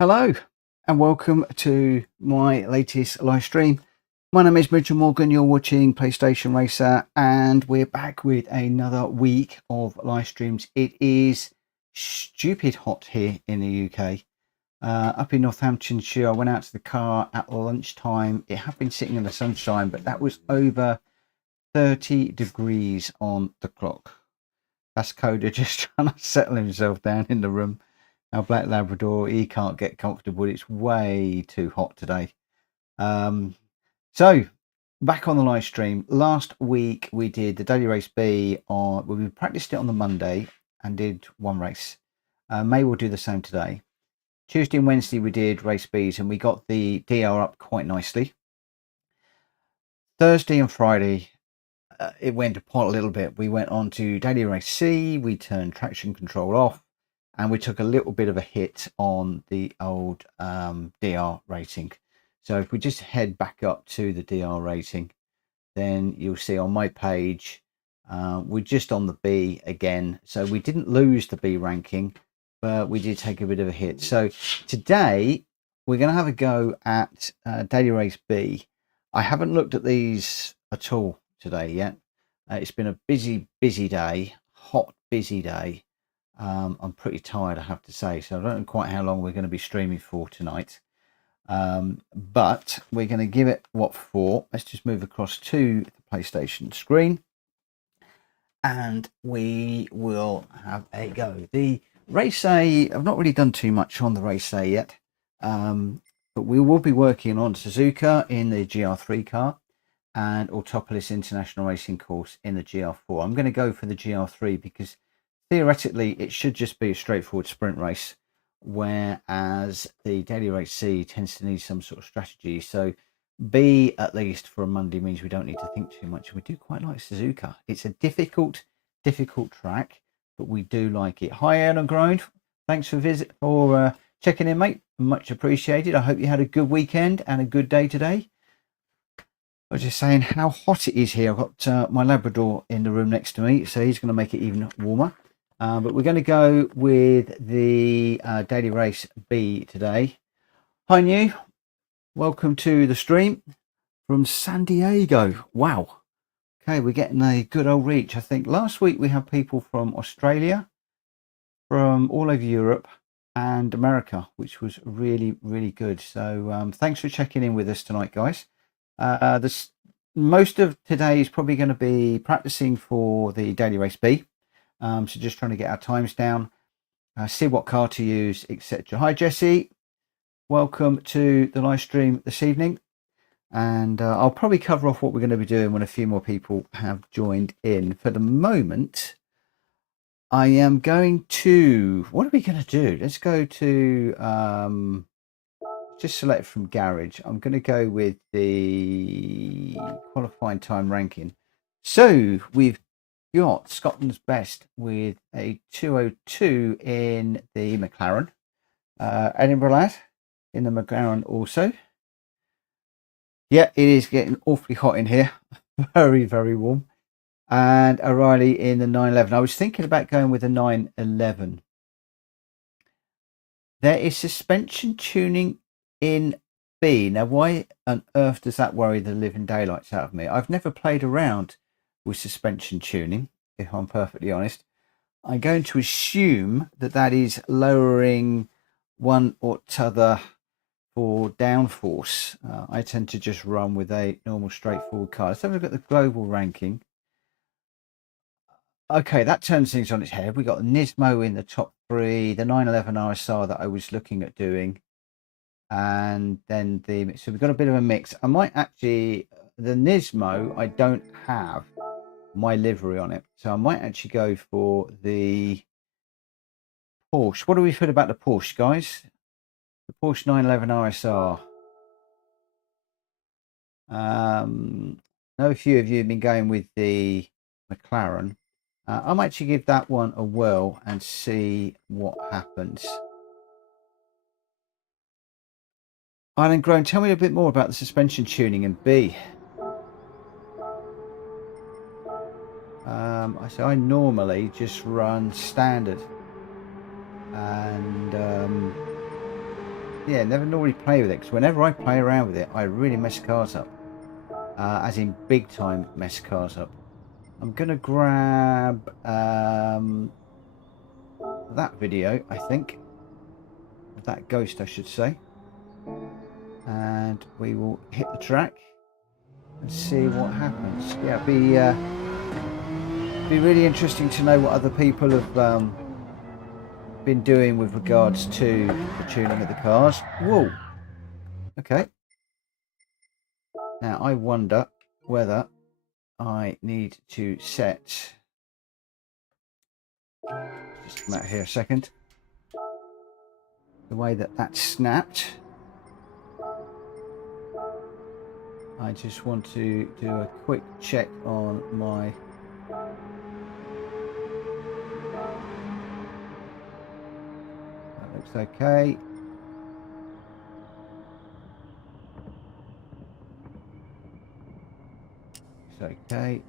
Hello and welcome to my latest live stream. My name is Mitchell Morgan, you're watching PlayStation Racer and we're back with another week of live streams. It is stupid hot here in the UK. Up in Northamptonshire, I went out to the car at lunchtime. It had been sitting in the sunshine, but that was over 30 degrees on the clock. That's Coda just trying to settle himself down in the room. Our black Labrador, he can't get comfortable. It's way too hot today. So back on the live stream. Last week we did the daily race B on. Well, we practiced it on the Monday and did one race. May will do the same today. Tuesday and Wednesday we did race Bs and we got the DR up quite nicely. Thursday and Friday it went apart a little bit. We went on to daily race C. We turned traction control off. And we took a little bit of a hit on the old DR rating. So if we just head back up to the DR rating, then you'll see on my page, we're just on the B again. So we didn't lose the B ranking, but we did take a bit of a hit. So today we're going to have a go at daily race B. I haven't looked at these at all today yet. It's been a busy day, hot, busy day. I'm pretty tired, I have to say, so I don't know quite how long we're going to be streaming for tonight, but we're going to give it what for. Let's just move across to the PlayStation screen and we will have a go. The race A, I've not really done too much on the race A yet, but we will be working on Suzuka in the GR3 car and Autopolis International Racing Course in the GR4. I'm going to go for the GR3 because theoretically, it should just be a straightforward sprint race, whereas the daily race C tends to need some sort of strategy. So B, at least for a Monday, means we don't need to think too much. We do quite like Suzuka. It's a difficult track, but we do like it. Hi, Alan Grind. Thanks for checking in, mate. Much appreciated. I hope you had a good weekend and a good day today. I was just saying how hot it is here. I've got my Labrador in the room next to me, so he's going to make it even warmer. But we're going to go with the daily race B today. Hi, New. Welcome to the stream from San Diego. Wow. Okay, we're getting a good old reach. I think last week we had people from Australia, from all over Europe and America, which was really, really good. So thanks for checking in with us tonight, guys. Most of today is probably going to be practicing for the daily race B. So just trying to get our times down, see what car to use, etc. Hi, Jesse. Welcome to the live stream this evening. And I'll probably cover off what we're going to be doing when a few more people have joined in. For the moment, I am going to... What are we going to do? Let's go to... just select from garage. I'm going to go with the qualifying time ranking. So we've got Scotland's best with a 2:02 in the McLaren. Edinburgh lad in the McLaren also. Yeah, it is getting awfully hot in here. Very, very warm. And O'Reilly in the 911. I was thinking about going with the 911. There is suspension tuning in B. Now, why on earth does that worry the living daylights out of me? I've never played around with suspension tuning, if I'm perfectly honest. I'm going to assume that that is lowering one or t'other for downforce. I tend to just run with a normal straightforward car. Let's have a look at the global ranking. Okay, that turns things on its head. We got the Nismo in the top 3, the 911 RSR that I was looking at doing, and then so we've got a bit of a mix. I might actually, the Nismo, I don't have my livery on it, so I might actually go for the Porsche. What do we feel about the Porsche, guys? The Porsche 911 RSR. I know a few of you have been going with the McLaren. I might actually give that one a whirl and see what happens. Island Grown, tell me a bit more about the suspension tuning in B. I normally just run standard, and yeah, never normally play with it, because whenever I play around with it, I really mess cars up. As in big time mess cars up. I'm gonna grab that video, I think. That ghost, I should say. And we will hit the track and see what happens. Yeah, be really interesting to know what other people have been doing with regards to the tuning of the cars. Whoa. Okay. Now I wonder whether I need to set. Just come out here a second. The way that that snapped. I just want to do a quick check on my. That looks okay. Looks okay.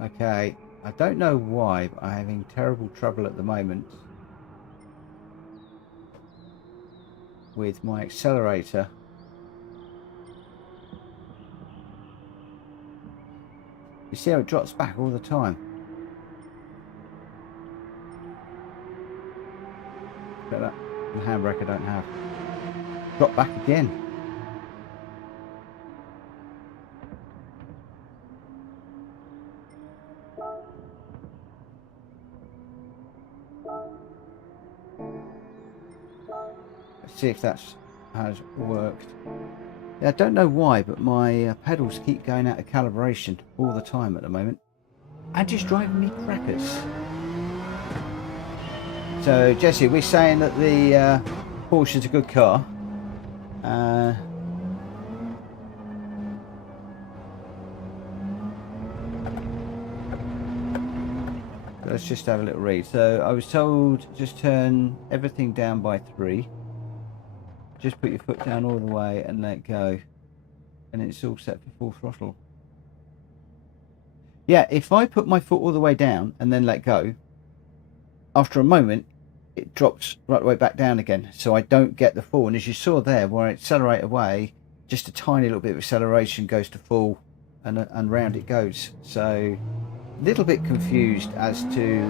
Okay. I don't know why, but I'm having terrible trouble at the moment with my accelerator. You see how it drops back all the time? But the handbrake I don't have. Drop back again. Let's see if that has worked. Yeah, I don't know why, but my pedals keep going out of calibration all the time at the moment. And just driving me crackers. So, Jesse, we're saying that the Porsche is a good car. Let's just have a little read. So, I was told just turn everything down by 3. Just put your foot down all the way and let go. And it's all set for full throttle. Yeah, if I put my foot all the way down and then let go, after a moment, it drops right the way back down again. So I don't get the full. And as you saw there, where I accelerate away, just a tiny little bit of acceleration goes to full and round it goes. So a little bit confused as to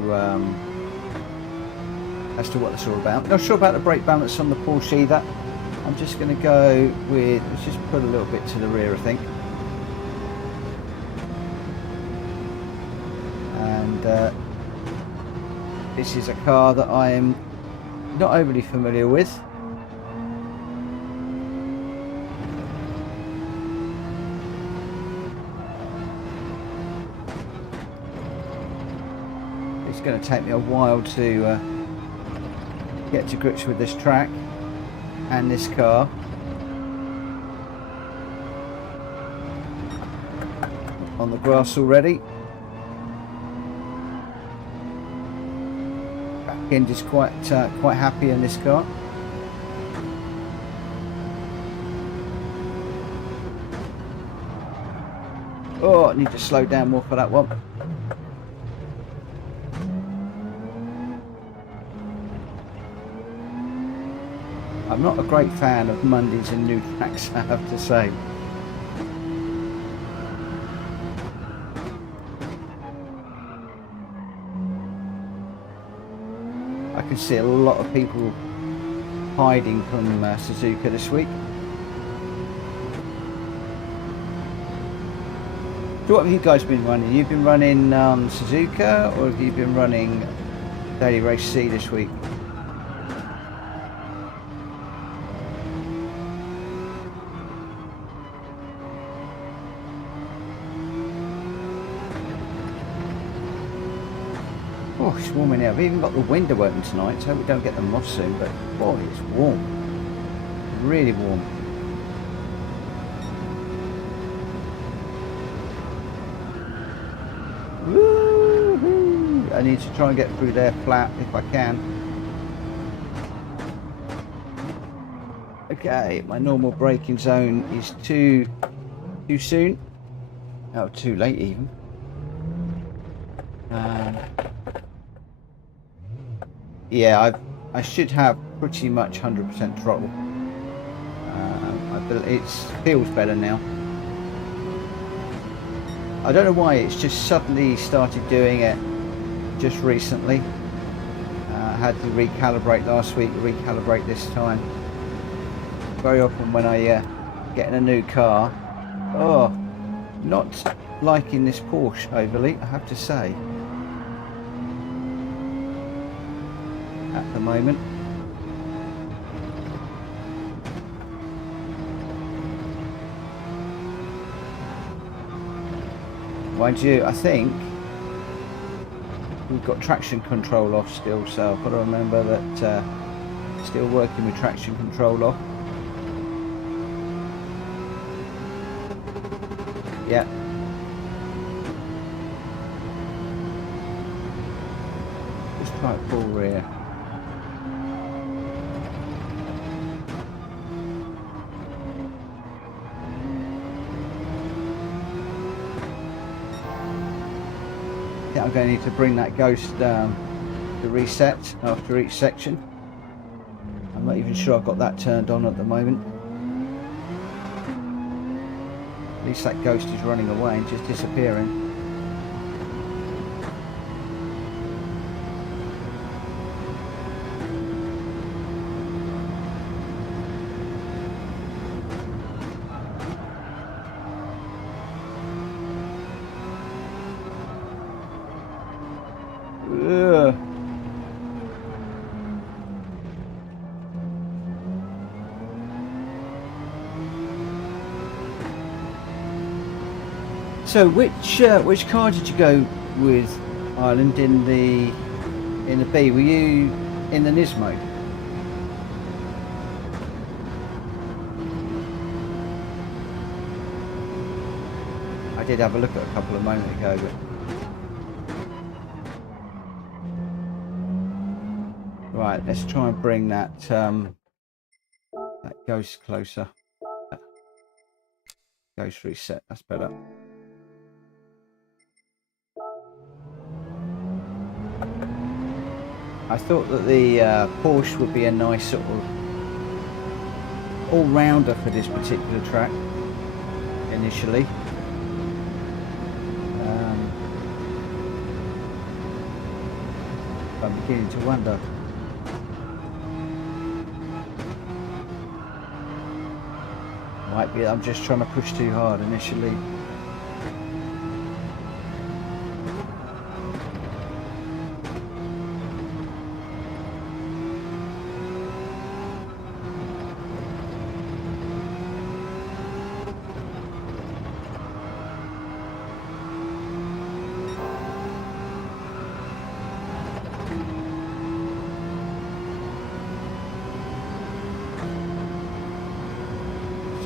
what it's all about. Not sure about the brake balance on the Porsche either. I'm just going to go with, let's just put a little bit to the rear, I think. And this is a car that I am not overly familiar with. It's going to take me a while to get to grips with this track and this car. On the grass already. Back end is quite happy in this car. Oh, I need to slow down more for that one. I'm not a great fan of Mondays and new tracks, I have to say. I can see a lot of people hiding from Suzuka this week. So what have you guys been running? You've been running Suzuka, or have you been running Daily Race C this week? Oh, it's warm in here. I've even got the window open tonight, so I hope we don't get the moth soon, but boy, it's warm. Really warm. Woo-hoo! I need to try and get through there flat if I can. Okay, my normal braking zone is too soon. Oh, too late even. Yeah, I should have pretty much 100% throttle. It feels better now. I don't know why it's just suddenly started doing it just recently. I had to recalibrate last week, recalibrate this time. Very often when I get in a new car, oh, not liking this Porsche overly, I have to say, at the moment. Mind you, I think we've got traction control off still, so I've got to remember that still working with traction control off. Yeah. Just try full rear. Yeah, I'm going to need to bring that ghost down to reset after each section. I'm not even sure I've got that turned on at the moment. At least that ghost is running away and just disappearing. Ugh. So which car did you go with, Ireland, in the B? Were you in the Nismo? I did have a look at a couple of moments ago, but right, let's try and bring that that ghost closer. Ghost reset, that's better. I thought that the Porsche would be a nice sort of all-rounder for this particular track initially. I'm beginning to wonder. Might be I'm just trying to push too hard initially.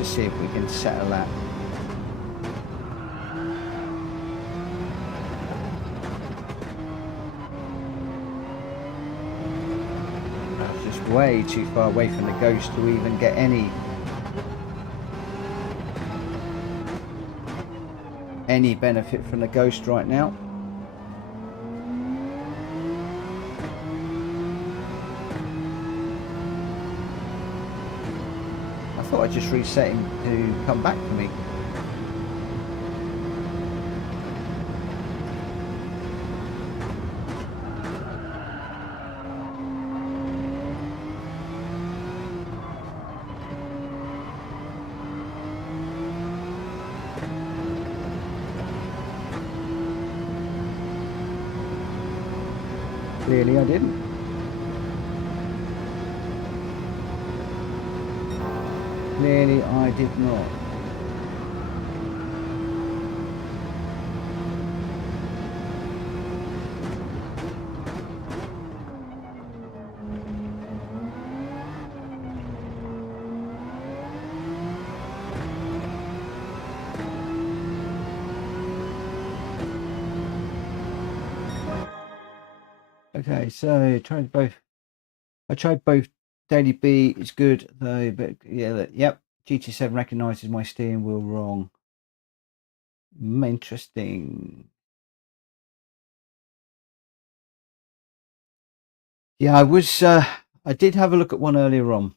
See if we can settle that. That's just way too far away from the ghost to even get any benefit from the ghost right now. I thought I'd just reset him to come back for me. Clearly I didn't. Clearly I did not. Okay, so I tried both. Daily B is good though, but yeah, yep. GT7 recognizes my steering wheel wrong. Interesting. Yeah, I did have a look at one earlier on.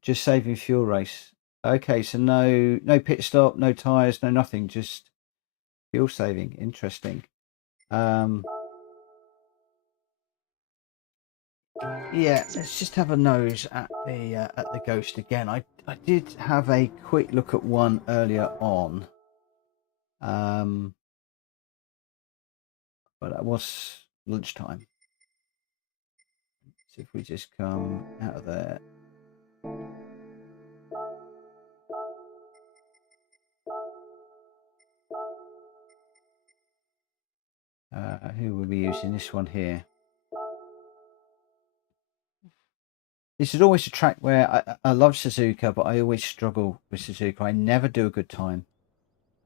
Just saving fuel race. Okay, so no pit stop, no tires, no nothing, just fuel saving. Interesting. Yeah, let's just have a nose at the Ghost again. I did have a quick look at one earlier on, but that was lunchtime. So if we just come out of there. Who will be using this one here? This is always a track where I love Suzuka, but I always struggle with Suzuka. I never do a good time.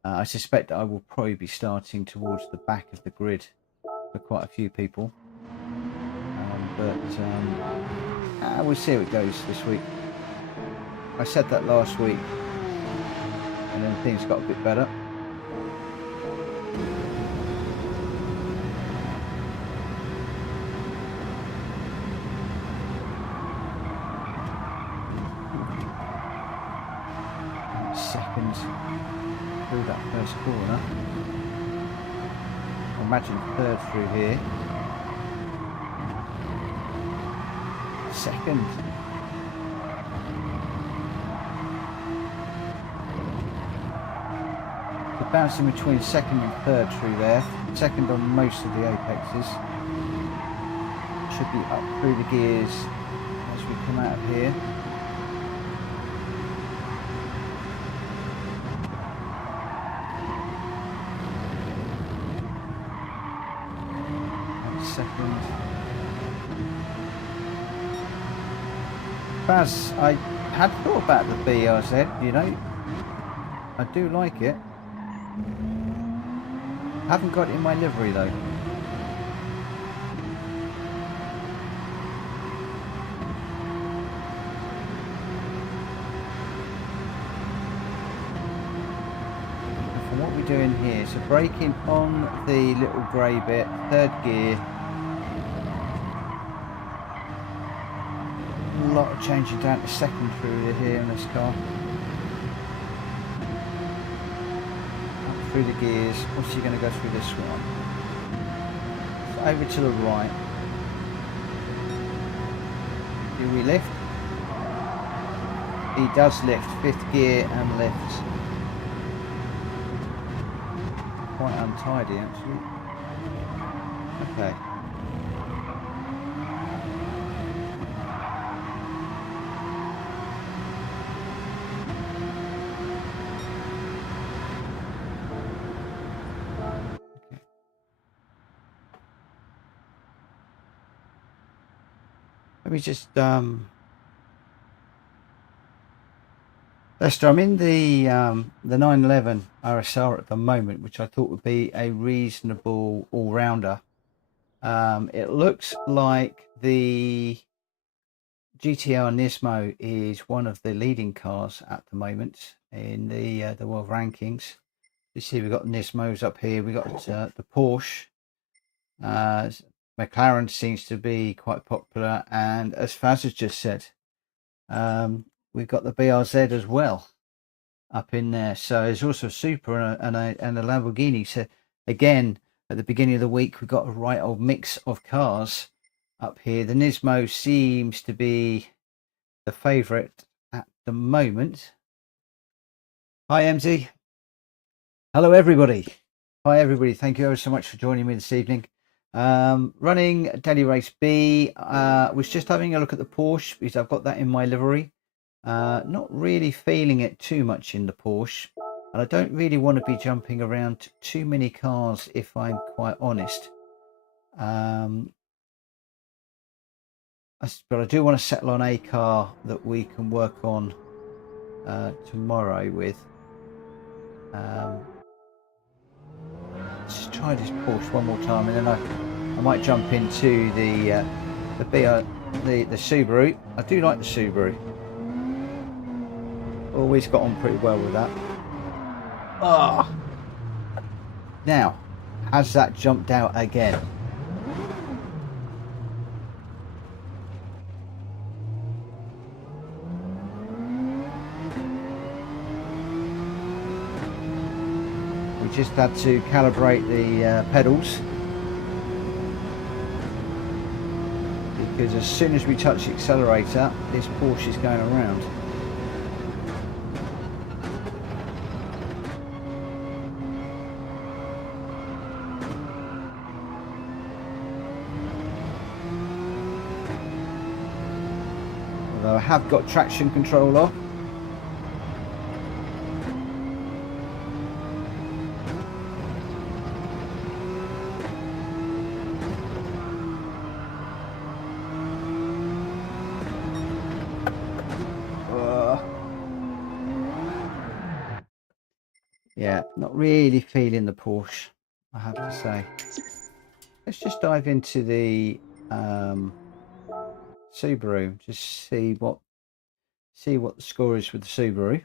I suspect I will probably be starting towards the back of the grid for quite a few people. We'll see how it goes this week. I said that last week, and then things got a bit better. Second through that first corner. Imagine third through here. Second. We're bouncing between second and third through there. Second on most of the apexes. Should be up through the gears as we come out of here. Second. Baz, I had thought about the BRZ, you know. I do like it. Haven't got it in my livery though. And what we're doing here, so braking on the little grey bit, third gear. A lot of changing down to second through here in this car. Up through the gears. What's he going to go through this one? So over to the right. Do we lift? He does lift. Fifth gear and lifts. Quite untidy actually. Okay. Let me just Lester, I'm in the 911 RSR at the moment, which I thought would be a reasonable all-rounder. It looks like the GTR Nismo is one of the leading cars at the moment in the world rankings. You see, we've got Nismos up here. We got the Porsche. McLaren seems to be quite popular, and as Faz has just said, we've got the BRZ as well up in there. So there's also a Super and a Lamborghini. So again, at the beginning of the week, we've got a right old mix of cars up here. The Nismo seems to be the favourite at the moment. Hi, MZ. Hello, everybody. Hi, everybody. Thank you ever so much for joining me this evening. Running Daily Race B. Was just having a look at the Porsche because I've got that in my livery. Not really feeling it too much in the Porsche, and I don't really want to be jumping around too many cars if I'm quite honest. But I do want to settle on a car that we can work on tomorrow with. Let's just try this Porsche one more time, and then I might jump into the Subaru. I do like the Subaru. Always got on pretty well with that. Oh. Now, has that jumped out again? just had to calibrate the pedals, because as soon as we touch the accelerator, this Porsche is going around. Although I have got traction control off. Yeah, not really feeling the Porsche, I have to say. Let's just dive into the Subaru, just see what the score is with the Subaru.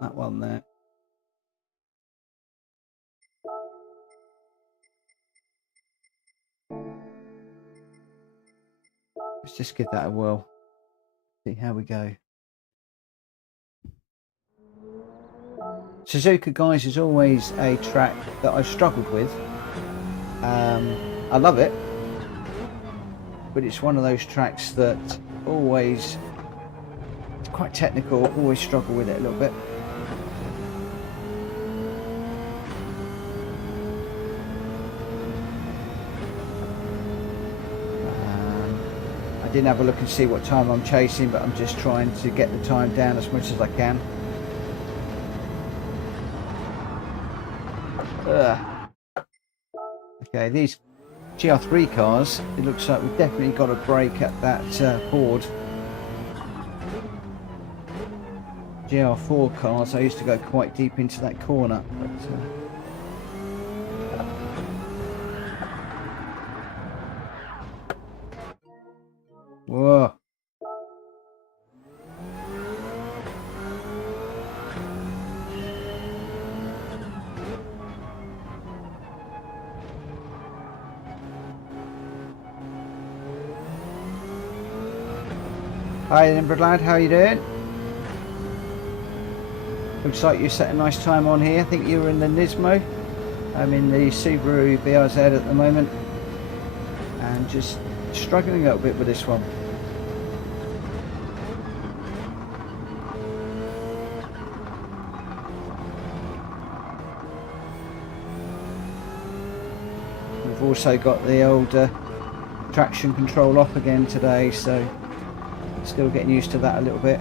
That one there. Let's just give that a whirl. See how we go. Suzuka, guys, is always a track that I've struggled with. I love it, but it's one of those tracks that always, it's quite technical, always struggle with it a little bit. I didn't have a look and see what time I'm chasing, but I'm just trying to get the time down as much as I can. Okay, these GR3 cars, it looks like we've definitely got a break at that board. GR4 cars, I used to go quite deep into that corner, but whoa. Hi Inbred lad, how are you doing? Looks like you set a nice time on here. I think you were in the Nismo. I'm in the Subaru BRZ at the moment, and just struggling a little bit with this one. We've also got the old traction control off again today, so still getting used to that a little bit.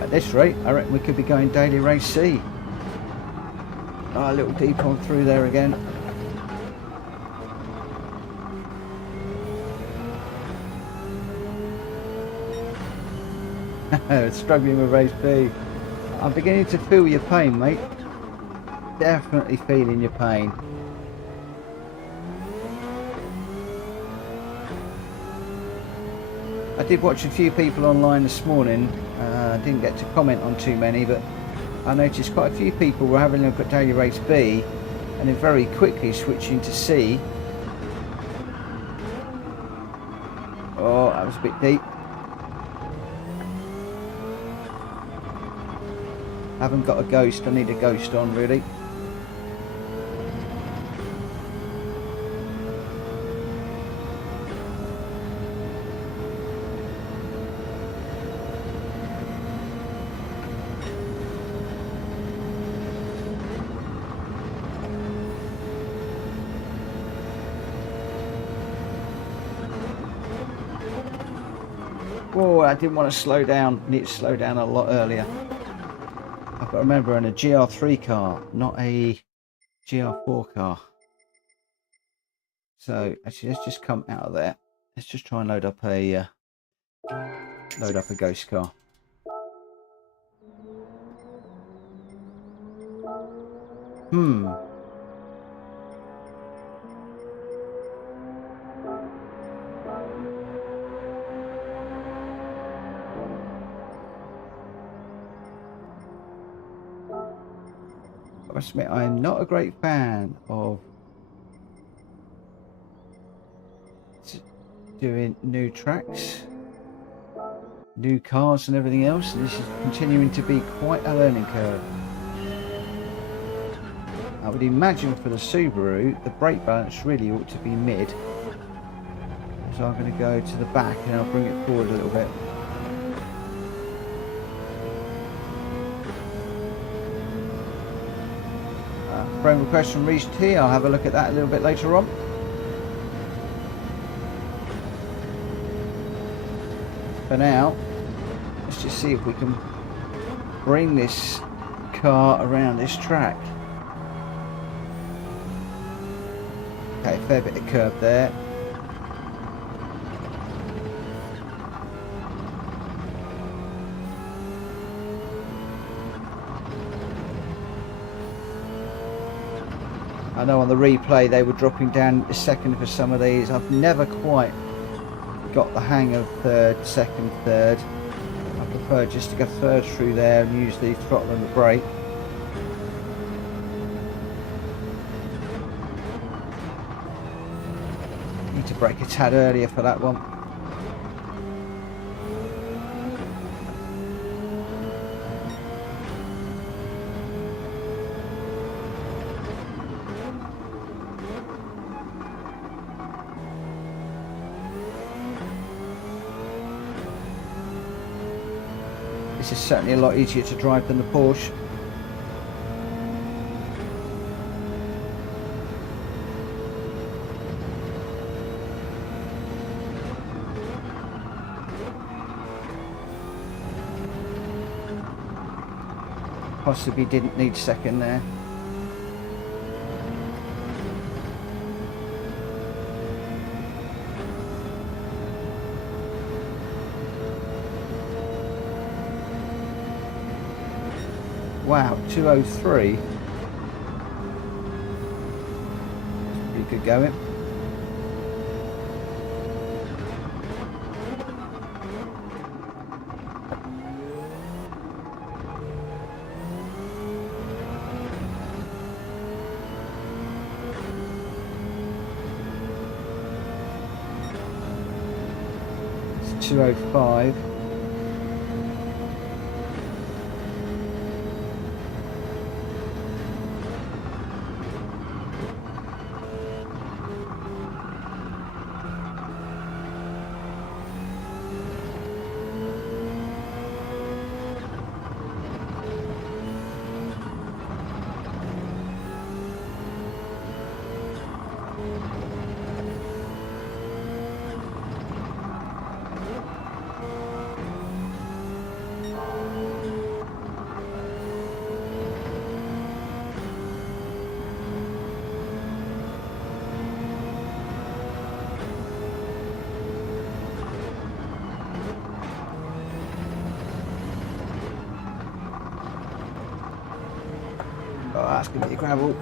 At this rate, I reckon we could be going daily race C. Oh, a little deep on through there again. Struggling with race B. I'm beginning to feel your pain, mate. Definitely feeling your pain. I did watch a few people online this morning. I didn't get to comment on too many, but I noticed quite a few people were having a look at daily race B and then very quickly switching to C. Oh, that was a bit deep. Haven't got a ghost, I need a ghost on really. Oh, I didn't want to slow down, I need to slow down a lot earlier. I've got to remember, in a GR3 car, not a GR4 car. So actually, let's just come out of there. Let's just try and load up a ghost car. I must admit, I'm not a great fan of doing new tracks, new cars and everything else. This is continuing to be quite a learning curve. I would imagine for the Subaru, the brake balance really ought to be mid. So I'm going to go to the back and I'll bring it forward a little bit. Friend request from Reese T. I'll have a look at that a little bit later on. For now, let's just see if we can bring this car around this track. Okay, fair bit of curb there. I know on the replay they were dropping down a second for some of these. I've never quite got the hang of third, second, third. I prefer just to go third through there and use the throttle and the brake. Need to brake a tad earlier for that one. This is certainly a lot easier to drive than the Porsche. Possibly didn't need second there. Wow, 203. Pretty good going. It's 205. Oh, that's going to be gravel.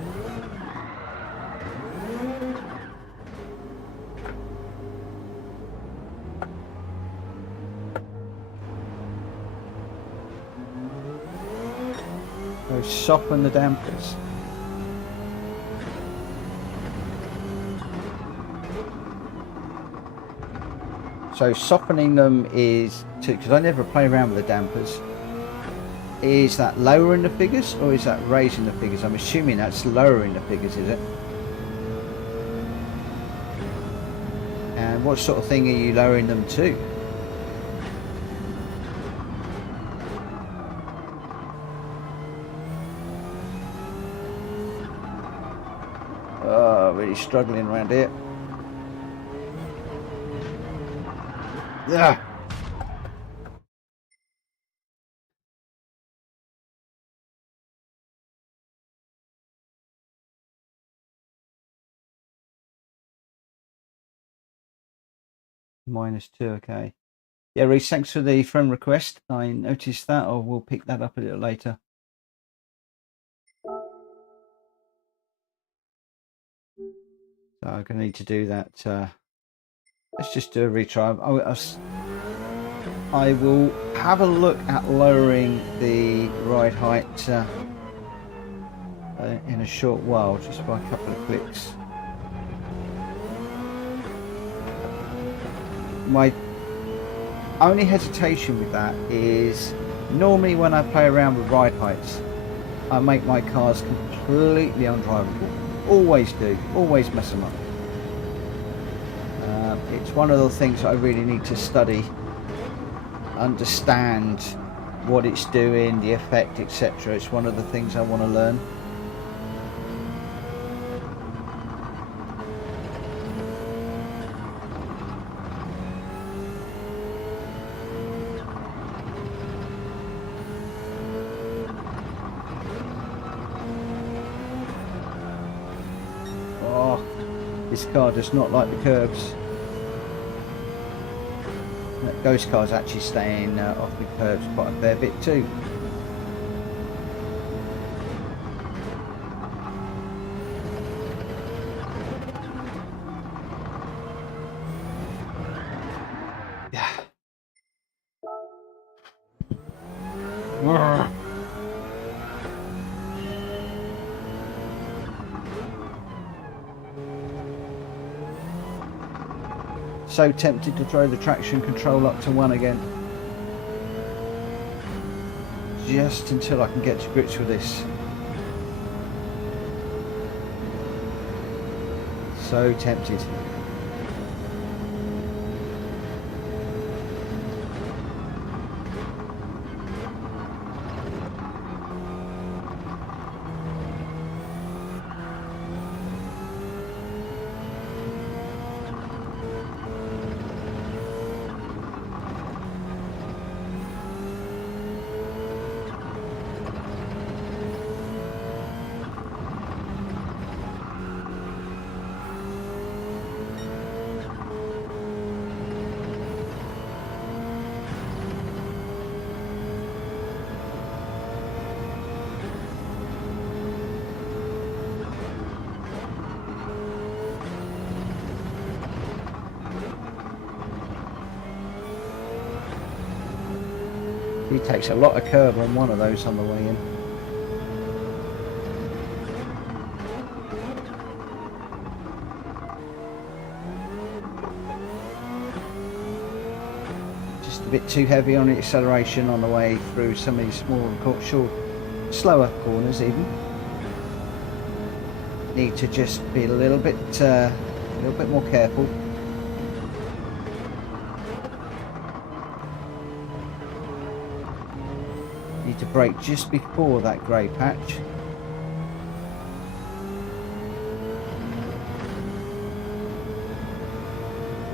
So soften the dampers. So softening them is, because I never play around with the dampers, is that lowering the figures or is that raising the figures? I'm assuming that's lowering the figures, is it? And what sort of thing are you lowering them to? Oh, really struggling around here. Yeah. -2, okay. Yeah, Reece, thanks for the friend request. I noticed that, or we'll pick that up a little later. So I'm going to need to do that. Let's just do a retry. I will have a look at lowering the ride height in a short while, just by a couple of clicks. My only hesitation with that is normally when I play around with ride heights, I make my cars completely undrivable. Always do, always mess them up. It's one of the things I really need to study, understand what it's doing, the effect, etc. It's one of the things I want to learn. Oh, this car does not like the curbs. That ghost car's actually staying off the curbs quite a fair bit too. Yeah. So tempted to throw the traction control up to 1 again, just until I can get to grips with this. So tempted. He takes a lot of curb on one of those on the way in. Just a bit too heavy on the acceleration on the way through some of these small, short, slower corners even. Need to just be a little bit more careful. Need to brake just before that grey patch.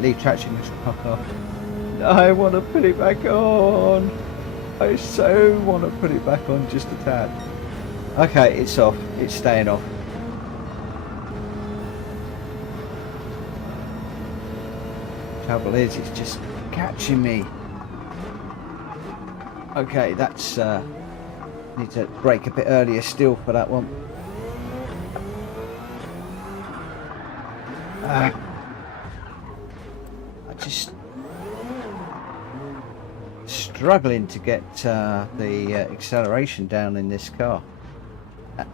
Leave traction control fuck off. I want to put it back on. I so want to put it back on just a tad. Okay, it's off. It's staying off. Trouble is, it's just catching me. Okay, that's need to brake a bit earlier still for that one. I just struggling to get the acceleration down in this car,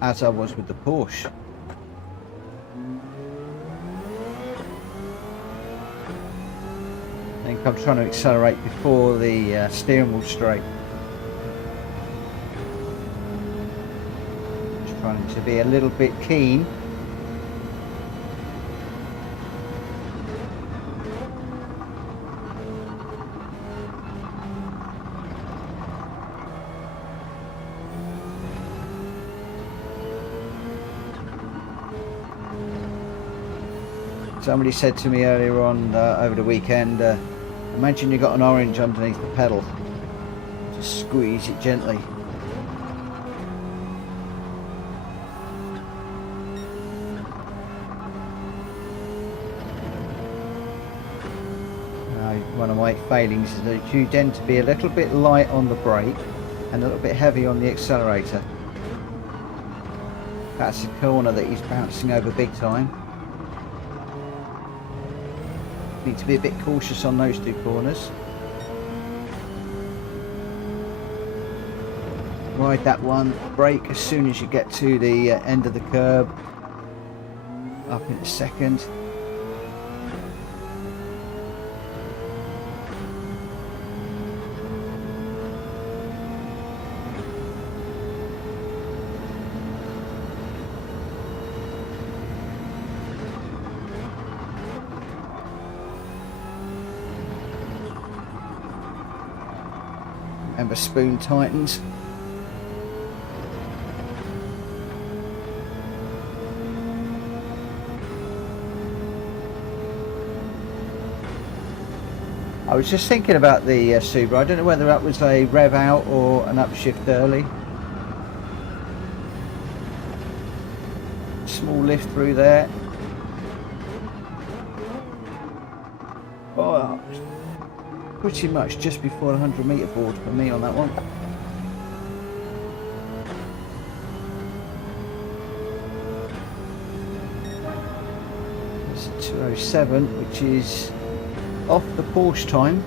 as I was with the Porsche. I think I'm trying to accelerate before the steering wheel straight. Just trying to be a little bit keen. Somebody said to me earlier on over the weekend, imagine you got an orange underneath the pedal. Just squeeze it gently. One of my failings is that you tend to be a little bit light on the brake and a little bit heavy on the accelerator. That's a corner that he's bouncing over big time. Need to be a bit cautious on those two corners. Ride that one, brake as soon as you get to the end of the curb. Up in a second. Remember, spoon tightens. I was just thinking about the Subaru. I don't know whether that was a rev out or an upshift early. Small lift through there. Oh, pretty much just before the 100-meter board for me on that one. It's 207, which is off the Porsche time.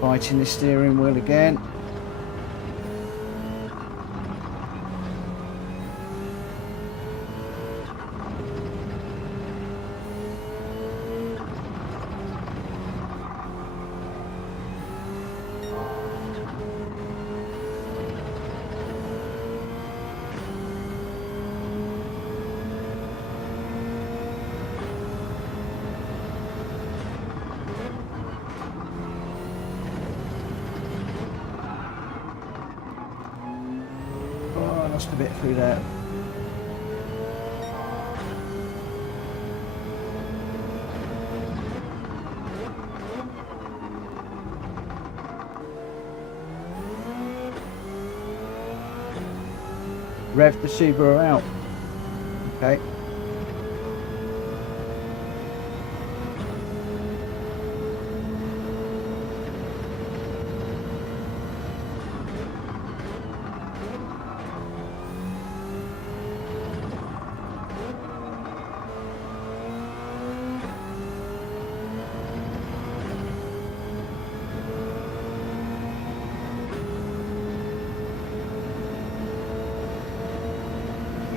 Biting the steering wheel again. Lost a bit through there. Rev the Subaru out. Okay.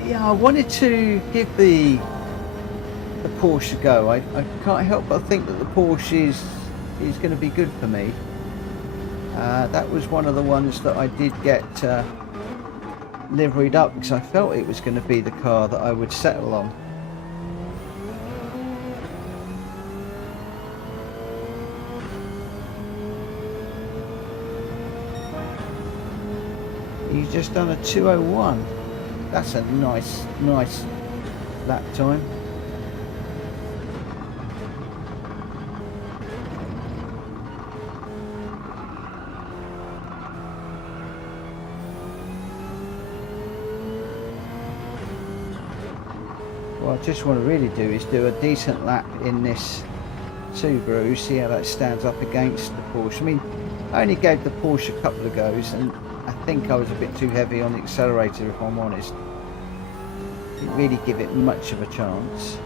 Yeah, I wanted to give the Porsche a go. I can't help but think that the Porsche is going to be good for me. That was one of the ones that I did get liveried up because I felt it was going to be the car that I would settle on. He's just done a 201. That's a nice lap time. What I just want to really do is do a decent lap in this Subaru, see how that stands up against the Porsche. I mean, I only gave the Porsche a couple of goes and I think I was a bit too heavy on the accelerator, if I'm honest. Didn't really give it much of a chance.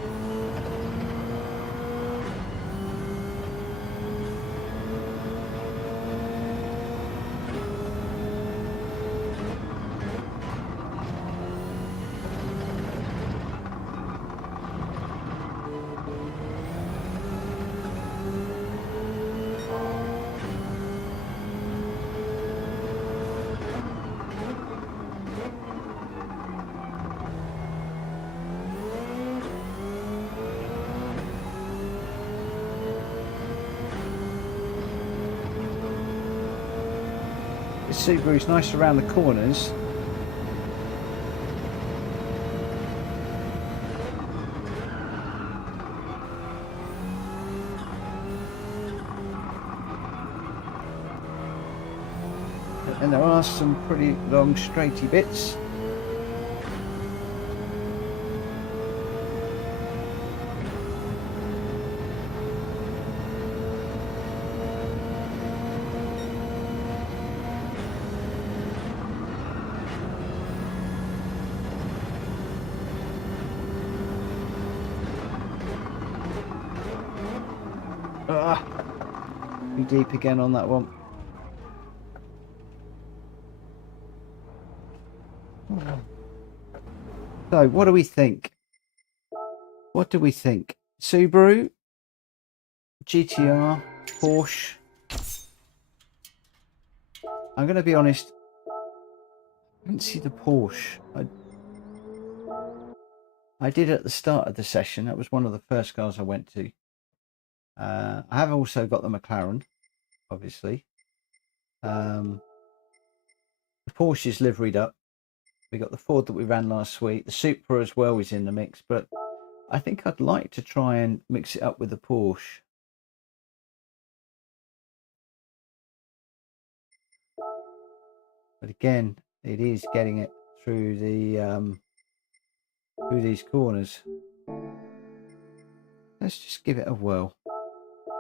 This Subaru's nice around the corners. And there are some pretty long straighty bits. be deep again on that one. So what do we think? What do we think? Subaru, GTR, Porsche. I'm going to be honest, I didn't see the Porsche. I did at the start of the session. That was one of the first cars I went to. I have also got the McLaren, obviously. The Porsche is liveried up. We got the Ford that we ran last week. The Supra as well is in the mix, but I think I'd like to try and mix it up with the Porsche. But again, it is getting it through the through these corners. Let's just give it a whirl.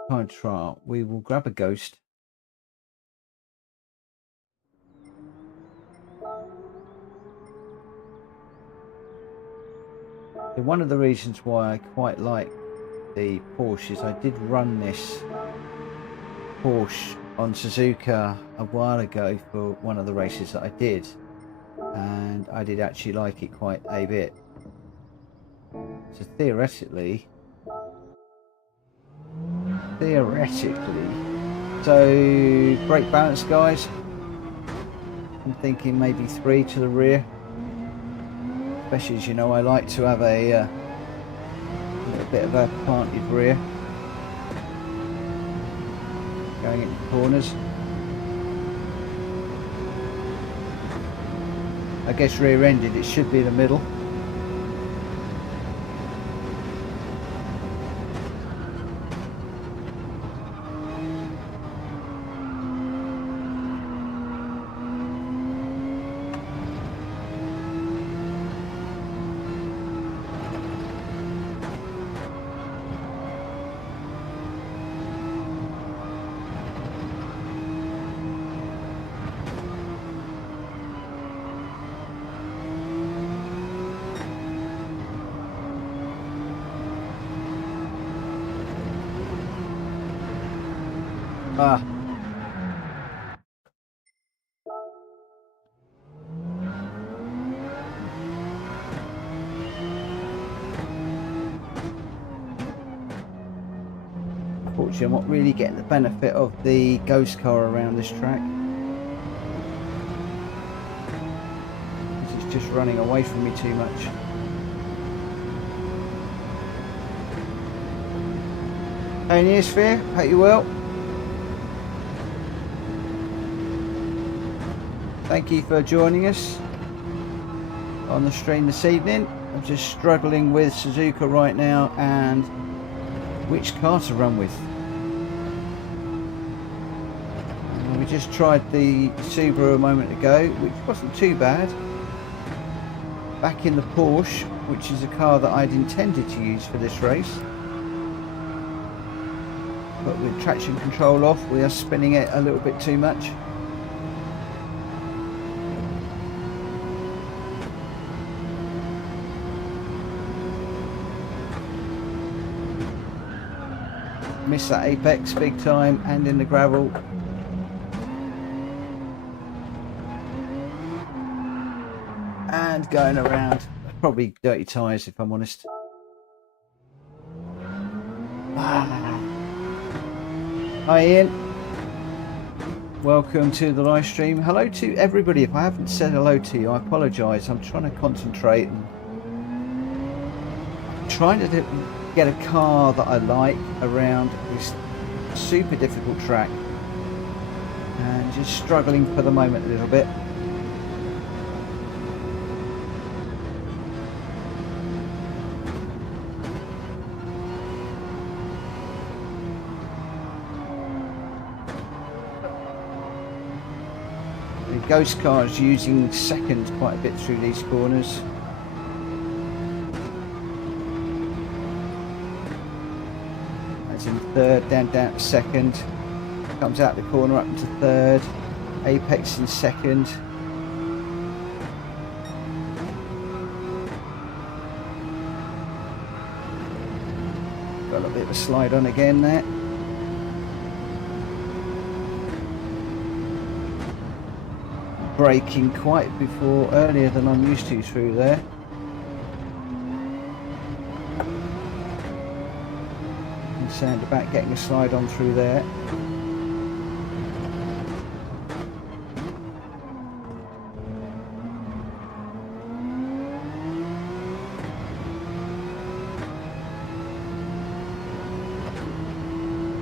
Time trial. We will grab a ghost. And one of the reasons why I quite like the Porsche is I did run this Porsche on Suzuka a while ago for one of the races that I did, and I did actually like it quite a bit. So theoretically, so brake balance, guys. I'm thinking maybe 3 to the rear, especially as you know I like to have a little bit of a planted rear going into corners. I guess rear-ended, it should be the middle. Unfortunately, I'm not really getting the benefit of the ghost car around this track. It's just running away from me too much. Hey Neosphere, hope you well. Thank you for joining us on the stream this evening. I'm just struggling with Suzuka right now and which car to run with. We just tried the Subaru a moment ago, which wasn't too bad. Back in the Porsche, which is a car that I'd intended to use for this race. But with traction control off, we are spinning it a little bit too much. Missed that apex big time and in the gravel. And going around, probably dirty tyres if I'm honest. Hi Ian, welcome to the live stream. Hello to everybody. If I haven't said hello to you, I apologise. I'm trying to concentrate and trying to get a car that I like around this super difficult track and just struggling for the moment a little bit. The ghost car is using second quite a bit through these corners. In third, down to second, comes out the corner up into third, apex in second. Got a little bit of a slide on again there. braking quite earlier than I'm used to through there. Concerned about getting a slide on through there.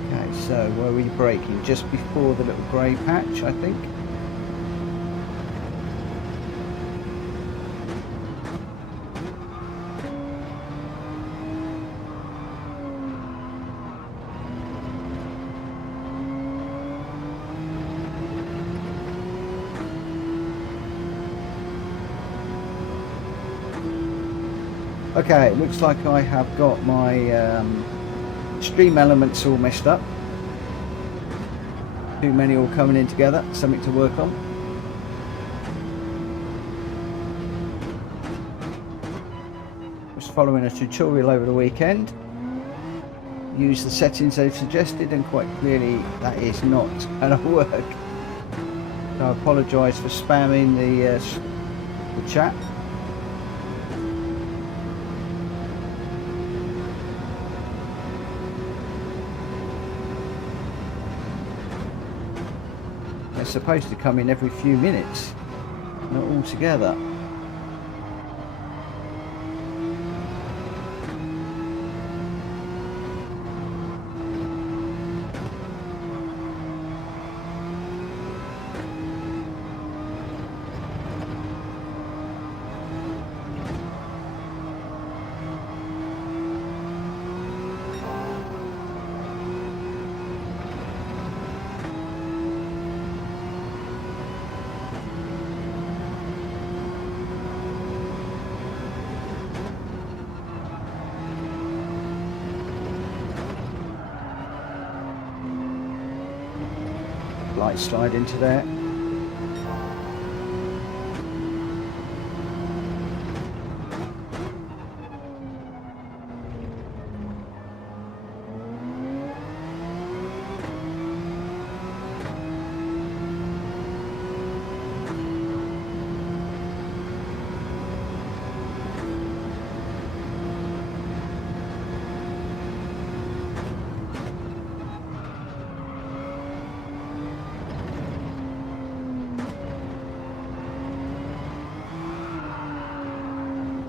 Okay, so where are we braking? Just before the little grey patch, I think. Okay, it looks like I have got my stream elements all messed up. Too many all coming in together, something to work on. Was following a tutorial over the weekend. Use the settings they've suggested, and quite clearly that is not going to work. So I apologise for spamming the chat. They're supposed to come in every few minutes, not all together. Light slide into there.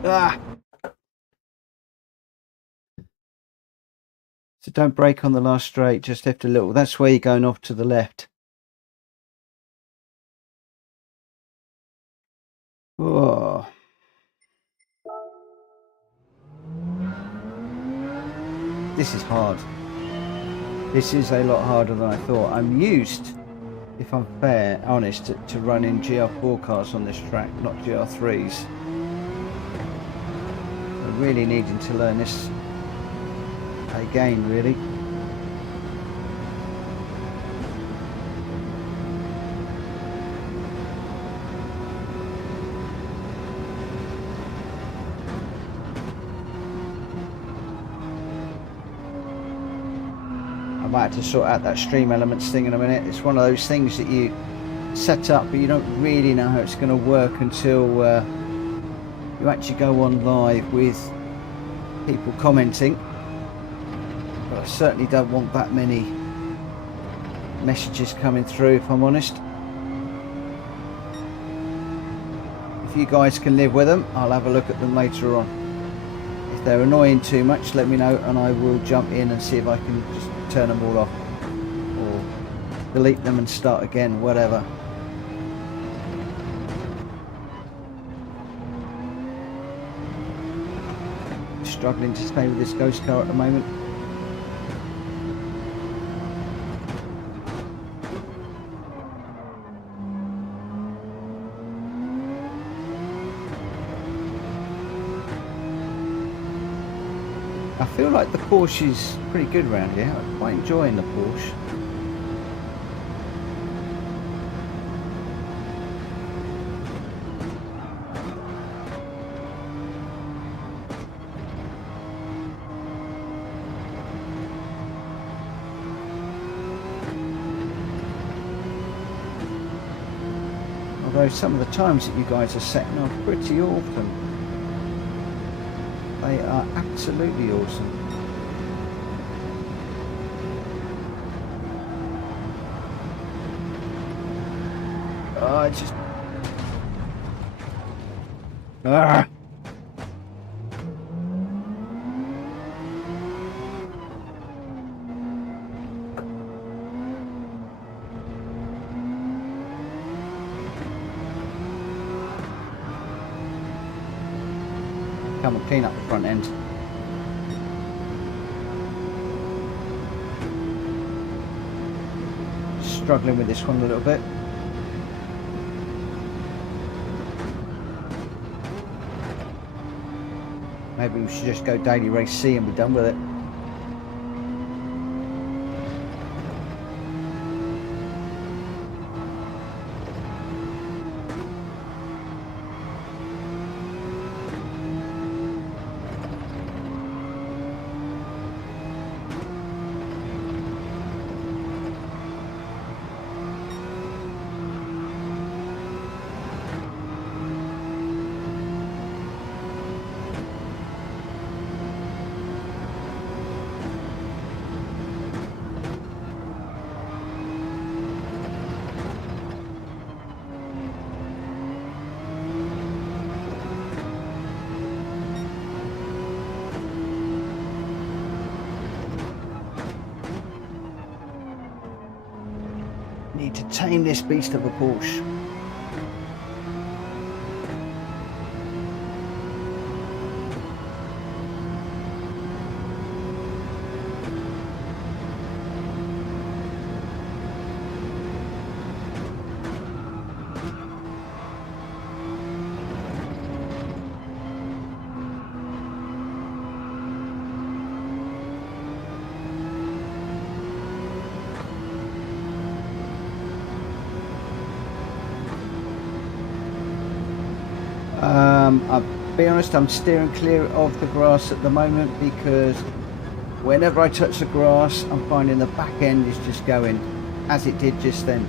Ah! So don't brake on the last straight, just lift a little. That's where you're going off to the left. Oh. This is hard. This is a lot harder than I thought. I'm used, if I'm fair, honest, to running GR4 cars on this track, not GR3s. I'm really needing to learn this again, really. I might have to sort out that stream elements thing in a minute. It's one of those things that you set up, but you don't really know how it's going to work until you actually go on live with people commenting. But I certainly don't want that many messages coming through, if I'm honest. If you guys can live with them, I'll have a look at them later on. If they're annoying too much, let me know and I will jump in and see if I can just turn them all off or delete them and start again, whatever. Struggling to stay with this ghost car at the moment. I feel like the Porsche is pretty good around here. I'm quite enjoying the Porsche. Although some of the times that you guys are setting are pretty awesome. They are absolutely awesome. Oh, it's just... Ah! Come and clean up the front end. Struggling with this one a little bit. Maybe we should just go daily race C and be done with it. Need to tame this beast of a Porsche. I'll be honest, I'm steering clear of the grass at the moment because whenever I touch the grass, I'm finding the back end is just going as it did just then.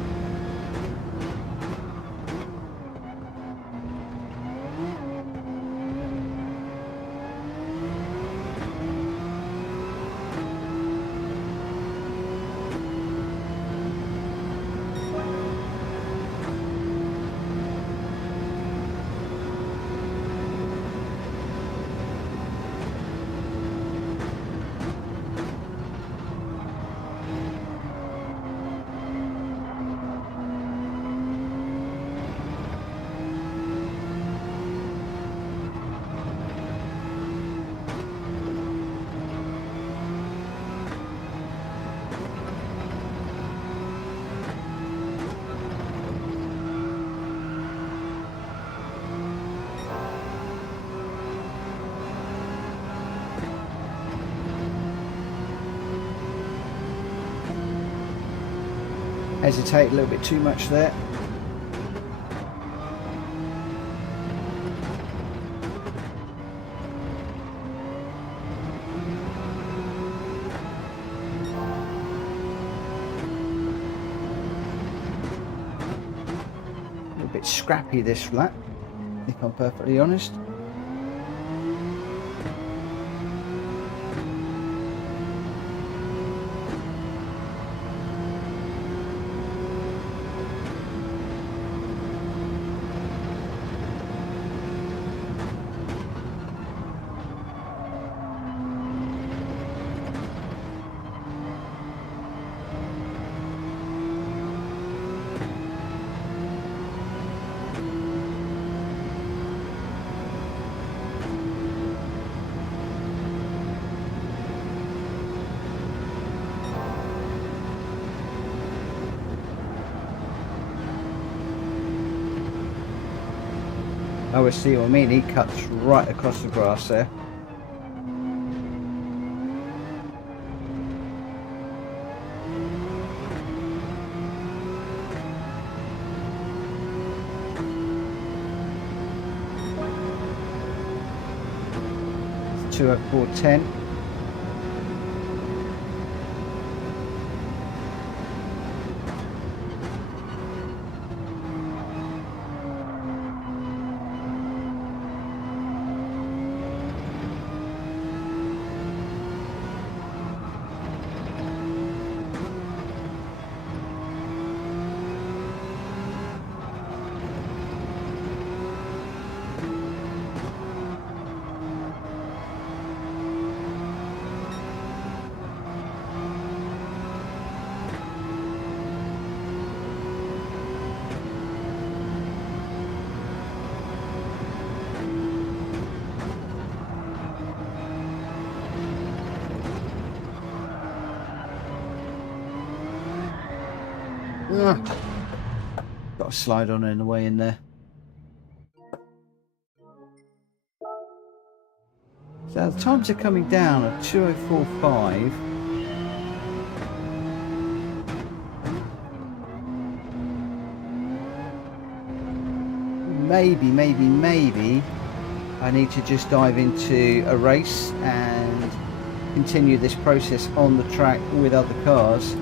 Hesitate a little bit too much there. A little bit scrappy this lap, if I'm perfectly honest. I see what I mean, he cuts right across the grass there. It's 204.10. Got a slide on in the way in there. So the times are coming down at 2045. Maybe I need to just dive into a race and continue this process on the track with other cars.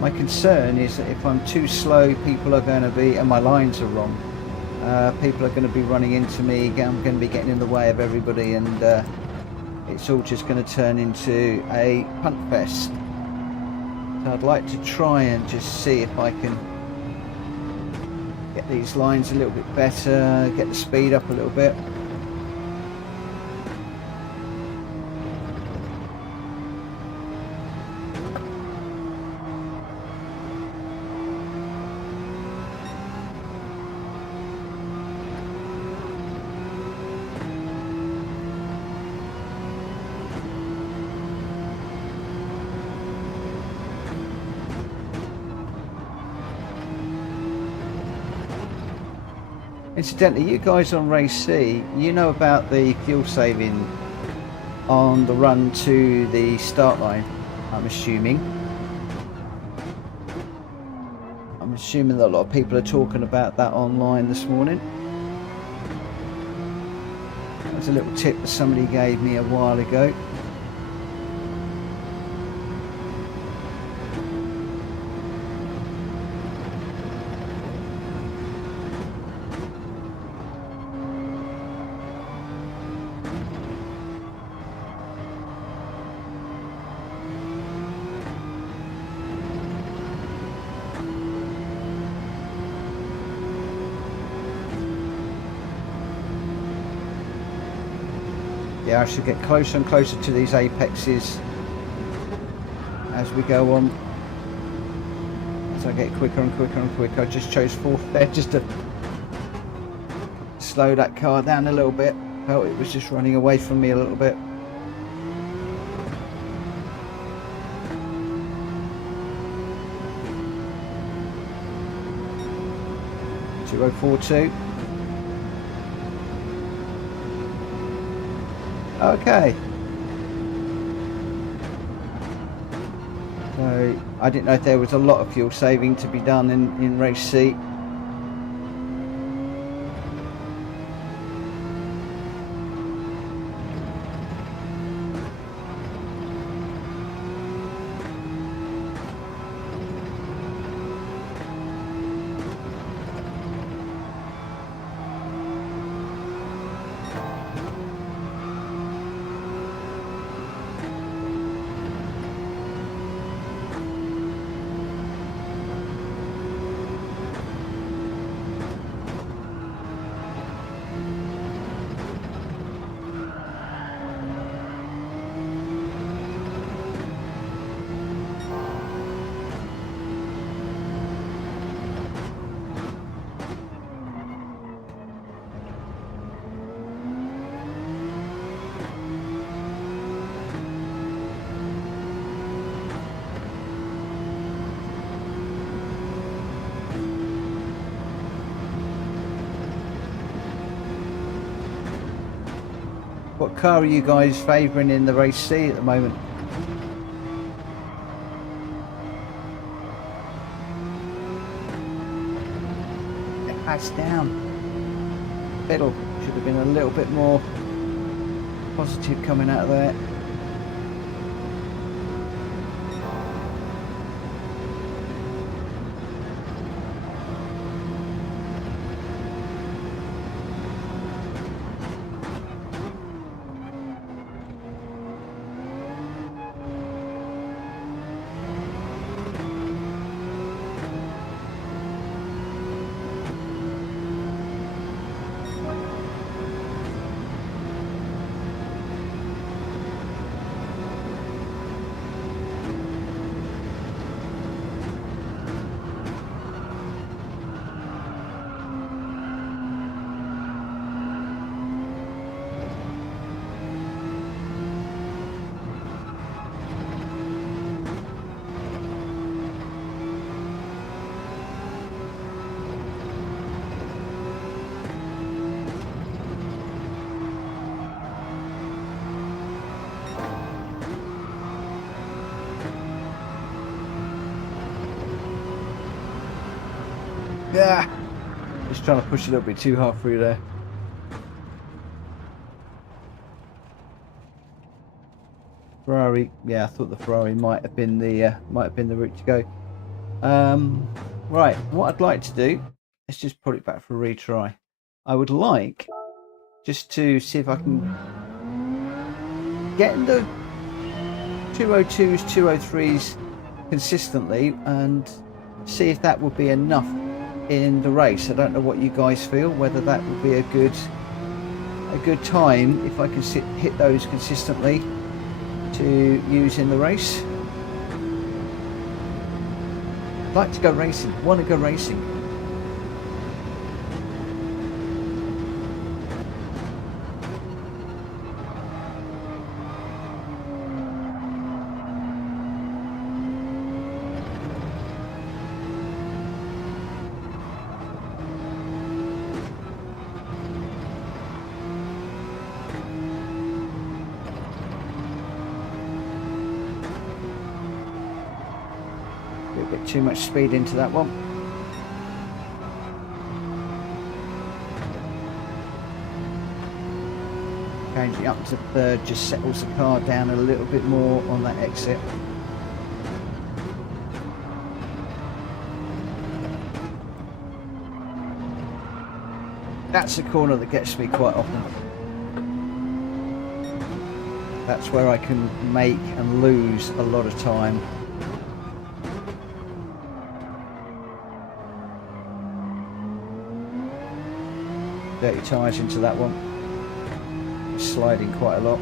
My concern is that if I'm too slow, people are going to be, and my lines are wrong, people are going to be running into me. I'm going to be getting in the way of everybody, and it's all just going to turn into a punt fest. So I'd like to try and just see if I can get these lines a little bit better, get the speed up a little bit. Incidentally, you guys on race C, you know about the fuel saving on the run to the start line, I'm assuming. I'm assuming that a lot of people are talking about that online this morning. That's a little tip that somebody gave me a while ago. Yeah, I should get closer and closer to these apexes as we go on. As I get quicker and quicker and quicker. I just chose fourth there just to slow that car down a little bit. Felt it was just running away from me a little bit. .2042. Okay. So I didn't know if there was a lot of fuel saving to be done in race C. What car are you guys favouring in the race C at the moment? It has down. Pedal should have been a little bit more positive coming out of there. Yeah, just trying to push a little bit too hard through there. Ferrari, yeah, I thought the Ferrari might have been the route to go. Right, what I'd like to do, let's just put it back for a retry. I would like just to see if I can get in the 202s, 203s consistently and see if that would be enough in the race. I don't know what you guys feel, whether that would be a good time if I can hit those consistently to use in the race. I'd like to go racing, want to go racing. A bit too much speed into that one. Changing up to third just settles the car down a little bit more on that exit. That's a corner that gets me quite often. That's where I can make and lose a lot of time. Dirty tyres into that one. It's sliding quite a lot.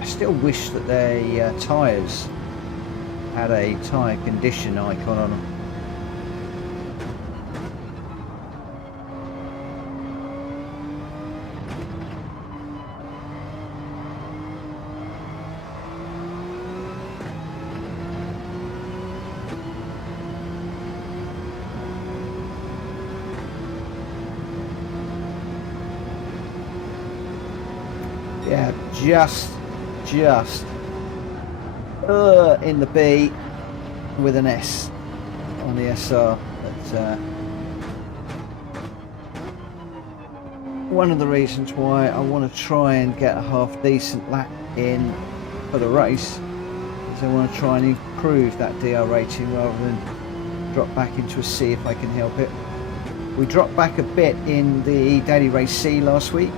I still wish that their tyres had a tyre condition icon on them. Yeah, just in the B with an S on the SR. But one of the reasons why I want to try and get a half decent lap in for the race is I want to try and improve that DR rating rather than drop back into a C if I can help it. We dropped back a bit in the Daily Race C last week.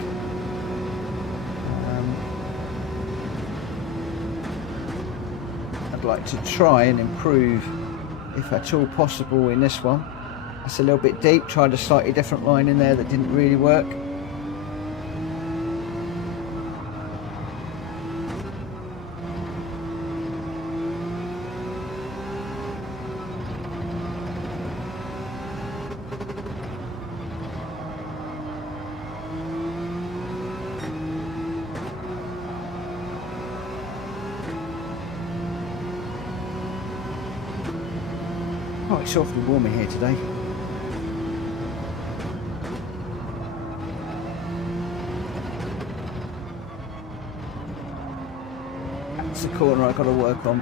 Like to try and improve if at all possible in this one. It's a little bit deep, tried a slightly different line in there that didn't really work. Oh, it's awfully warm in here today. That's the corner I've got to work on.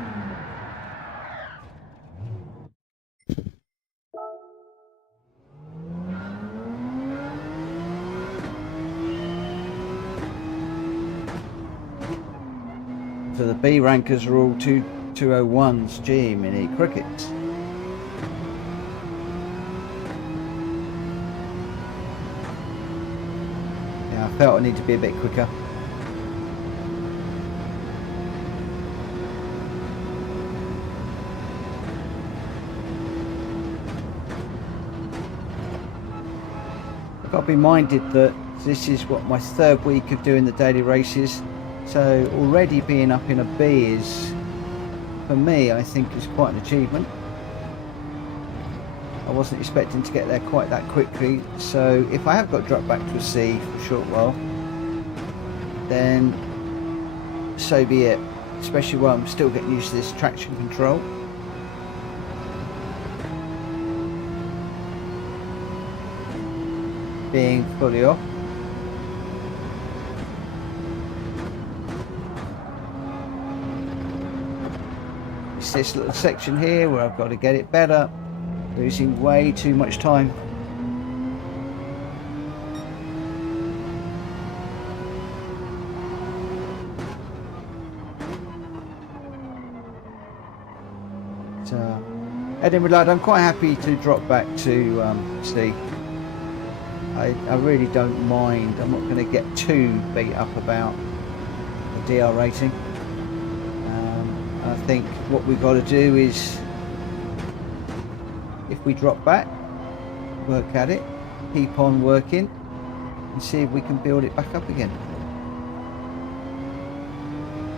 So the B rankers are all 201s, gee, mini crickets. I felt I need to be a bit quicker. I've got to be minded that this is what my third week of doing the daily races, so already being up in a B is, for me, I think is quite an achievement. I wasn't expecting to get there quite that quickly, so if I have got dropped back to a C for a short while, then so be it, especially while I'm still getting used to this traction control. Being fully off. It's this little section here where I've got to get it better. Losing way too much time. Edinburgh Lad, I'm quite happy to drop back to C. I really don't mind. I'm not going to get too beat up about the DR rating. I think what we've got to do is, if we drop back, work at it, keep on working, and see if we can build it back up again.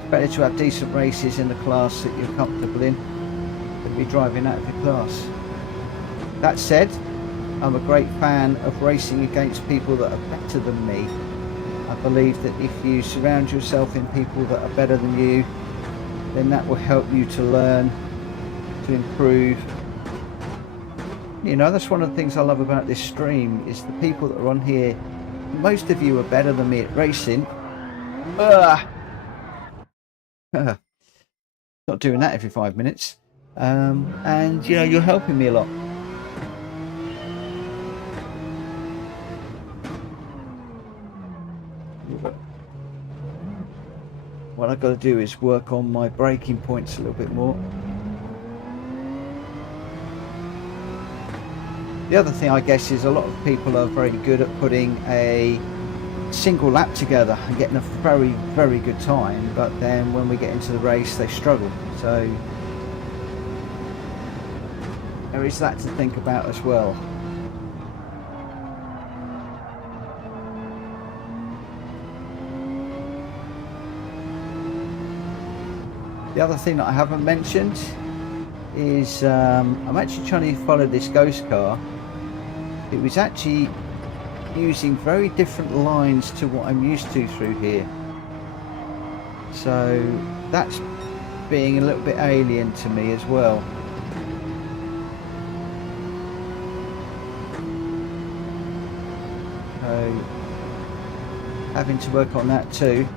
It's better to have decent races in the class that you're comfortable in than be driving out of your class. That said, I'm a great fan of racing against people that are better than me. I believe that if you surround yourself in people that are better than you, then that will help you to learn, to improve. You know, that's one of the things I love about this stream, is the people that are on here. Most of you are better than me at racing. Not doing that every 5 minutes. And you know, you're helping me a lot. What I've got to do is work on my braking points a little bit more. The other thing, I guess, is a lot of people are very good at putting a single lap together and getting a very, very good time, but then when we get into the race they struggle. So there is that to think about as well. The other thing that I haven't mentioned is I'm actually trying to follow this ghost car. It was actually using very different lines to what I'm used to through here. So that's being a little bit alien to me as well. So having to work on that too.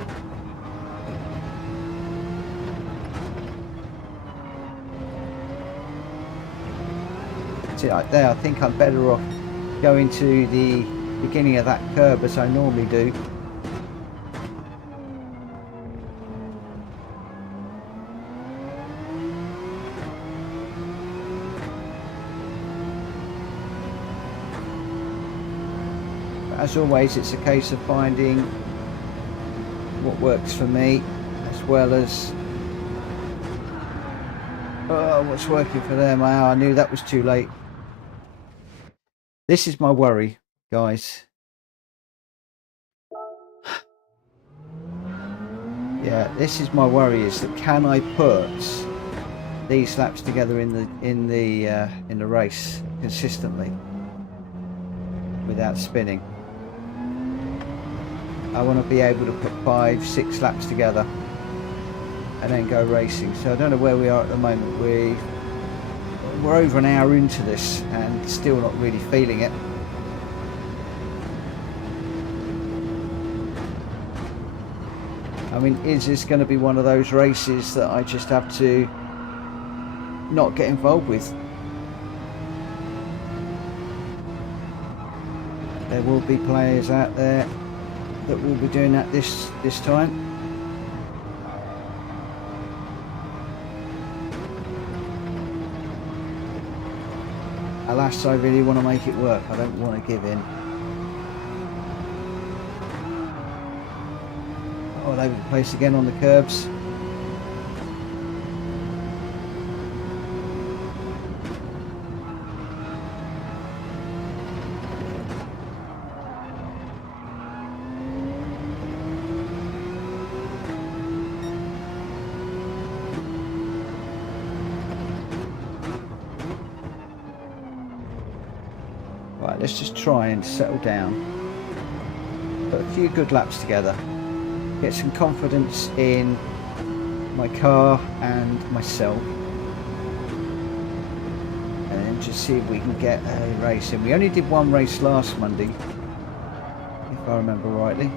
Right there, I think I'm better off going to the beginning of that curb as I normally do. But as always, it's a case of finding what works for me, as well as what's working for them. I knew that was too late. This is my worry, guys. Yeah, this is my worry, is that can I put these laps together in the race consistently without spinning? I want to be able to put 5-6 laps together and then go racing. So I don't know where we are at the moment. We're over an hour into this and still not really feeling it. I mean, is this going to be one of those races that I just have to not get involved with? There will be players out there that will be doing that this time. Alas, I really want to make it work. I don't want to give in. All over the place again on the curbs. Right, let's just try and settle down. Put a few good laps together. Get some confidence in my car and myself, and then just see if we can get a race in. We only did one race last Monday, if I remember rightly.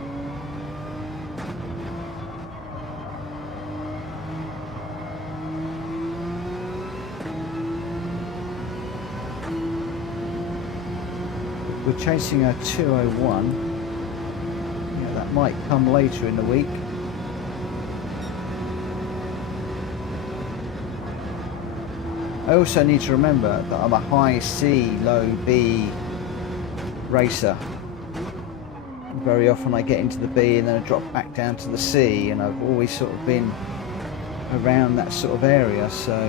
We're chasing our 201. Yeah, that might come later in the week. I also need to remember that I'm a high C, low B racer. Very often I get into the B and then I drop back down to the C, and I've always sort of been around that sort of area. So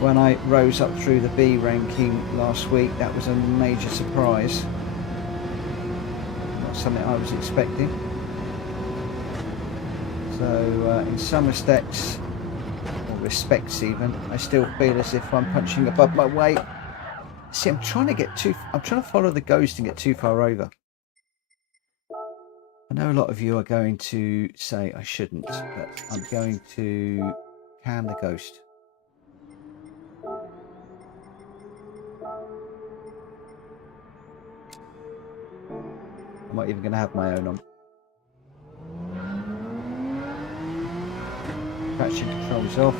when I rose up through the B ranking last week, that was a major surprise. Not something I was expecting. So in some respects, even, I still feel as if I'm punching above my weight. See, I'm trying to follow the ghost and get too far over. I know a lot of you are going to say I shouldn't, but I'm going to can the ghost. I'm not even going to have my own on. Traction controls off.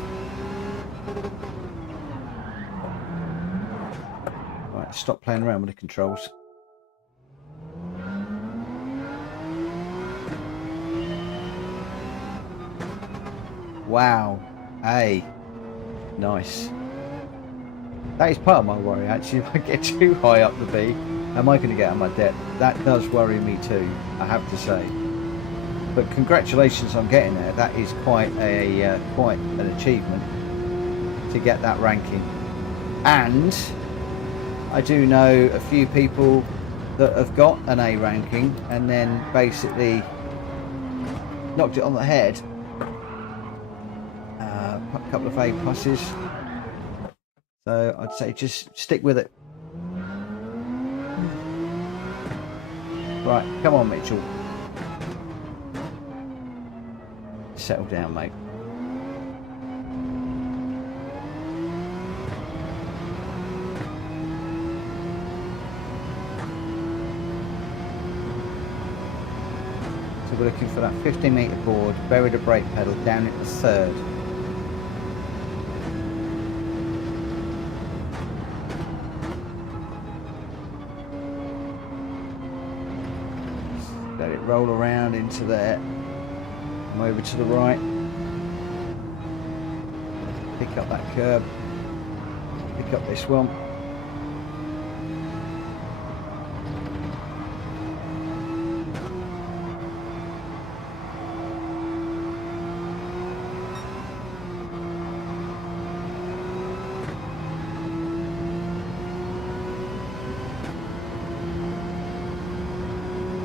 Right, stop playing around with the controls. Wow. Hey. Nice. That is part of my worry, actually. If I get too high up the B, am I going to get out of my depth? That does worry me too, I have to say. But congratulations on getting there. That is quite an achievement to get that ranking. And I do know a few people that have got an A ranking and then basically knocked it on the head. A couple of A pluses. So I'd say just stick with it. Right, come on, Mitchell. Settle down, mate. So we're looking for that 50-metre board, bury the brake pedal down at the third. Let it roll around into there. Come over to the right. Pick up that curb. Pick up this one.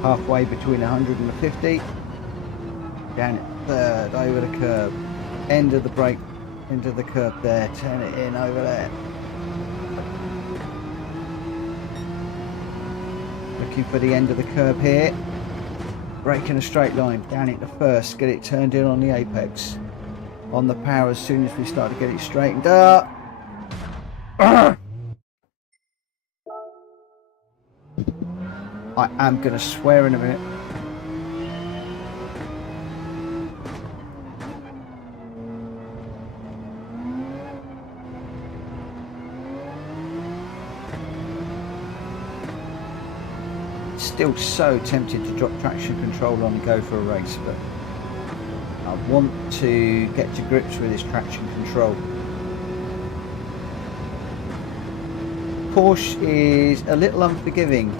Halfway between 100 and 50. Down it, third, over the curb. End of the brake, into the curb there. Turn it in over there. Looking for the end of the curb here. Brake in a straight line. Down it to first. Get it turned in on the apex. On the power as soon as we start to get it straightened up. I am going to swear in a minute. Still so tempted to drop traction control on and go for a race, but I want to get to grips with this traction control. Porsche is a little unforgiving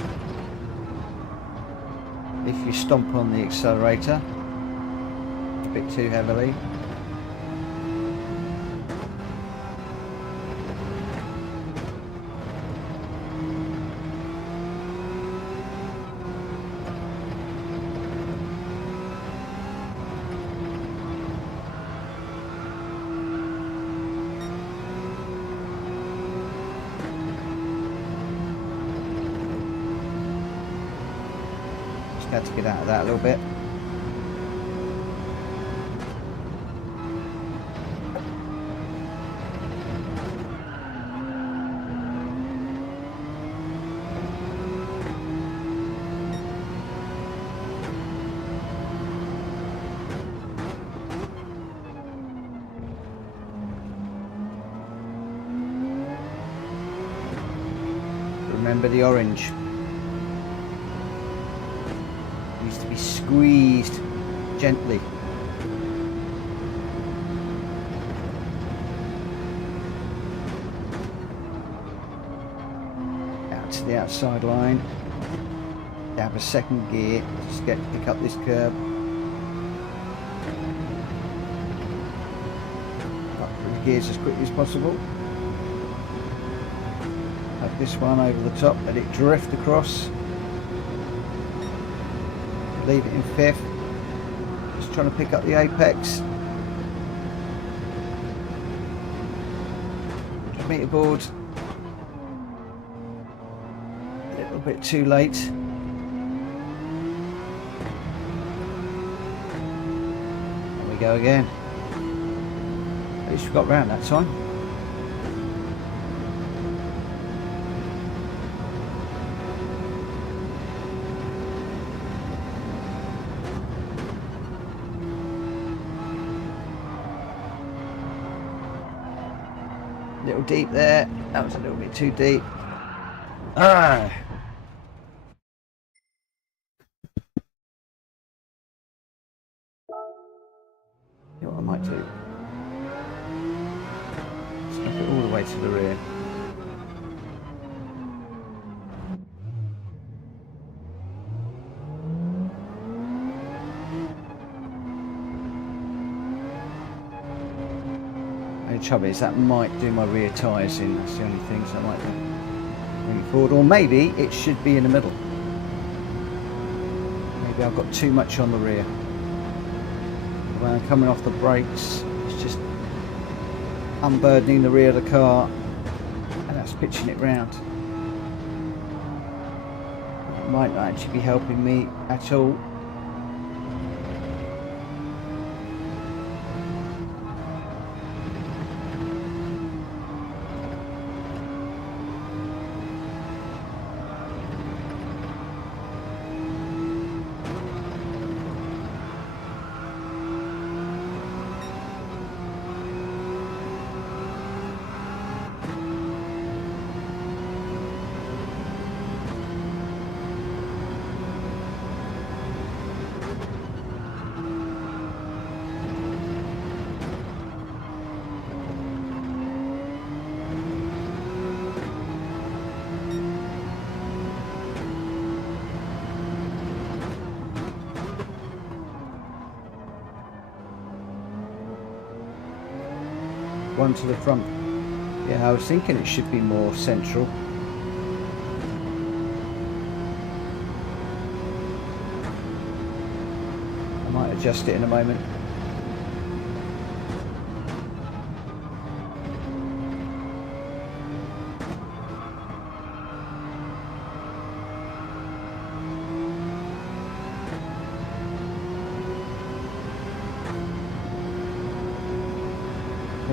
if you stomp on the accelerator a bit too heavily. Had to get out of that a little bit. Remember the orange. Needs to be squeezed gently. Out to the outside line. Have a second gear. Just pick up this curb. Up through the gears as quickly as possible. Have this one over the top. Let it drift across. Leave it in fifth. Just trying to pick up the apex. Meter board. A little bit too late. There we go again. At least we got round that time. Little deep there. That was a little bit too deep. Ah. You know what I might do? Snap it all the way to the rear. The trouble is that might do my rear tyres in. That's the only thing, so I might bring it forward, or maybe it should be in the middle. Maybe I've got too much on the rear. When I'm coming off the brakes, it's just unburdening the rear of the car, and that's pitching it round. It might not actually be helping me at all. One to the front. Yeah, I was thinking it should be more central. I might adjust it in a moment.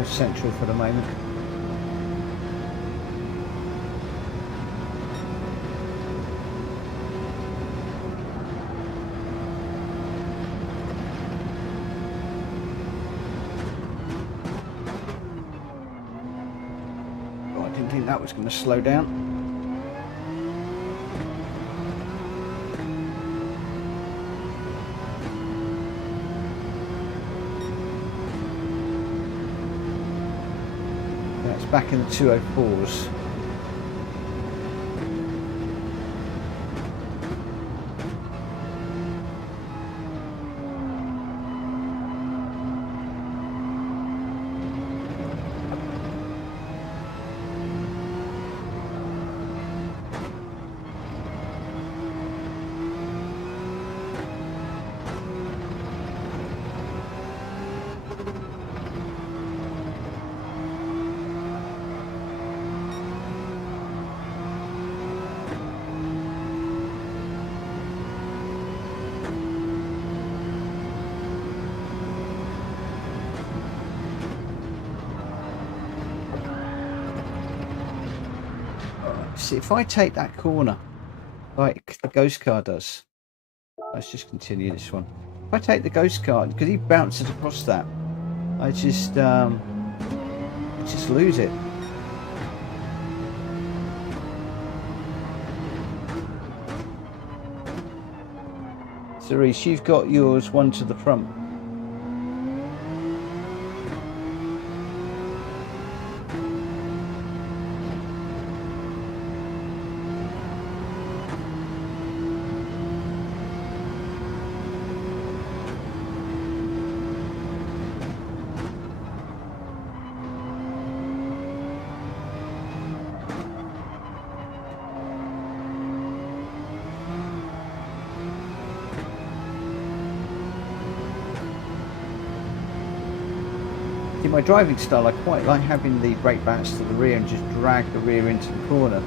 Central for the moment. Oh, I didn't think that was going to slow down. Back in the 204s. See, if I take that corner like the ghost car does, let's just continue this one. If I take the ghost car, because he bounces across that, I just lose it. Cerise, you've got yours one to the front. In my driving style, I quite like having the brake balance to the rear and just drag the rear into the corner.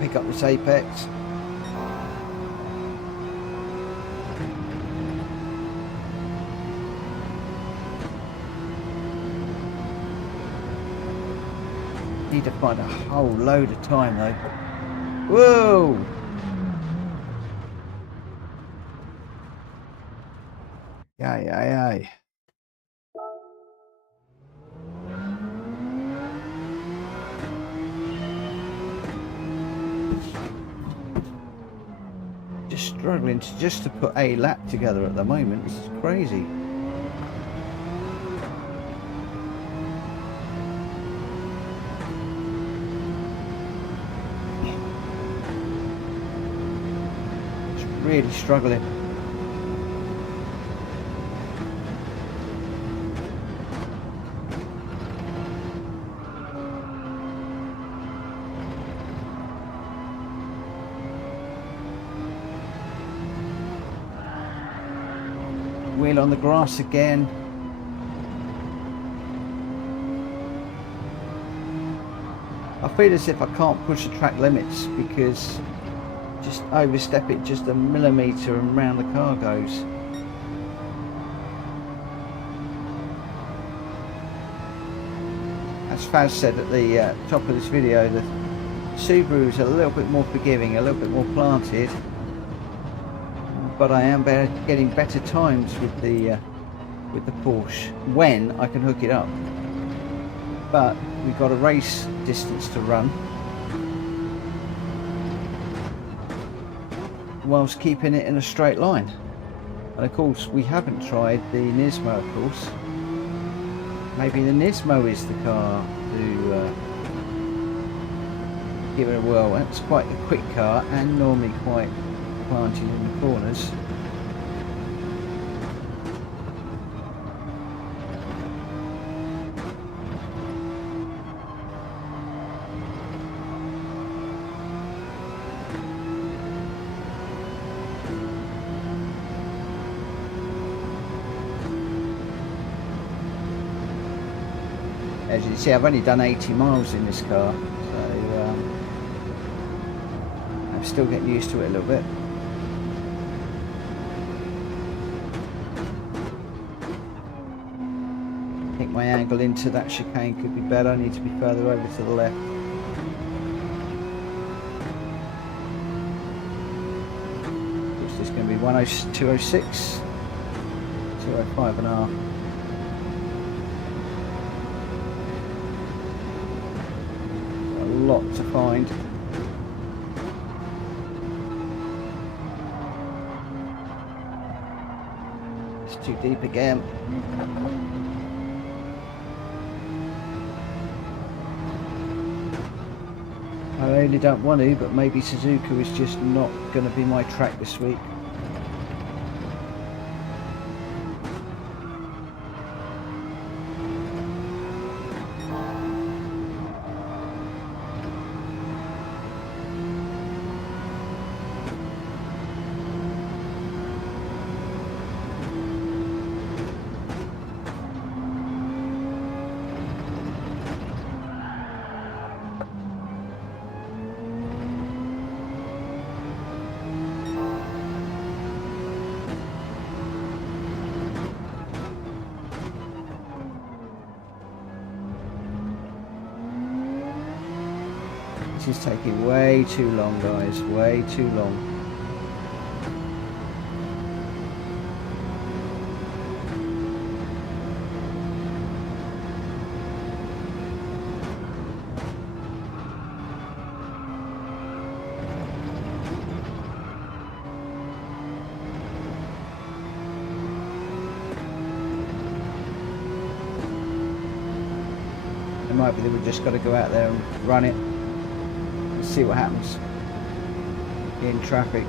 Pick up this apex. Need to find a whole load of time though. Whoa! Yay, yay, yay. Struggling to put a lap together at the moment. This is crazy. Just really struggling. Wheel on the grass again. I feel as if I can't push the track limits because just overstep it just a millimetre and round the car goes. As Faz said at the top of this video, the Subaru is a little bit more forgiving, a little bit more planted. But I am getting better times with the Porsche when I can hook it up. But we've got a race distance to run, whilst keeping it in a straight line. And of course, we haven't tried the Nismo, of course. Maybe the Nismo is the car to give it a whirl. It's quite a quick car and normally quite planting in the corners. As you can see, I've only done 80 miles in this car, so I'm still getting used to it a little bit. I think my angle into that chicane could be better. I need to be further over to the left. This is going to be 206, 205 and a half. A lot to find. It's too deep again. I really don't want to, but maybe Suzuka is just not going to be my track this week. This is taking way too long, guys. Way too long. It might be that we've just got to go out there and run it and see what happens in traffic.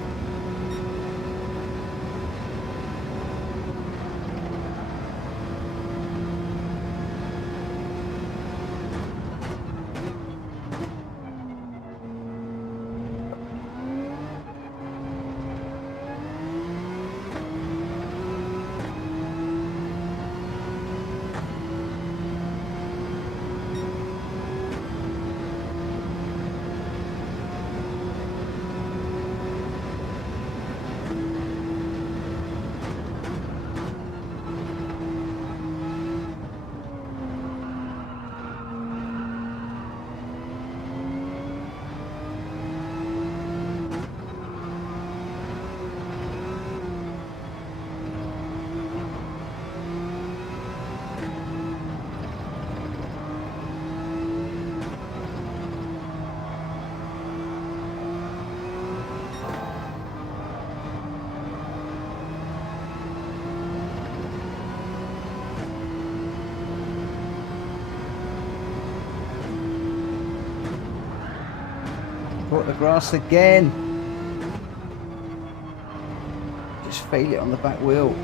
Caught the grass again. Just feel it on the back wheel.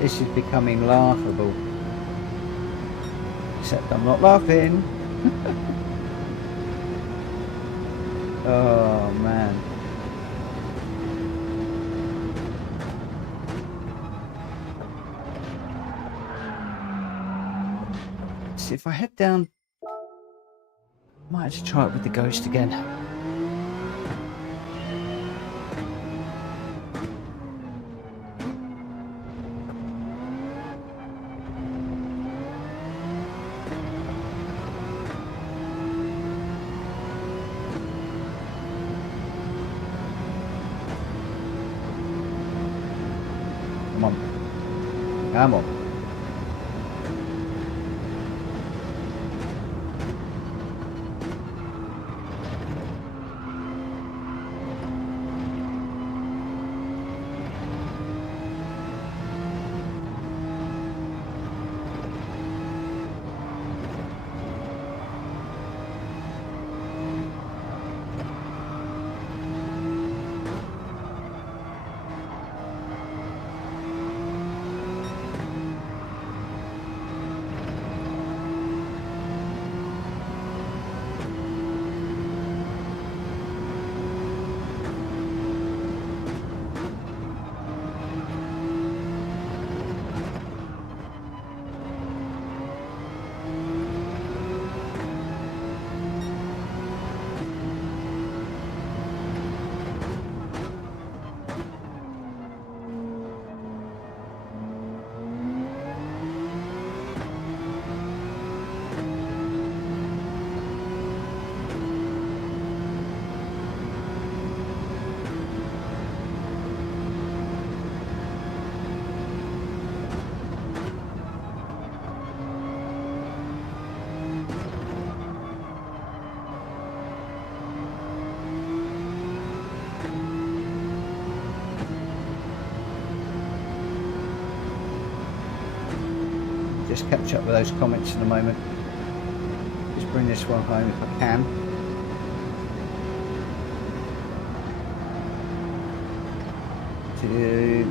This is becoming laughable. Except I'm not laughing. Oh man. See if I head down. Might actually try it with the Ghost again. Come on. Come on. just catch up with those comments in a moment. Just bring this one home if I can. To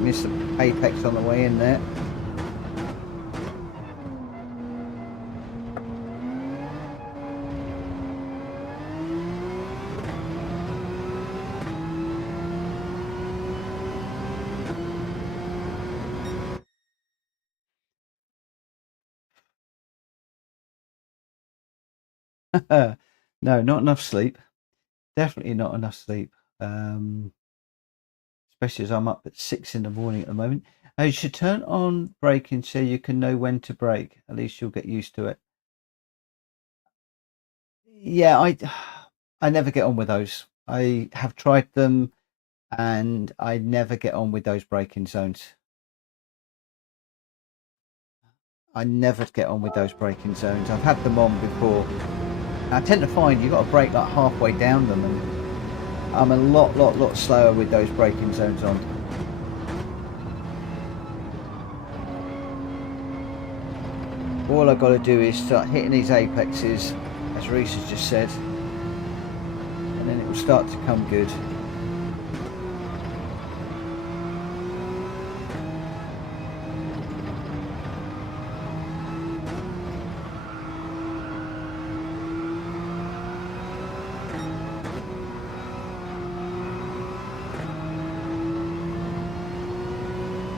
miss the apex on the way in there. No, not enough sleep. Definitely not enough sleep. Especially as I'm up at 6 in the morning at the moment. You should turn on braking so you can know when to brake. At least you'll get used to it. Yeah, I never get on with those. I have tried them and I never get on with those braking zones. I never get on with those braking zones. I've had them on before. I tend to find you've got to brake like halfway down them, and I'm a lot slower with those braking zones on. All I've got to do is start hitting these apexes, as Reese has just said, and then it will start to come good.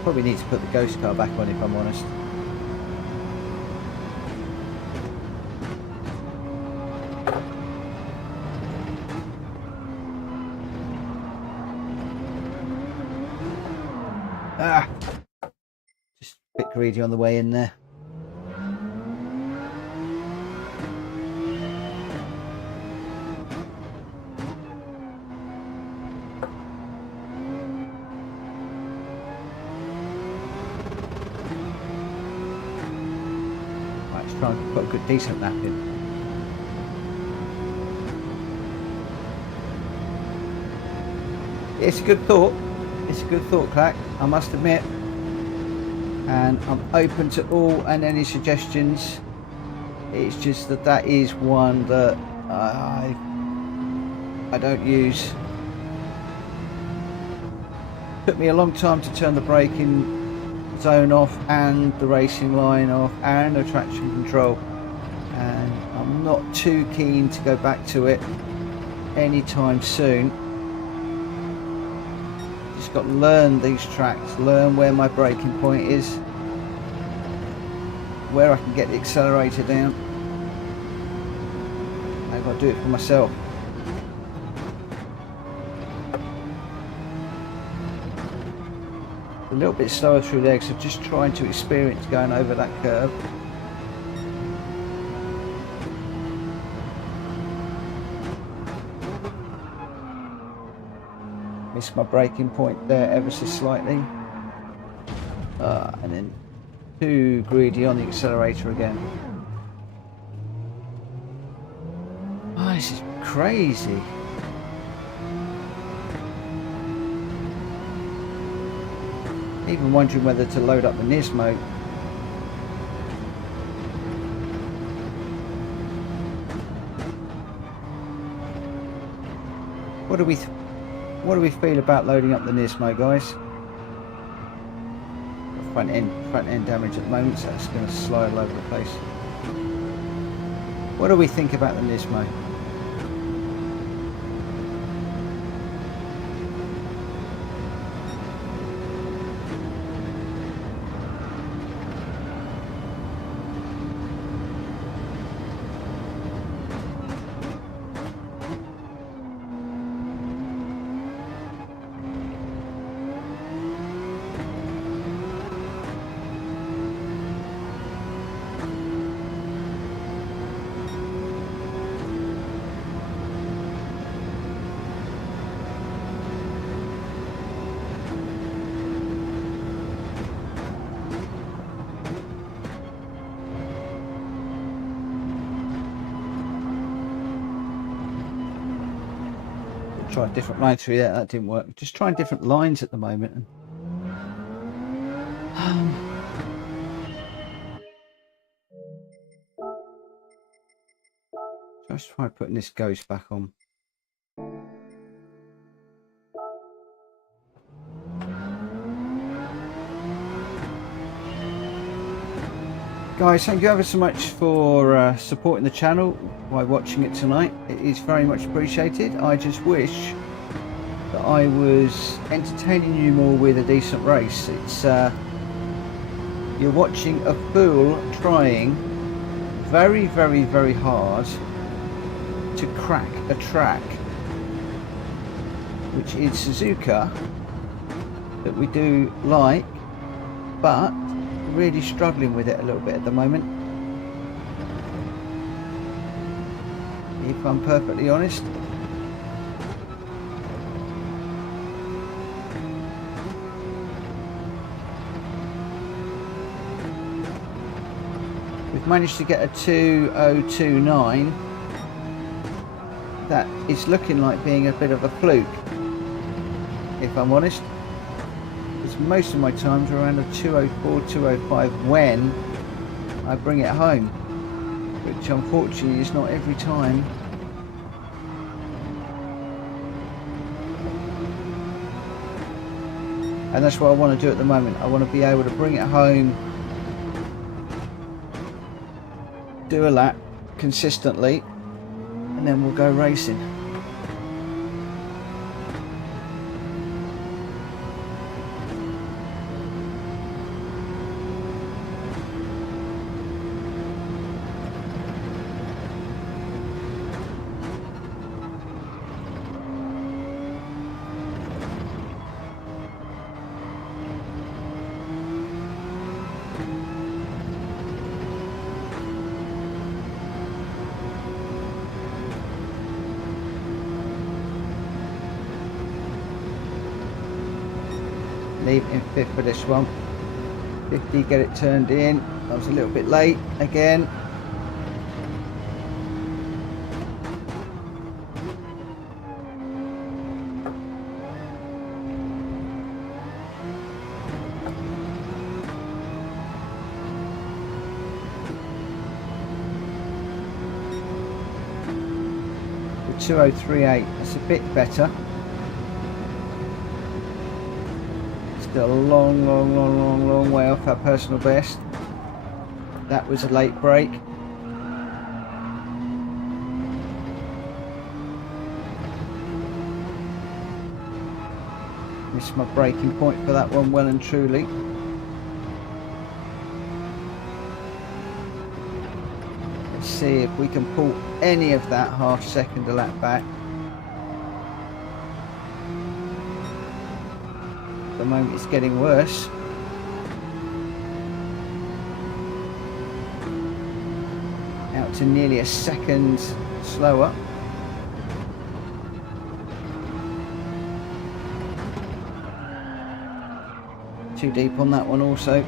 Probably need to put the ghost car back on if I'm honest. Just a bit greedy on the way in there. Try and put a good decent lap in. It's a good thought. It's a good thought, Clack, I must admit. And I'm open to all and any suggestions. It's just that that is one that I don't use. Took me a long time to turn the braking zone off and the racing line off and the traction control, and I'm not too keen to go back to it anytime soon. Just got to learn these tracks, learn where my braking point is, where I can get the accelerator down. I've got to do it for myself. A little bit slower through there because I'm just trying to experience going over that curve. Missed my braking point there ever so slightly. And then too greedy on the accelerator again. Oh, this is crazy. Even wondering whether to load up the Nismo. What do we feel about loading up the Nismo, guys? Front end damage at the moment, so it's going to slide all over the place. What do we think about the Nismo? Try a different line through there. That didn't work. Just trying different lines at the moment. Let's try putting this ghost back on. Guys, thank you ever so much for supporting the channel by watching it tonight. It is very much appreciated. I just wish that I was entertaining you more with a decent race. It's you're watching a fool trying very, very, very hard to crack a track, which is Suzuka, that we do like, but really struggling with it a little bit at the moment, if I'm perfectly honest. We've managed to get a 2029 that is looking like being a bit of a fluke, if I'm honest. Most of my times are around a 204, 205 when I bring it home, which unfortunately is not every time. And that's what I want to do at the moment. I want to be able to bring it home, do a lap consistently, and then we'll go racing. Leave in fifth for this one. 50, get it turned in. I was a little bit late again. The 2038, that's a bit better. Still a long way off our personal best. That was a late break. Missed my braking point for that one well and truly. Let's see if we can pull any of that half second a lap back. At the moment it's getting worse. Out to nearly a second slower. Too deep on that one also.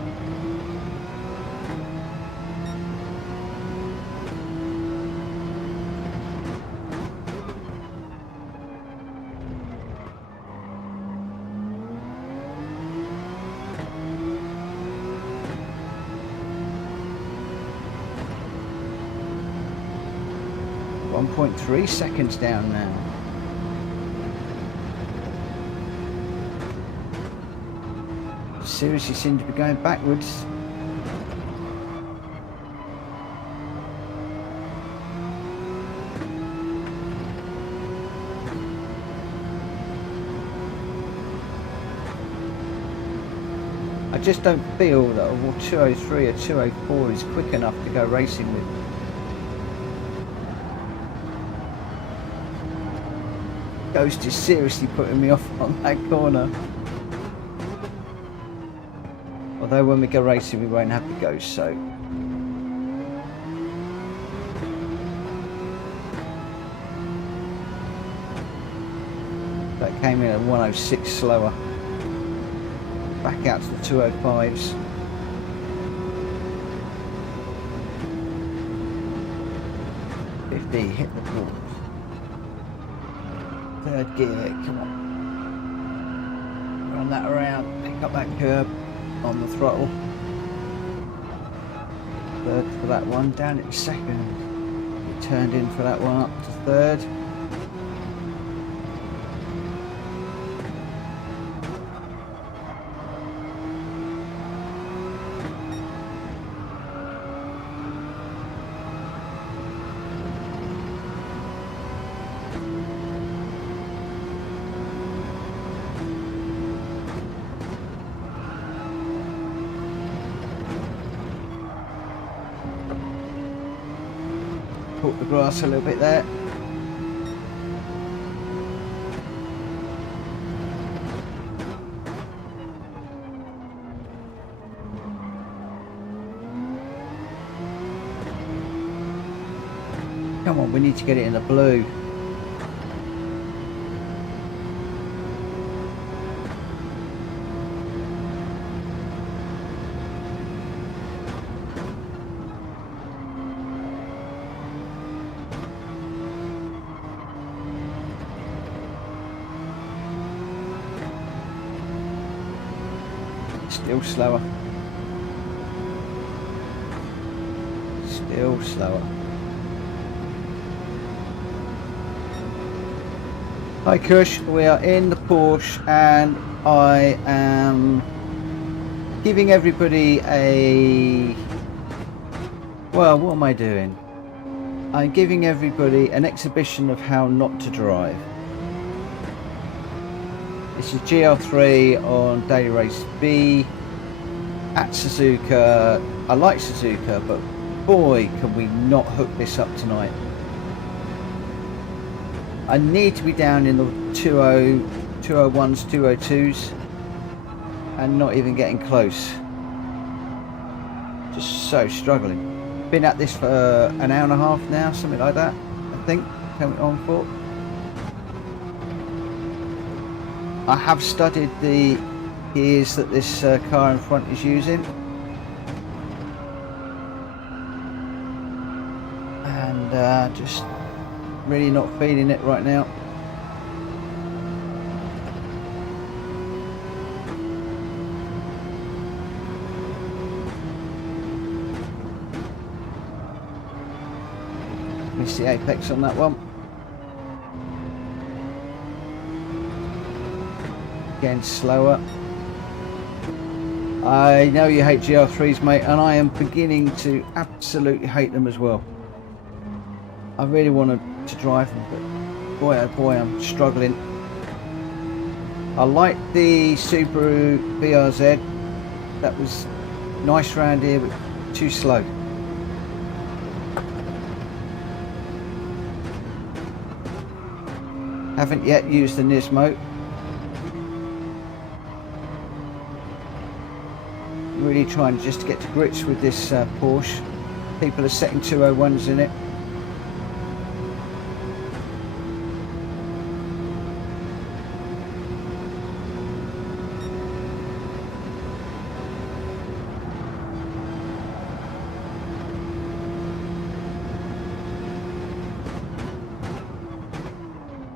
.3 seconds down now. Seriously seem to be going backwards. I just don't feel that a 203 or 204 is quick enough to go racing with. Ghost is seriously putting me off on that corner. Although when we go racing we won't have the Ghost, so that came in at 106 slower. Back out to the 205s. Hit the ball. Third gear, come on. Run that around, pick up that curb on the throttle. Third for that one, down at second. turned in for that one up to third. Caught the grass a little bit there. Come on, we need to get it in the blue. Still slower. Still slower. Hi Kush, we are in the Porsche and I am giving everybody a... Well, what am I doing? I'm giving everybody an exhibition of how not to drive. This is GL3 on Daily Race B at Suzuka. I like Suzuka, but boy, can we not hook this up tonight. I need to be down in the 201s, 202s, and not even getting close. Just so struggling. Been at this for an hour and a half now, something like that, I think. Coming on for. I have studied the gears that this car in front is using, and just really not feeling it right now. Missed the apex on that one. Again, slower. I know you hate GL3s, mate, and I am beginning to absolutely hate them as well. I really wanted to drive them, but boy oh boy, I'm struggling. I like the Subaru BRZ. That was nice round here, but too slow. Haven't yet used the Nismo. Really trying just to get to grips with this Porsche. People are setting 201s in it.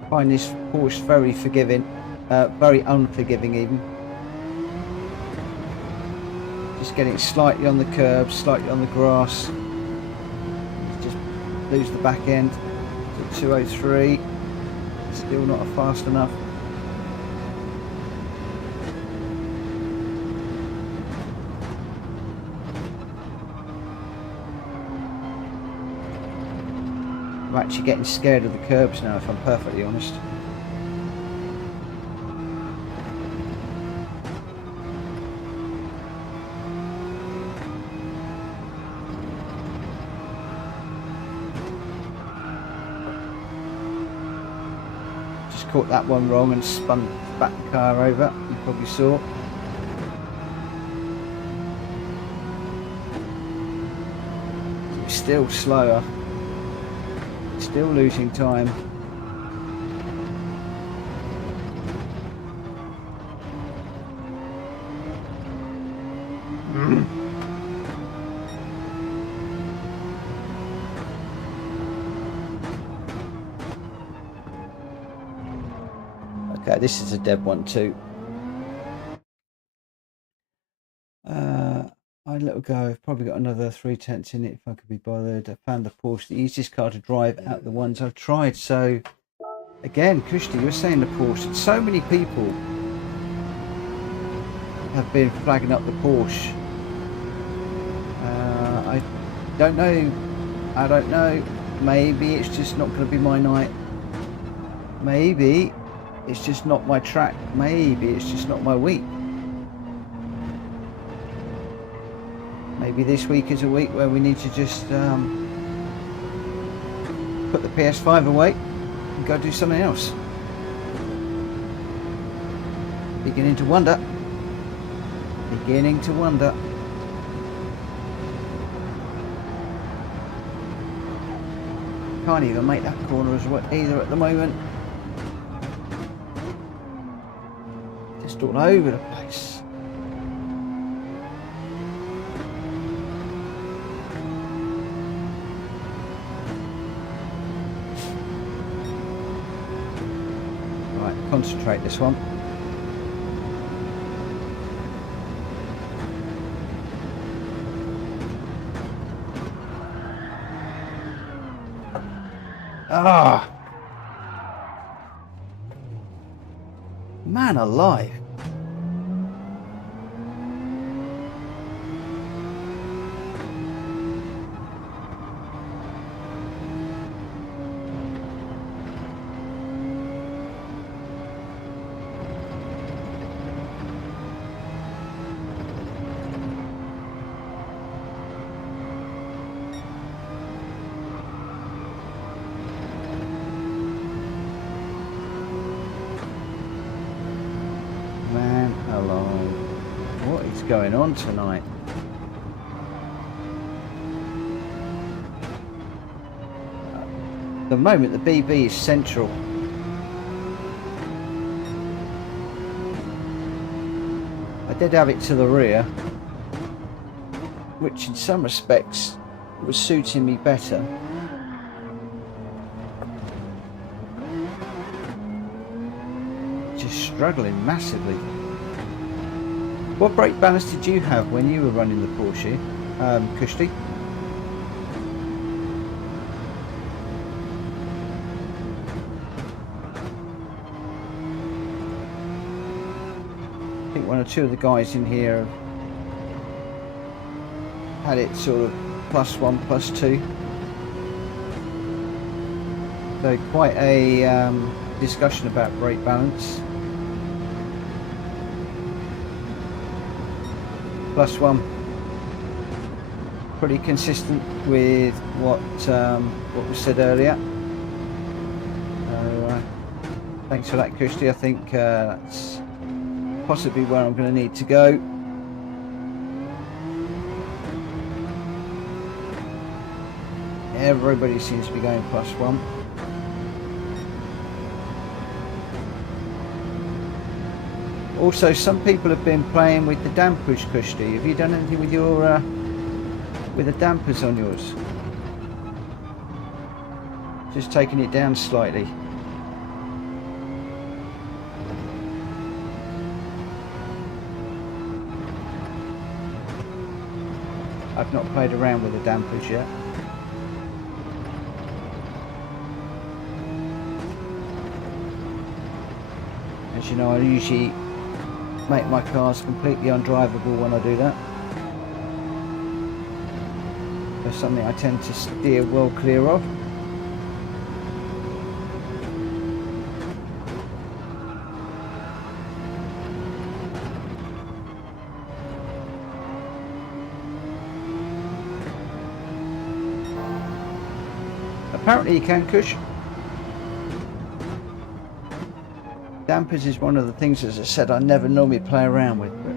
I find this Porsche very forgiving, very unforgiving even. Just getting slightly on the curb, slightly on the grass. Just lose the back end to 203. Still not fast enough. I'm actually getting scared of the curbs now, if I'm perfectly honest. Caught that one wrong and spun back the car over, you probably saw. Still slower, still losing time. Okay, this is a dead one too. I little go. I've probably got another 3/10 in it if I could be bothered. I found the Porsche, the easiest car to drive out of the ones I've tried. So again, Kushti, you're saying the Porsche. So many people have been flagging up the Porsche. I don't know. I don't know. Maybe it's just not going to be my night. Maybe it's just not my track. Maybe it's just not my week. Maybe this week is a week where we need to just put the PS5 away and go do something else. Beginning to wonder. Beginning to wonder. Can't even make that corner as well either at the moment. Just all over the place. Right, concentrate this one. Ah, man alive. Going on tonight. At the moment the BB is central. I did have it to the rear, which in some respects was suiting me better. Just struggling massively. What brake balance did you have when you were running the Porsche, Kushti? I think one or two of the guys in here had it sort of +1, +2. So quite a discussion about brake balance. +1, pretty consistent with what was said earlier. Thanks for that, Kushti. I think that's possibly where I'm going to need to go. Everybody seems to be going +1. Also, some people have been playing with the dampers, Kushti. Have you done anything with your with the dampers on yours? Just taking it down slightly. I've not played around with the dampers yet. As you know, I usually make my cars completely undrivable when I do that. That's something I tend to steer well clear of. Apparently you can, Kush. Dampers is one of the things, as I said, I never normally play around with, but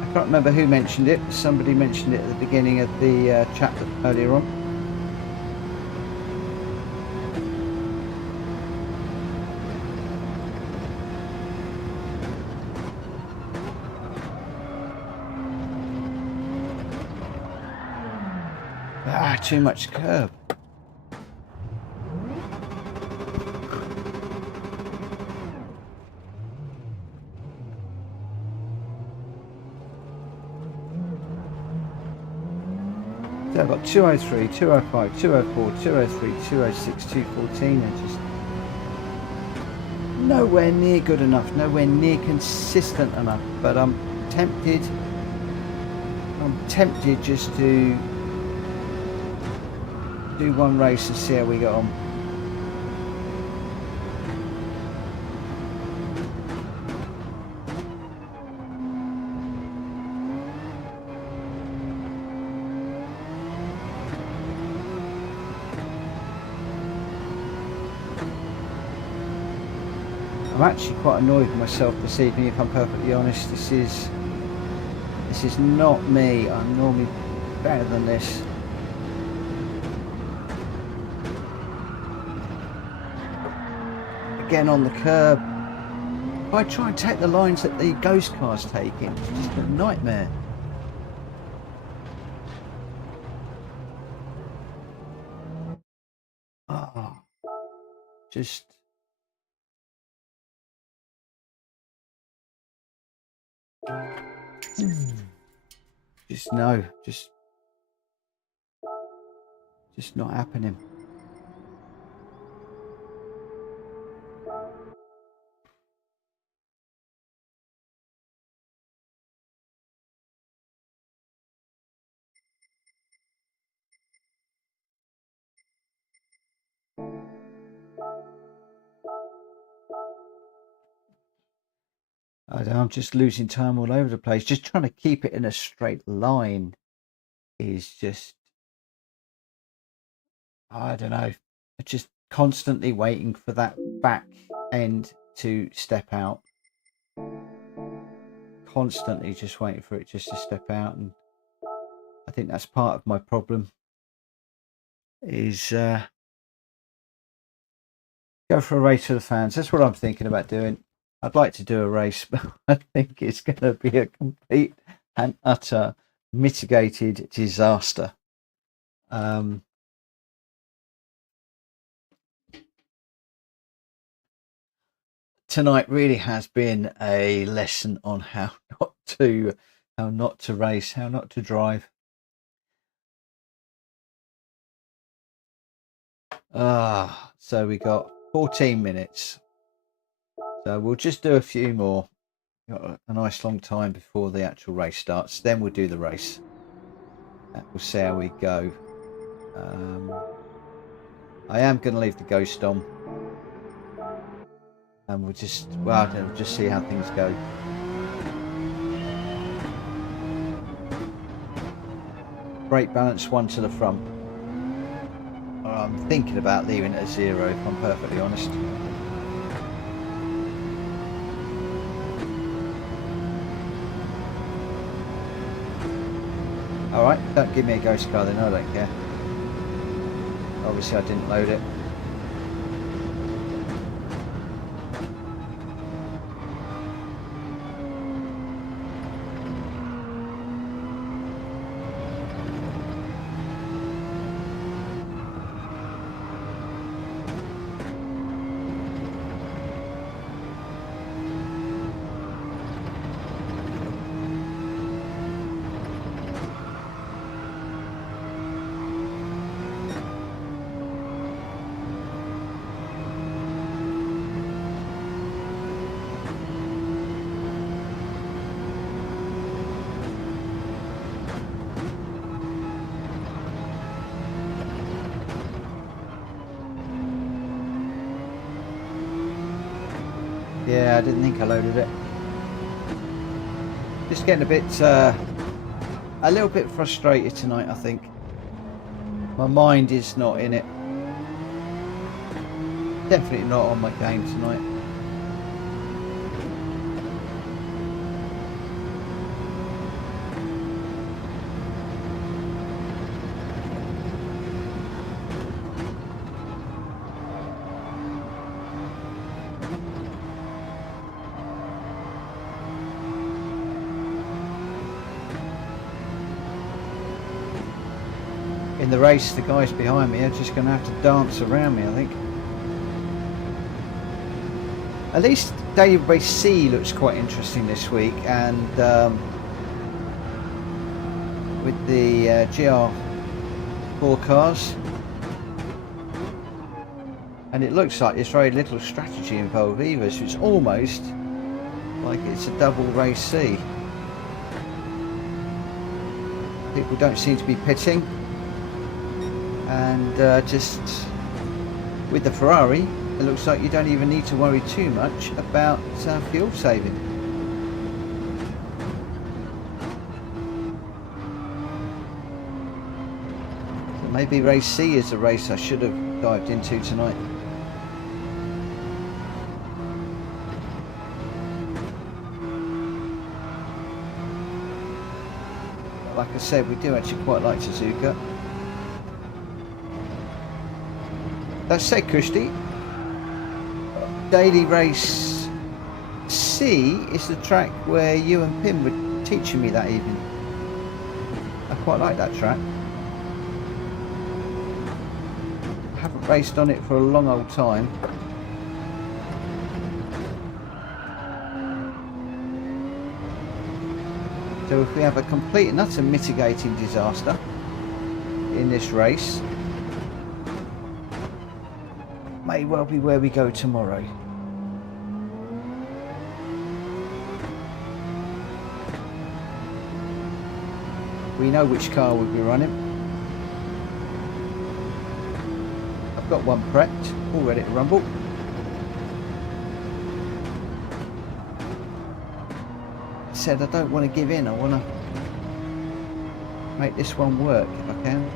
I can't remember who mentioned it. Somebody mentioned it at the beginning of the chat earlier on. Ah, too much curb. I've got 203, 205, 204, 203, 206, 214, and just nowhere near good enough, nowhere near consistent enough. But I'm tempted just to do one race and see how we get on. I'm actually quite annoyed with myself this evening, if I'm perfectly honest. This is not me. I'm normally better than this. Again on the curb. If I try and take the lines that the ghost car's taking, it's just a nightmare. Oh, just no, just not happening. I'm just losing time all over the place. Just trying to keep it in a straight line is just, I don't know, just constantly waiting for that back end to step out. Constantly just waiting for it just to step out, and I think that's part of my problem. Is go for a race for the fans. That's what I'm thinking about doing. I'd like to do a race, but I think it's going to be a complete and utter mitigated disaster. Tonight really has been a lesson on how not to race, how not to drive. So we got 14 minutes. So we'll just do a few more. Got a nice long time before the actual race starts. Then we'll do the race. We'll see how we go. I am going to leave the ghost on, and we'll just see how things go. Brake balance 1 to the front. I'm thinking about leaving it at 0, if I'm perfectly honest. Alright, don't give me a ghost car then, I don't care. Obviously I didn't load it. Yeah, I didn't think I loaded it. Just getting a little bit frustrated tonight, I think. My mind is not in it. Definitely not on my game tonight. In the race, the guys behind me are just going to have to dance around me, I think. At least Daily Race C looks quite interesting this week, and with the GR 4 cars. And it looks like there's very little strategy involved either, so it's almost like it's a double race C. People don't seem to be pitting, and just with the Ferrari, it looks like you don't even need to worry too much about fuel saving. So maybe race C is the race I should have dived into tonight. Like I said, we do actually quite like Suzuka. That said, Christy, daily race C is the track where you and Pim were teaching me that evening. I quite like that track. I haven't raced on it for a long old time. So if we have a complete and utter mitigating disaster in this race, may well be where we go tomorrow. We know which car we'll be running. I've got one prepped, all ready to rumble. Said I don't want to give in. I want to make this one work if I can.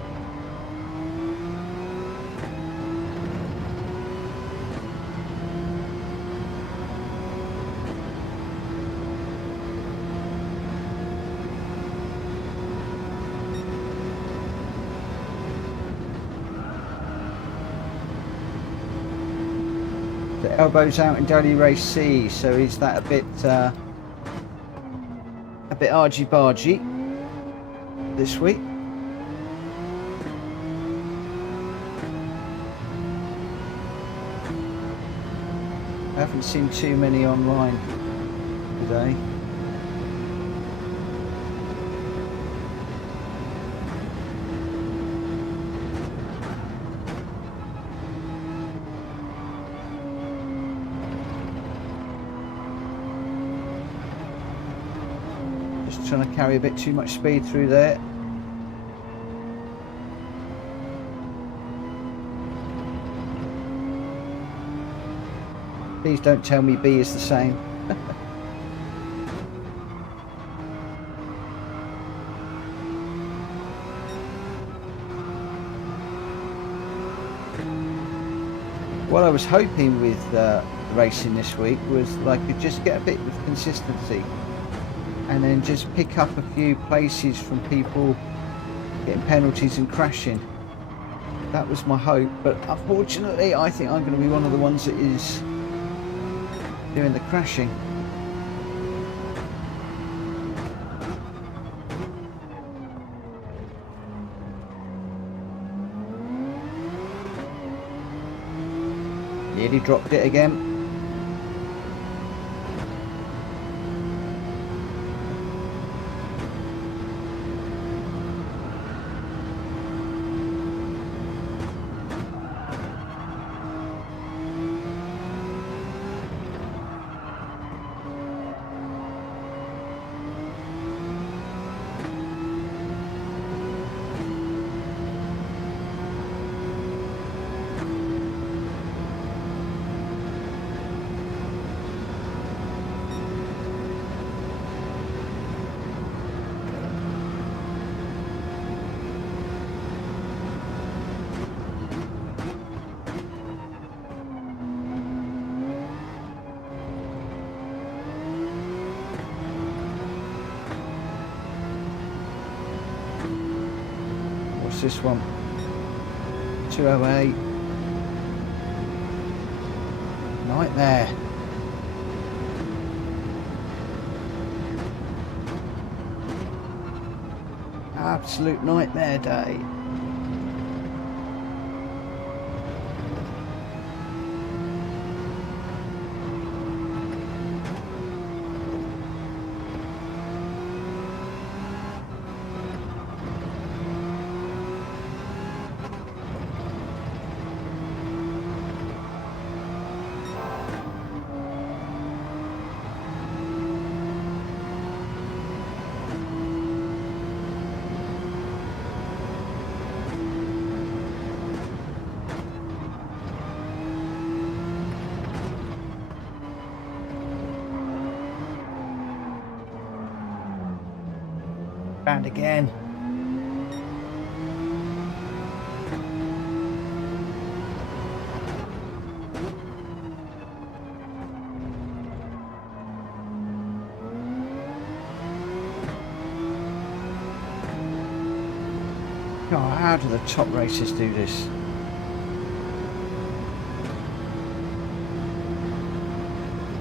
The elbows out in daily race C, so is that a bit argy-bargy this week? I haven't seen too many online today. Trying to carry a bit too much speed through there. Please don't tell me B is the same. What I was hoping with racing this week was that I could just get a bit of consistency and then just pick up a few places from people getting penalties and crashing. That was my hope, but unfortunately I think I'm going to be one of the ones that is doing the crashing. Nearly dropped it again. This one 208. Nightmare. Absolute nightmare day. Round again. Oh, how do the top racers do this?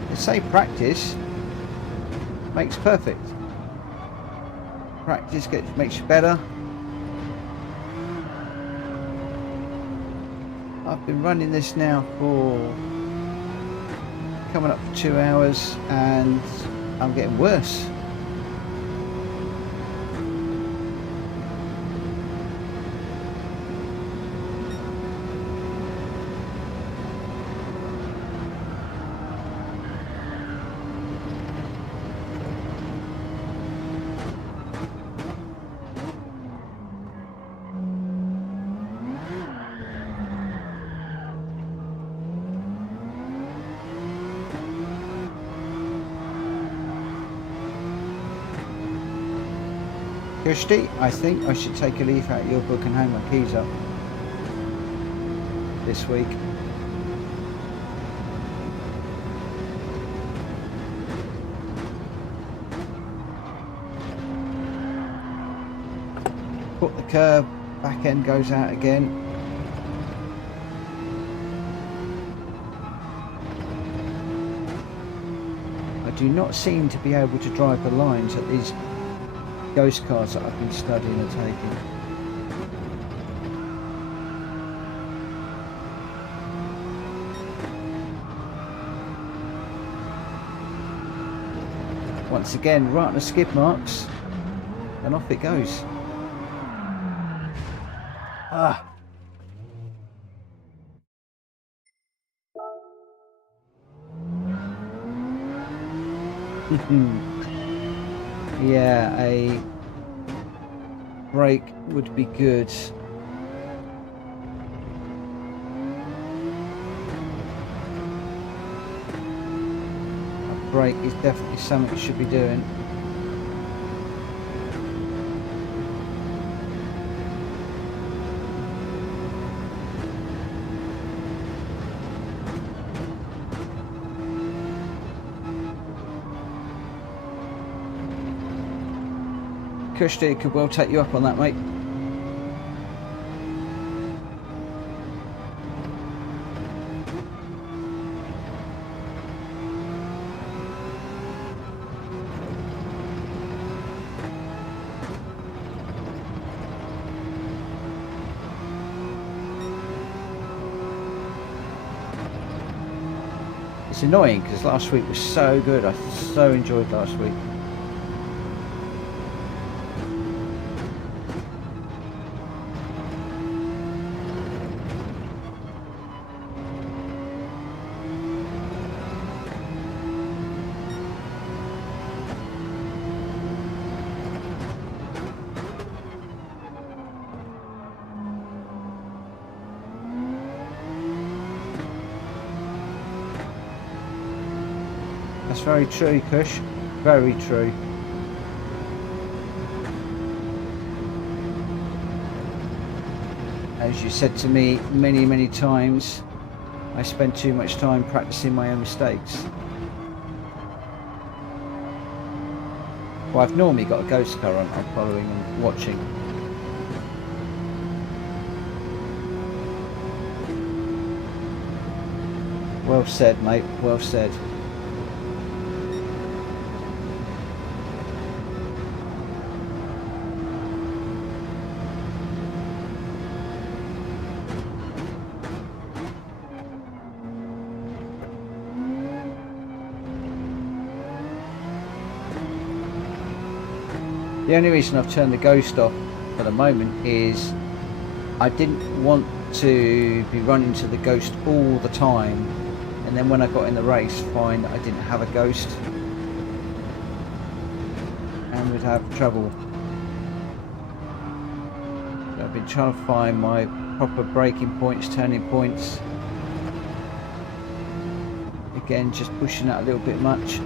They say practice makes perfect. Practice makes you better. I've been running this now for coming up for 2 hours and I'm getting worse. Kirsty, I think I should take a leaf out of your book and hang my keys up this week. Put the curb, back end goes out again. I do not seem to be able to drive the lines that these ghost cars that I've been studying are taking. Once again, right on the skid marks, and off it goes. Ah. Yeah, a brake would be good. A brake is definitely something you should be doing. Kirsty could well take you up on that, mate. It's annoying because last week was so good. I so enjoyed last week. That's very true, Kush. Very true. As you said to me many, many times, I spend too much time practicing my own mistakes. Well, I've normally got a ghost car I'm following and watching. Well said, mate. Well said. The only reason I've turned the ghost off for the moment is I didn't want to be running to the ghost all the time, and then when I got in the race find I didn't have a ghost and would have trouble. So I've been trying to find my proper braking points, turning points. Again, just pushing that a little bit much.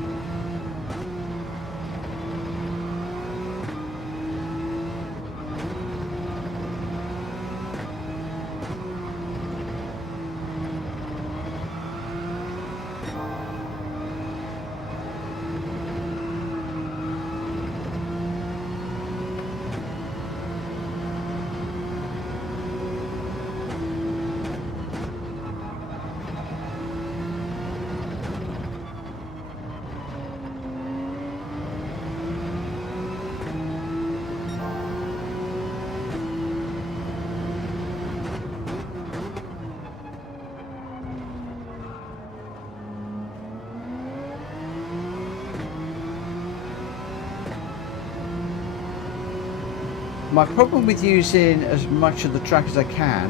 My problem with using as much of the track as I can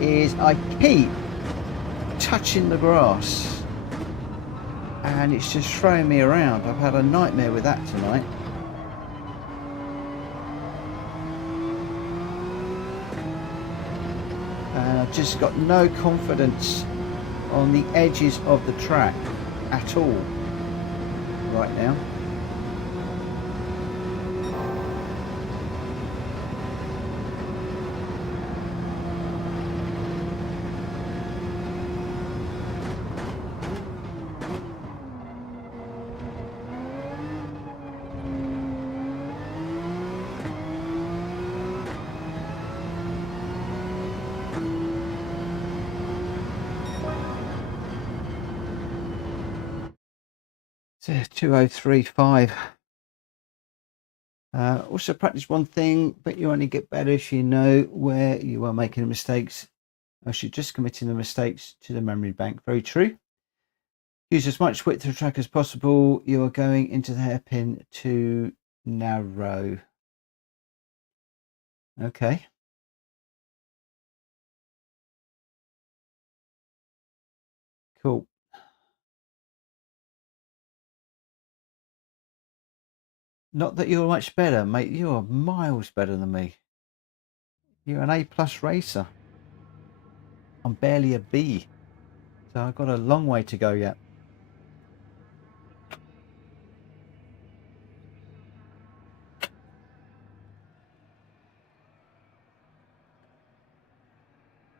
is I keep touching the grass and it's just throwing me around. I've had a nightmare with that tonight. And I've just got no confidence on the edges of the track at all right now. So 2035. Also practice one thing, but you only get better if you know where you are making the mistakes. I should just committing the mistakes to the memory bank. Very true. Use as much width of the track as possible. You are going into the hairpin too narrow. Okay. Cool. Not that you're much better, mate. You are miles better than me. You're an A+ racer. I'm barely a B. So I've got a long way to go yet.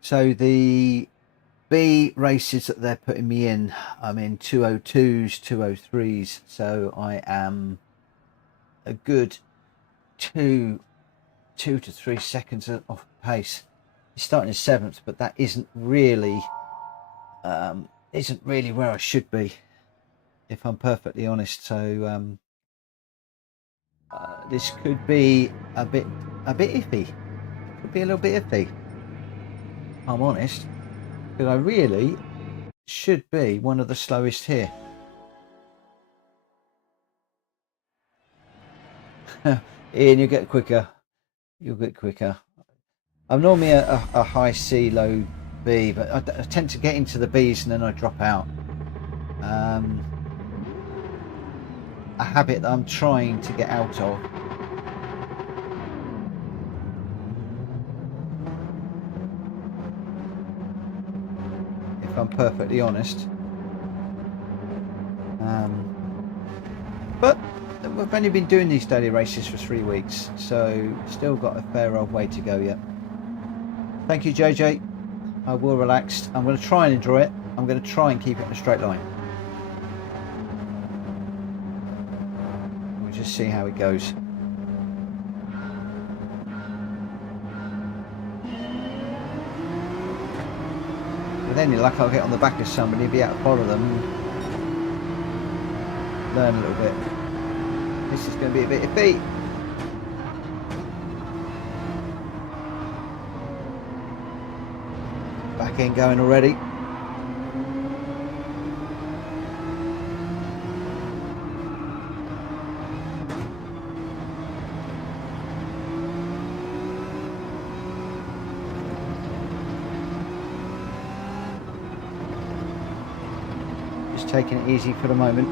So the B races that they're putting me in, I'm in 202s, 203s. So I am a good 2 to 3 seconds off pace. He's starting in 7th, but that isn't really where I should be, if I'm perfectly honest. So this could be a bit iffy. Could be a little bit iffy, I'm honest, because I really should be one of the slowest here. Ian, you get quicker. You'll get quicker. I'm normally a high C, low B, but I tend to get into the Bs and then I drop out. A habit that I'm trying to get out of. If I'm perfectly honest. But we've only been doing these daily races for 3 weeks, so still got a fair old way to go yet. Thank you, JJ. I will relax. I'm going to try and enjoy it. I'm going to try and keep it in a straight line. We'll just see how it goes. With any luck, I'll get on the back of somebody, be able to follow them, and learn a little bit. This is going to be a bit iffy. Back end going already. Just taking it easy for the moment.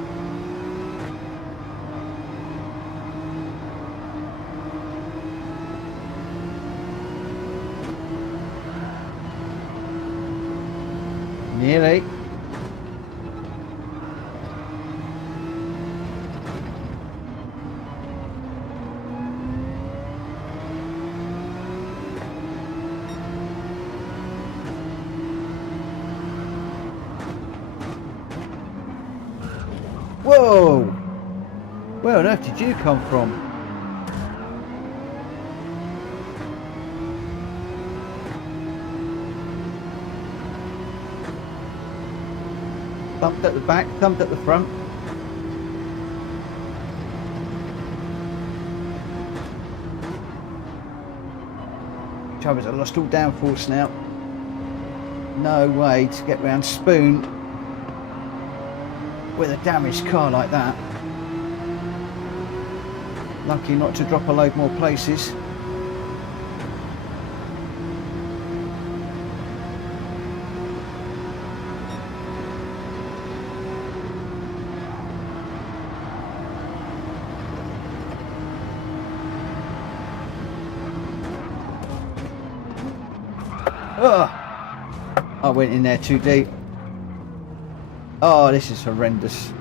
Nearly. Whoa! Where on earth did you come from? Thumped at the back, thumped at the front. Trouble is I lost all downforce now. No way to get round Spoon with a damaged car like that. Lucky not to drop a load more places. Oh, I went in there too deep. Oh, this is horrendous.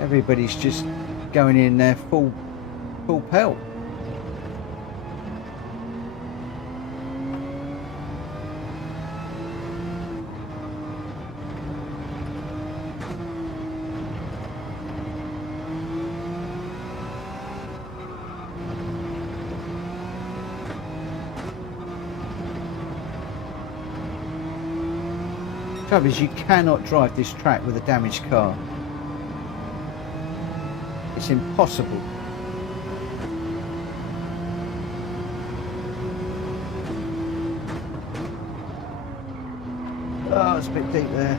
Everybody's just going in there full pelt. The trouble is, you cannot drive this track with a damaged car. It's impossible. Oh, it's a bit deep there.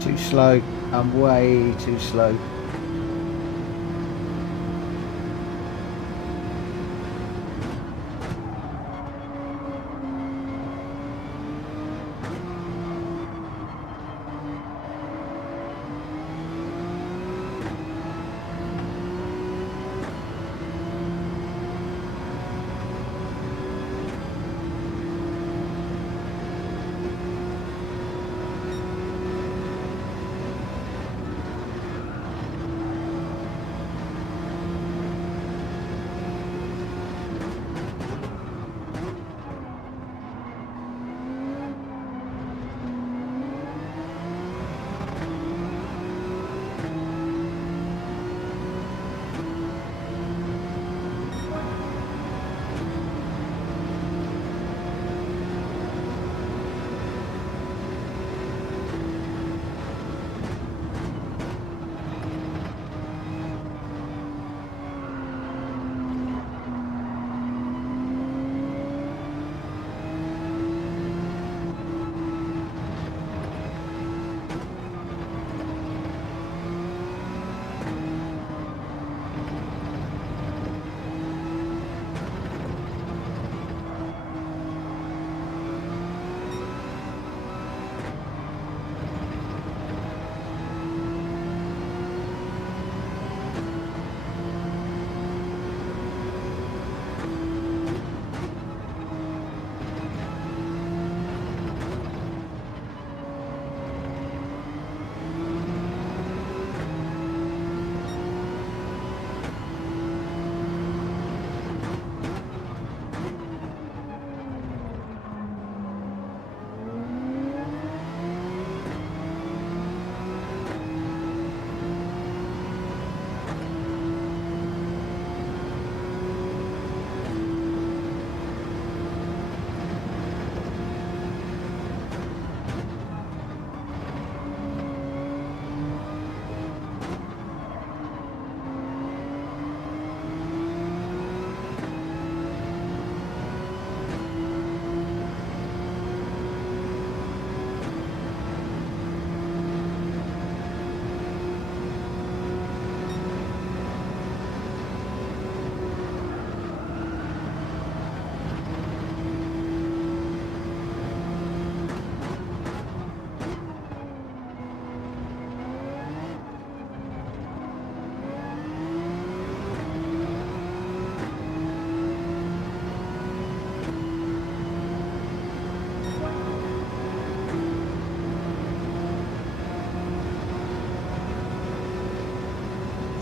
Too slow. I'm way too slow.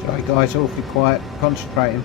Sorry guys, awfully quiet, concentrating.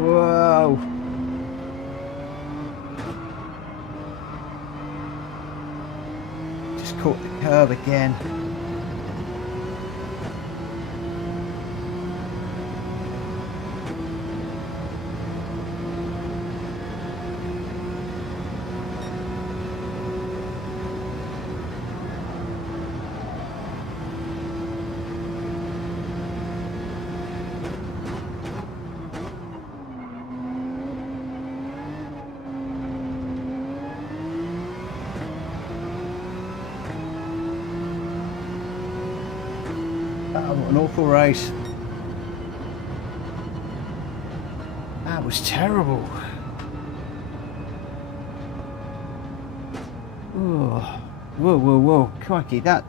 Whoa! Just caught the curb again. An awful race. That was terrible. Oh, whoa! Crikey, that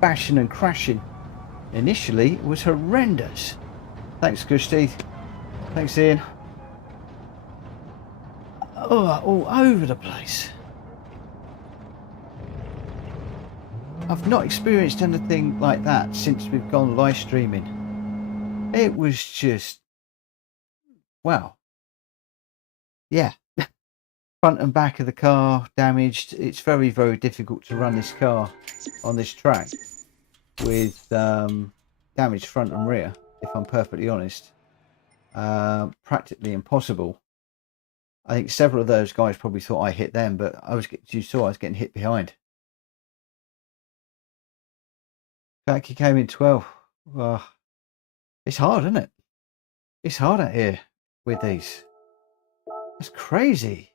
bashing and crashing initially was horrendous. Thanks, Christy. Thanks, Ian. Oh, all over the place. I've not experienced anything like that since we've gone live streaming. It was just, wow. Yeah. Front and back of the car damaged. It's very, very difficult to run this car on this track with damaged front and rear, if I'm perfectly honest. Practically impossible. I think several of those guys probably thought I hit them, but you saw I was getting hit behind. He came in 12th. Well, it's hard, isn't it? It's hard out here with these. That's crazy.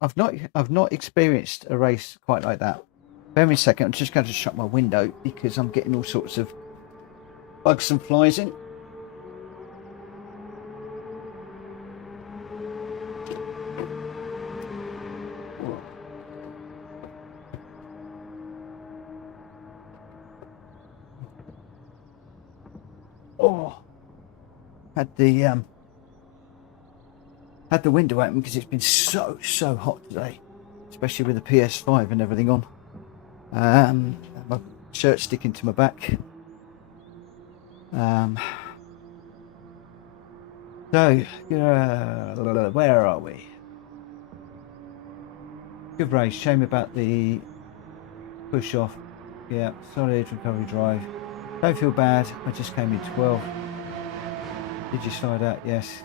I've not experienced a race quite like that. Bear me a second. I'm just going to shut my window because I'm getting all sorts of bugs and flies in. Oh, had the window open because it's been so hot today, especially with the PS5 and everything on. My shirt sticking to my back. So where are we? Good race. Shame about the push off. Yeah, solid recovery drive. Don't feel bad. I just came in 12th. Did you slide out? Yes.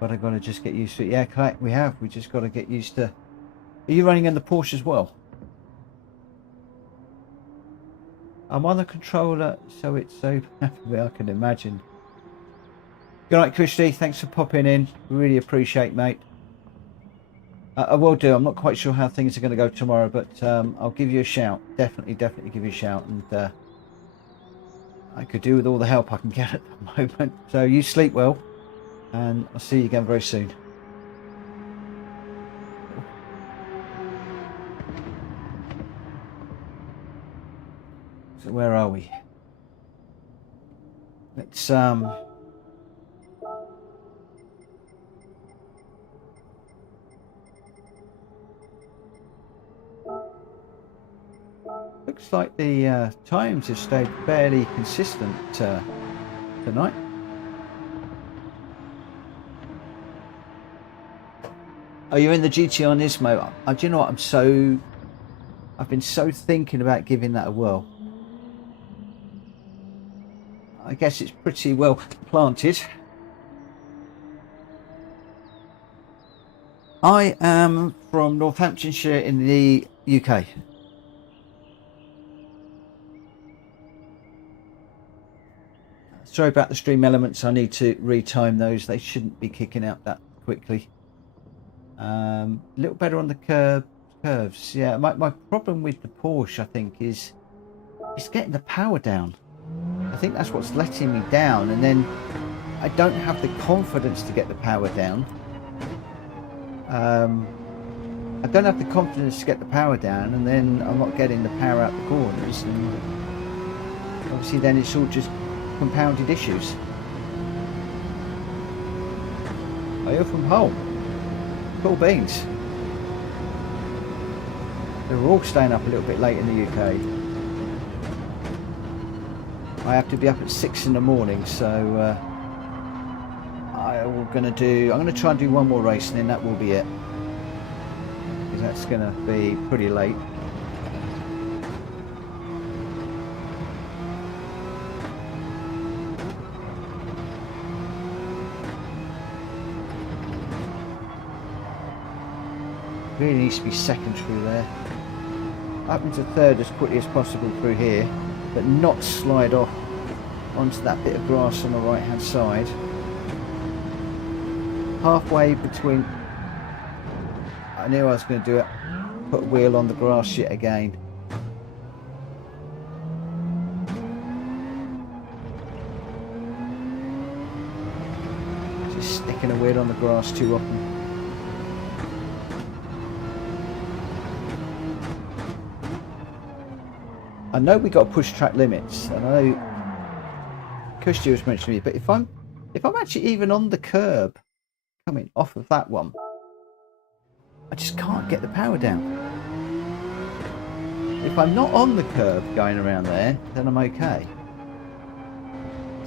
But I got to just get used to it. Yeah, correct. We have. We just got to get used to. Are you running in the Porsche as well? I'm on the controller, so it's so I can imagine. Good night, Christy. Thanks for popping in. Really appreciate, mate. I will do. I'm not quite sure how things are going to go tomorrow, but I'll give you a shout. Definitely give you a shout. And I could do with all the help I can get at the moment. So you sleep well, and I'll see you again very soon. So where are we? Let's looks like the times have stayed fairly consistent tonight. Oh, you're in the GTR Nismo. Do you know what? I've been so thinking about giving that a whirl. I guess it's pretty well planted. I am from Northamptonshire in the UK. Sorry about the stream elements. I need to retime those. They shouldn't be kicking out that quickly. A little better on the curves. Yeah, my problem with the Porsche, I think, is getting the power down. I think that's what's letting me down, and then I don't have the confidence to get the power down. I don't have the confidence to get the power down, and then I'm not getting the power out the corners, and obviously then it's all just compounded issues. Are you from home? Cool beans. They're all staying up a little bit late in the UK. I have to be up at 6 in the morning, so I'm going to try and do one more race, and then that will be it. Because that's going to be pretty late. Really needs to be second through there. Up into third as quickly as possible through here, but not slide off onto that bit of grass on the right hand side. Halfway between, I knew I was going to do it, put a wheel on the grass yet again. Just sticking a wheel on the grass too often. I know we got to push track limits, and I know Kushti was mentioning it, but if I'm actually even on the curb coming off of that one, I just can't get the power down. If I'm not on the curb going around there, then I'm okay.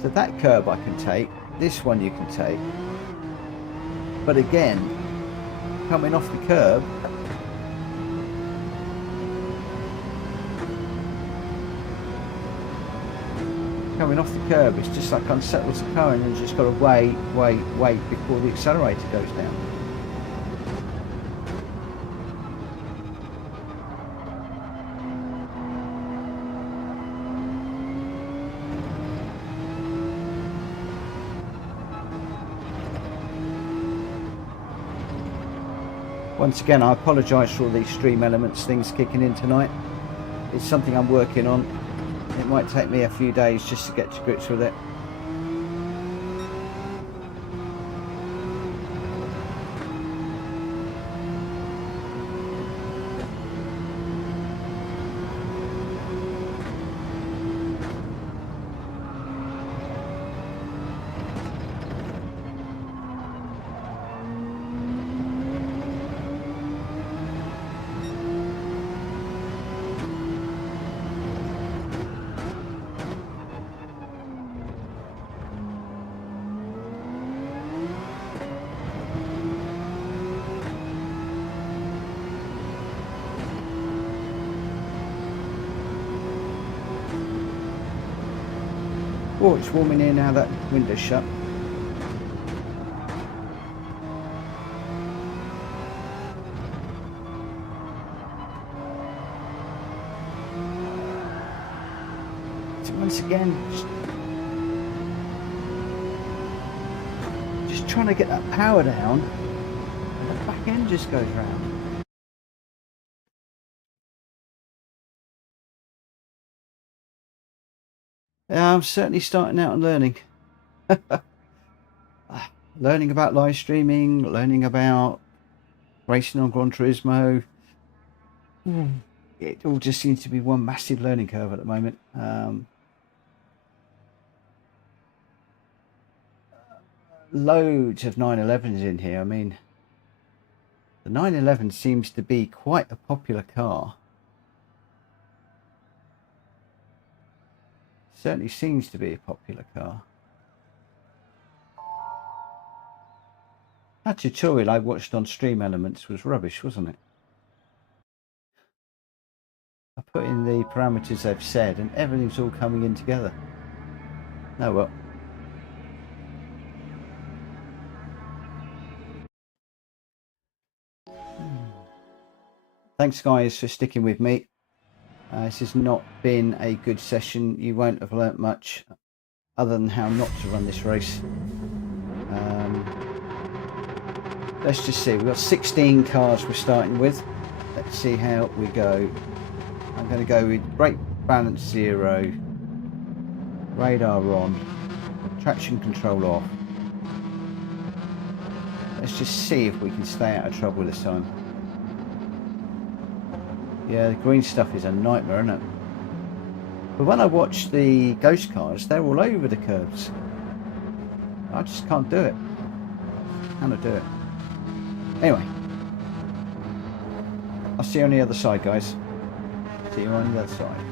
So that curb I can take, this one you can take, but again, coming off the curb, it's just like unsettles the car, and then just got to wait before the accelerator goes down. Once again, I apologise for all these stream elements, things kicking in tonight. It's something I'm working on. It might take me a few days just to get to grips with it. Oh, it's warming here now that window's shut. So once again, just trying to get that power down, and the back end just goes round. Yeah, I'm certainly starting out and learning. Learning about live streaming, learning about racing on Gran Turismo. It all just seems to be one massive learning curve at the moment. Loads of 911s in here. I mean, the 911 seems to be quite a popular car. Certainly seems to be a popular car. That tutorial I watched on Stream Elements was rubbish, wasn't it? I put in the parameters they've said and everything's all coming in together. Oh well. Thanks guys for sticking with me. This has not been a good session. You won't have learnt much other than how not to run this race. Let's just see, we've got 16 cars we're starting with. Let's see how we go. I'm going to go with brake balance 0, radar on, traction control off. Let's just see if we can stay out of trouble this time. Yeah, the green stuff is a nightmare, isn't it? But when I watch the ghost cars, they're all over the curbs. I just can't do it. How do I do it? Anyway, I'll see you on the other side, guys. See you on the other side.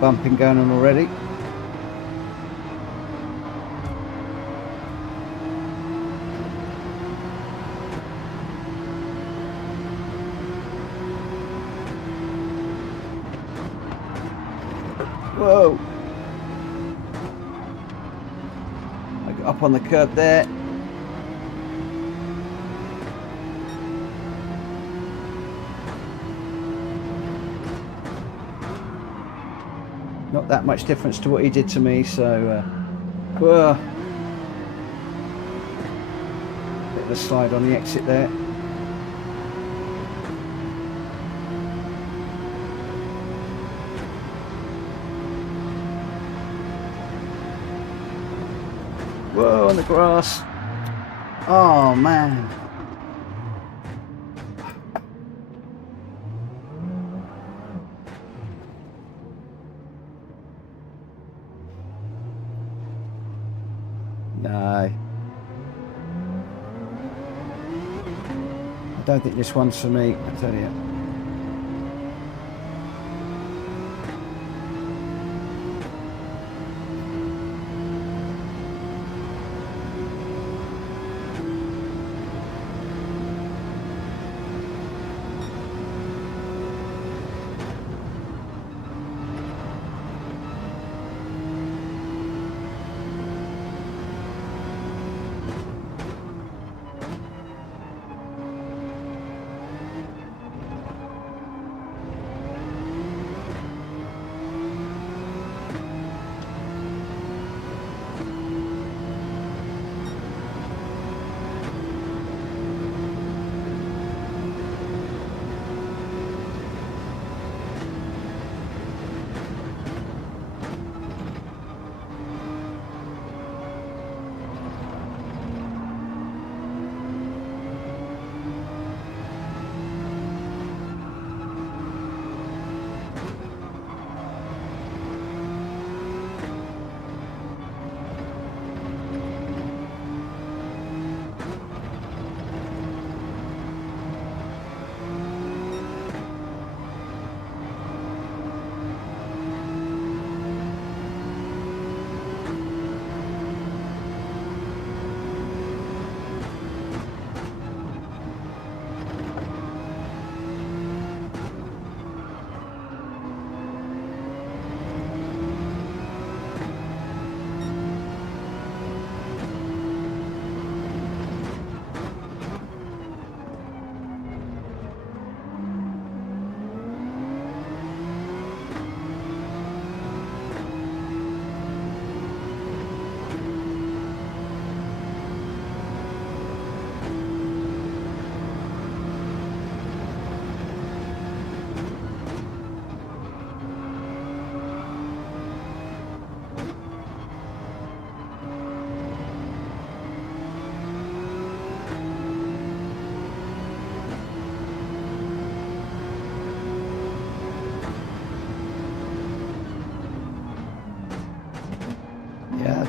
Bumping going on already. Whoa! I got up on the curb there. Not that much difference to what he did to me, so bit of a slide on the exit there. Whoa, on the grass. Oh man. No. I don't think this one's for me, I tell you.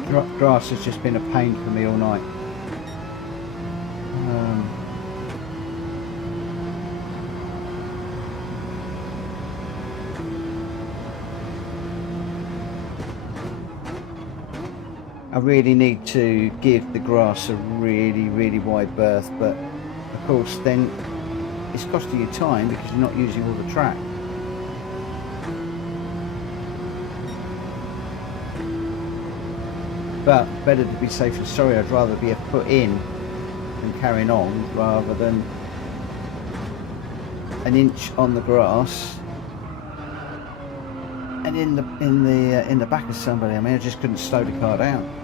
Grass has just been a pain for me all night. I really need to give the grass a really wide berth, but of course then it's costing you time because you're not using all the track. But better to be safe than sorry. I'd rather be a foot in and carrying on rather than an inch on the grass and in the back of somebody. I mean, I just couldn't slow the car down.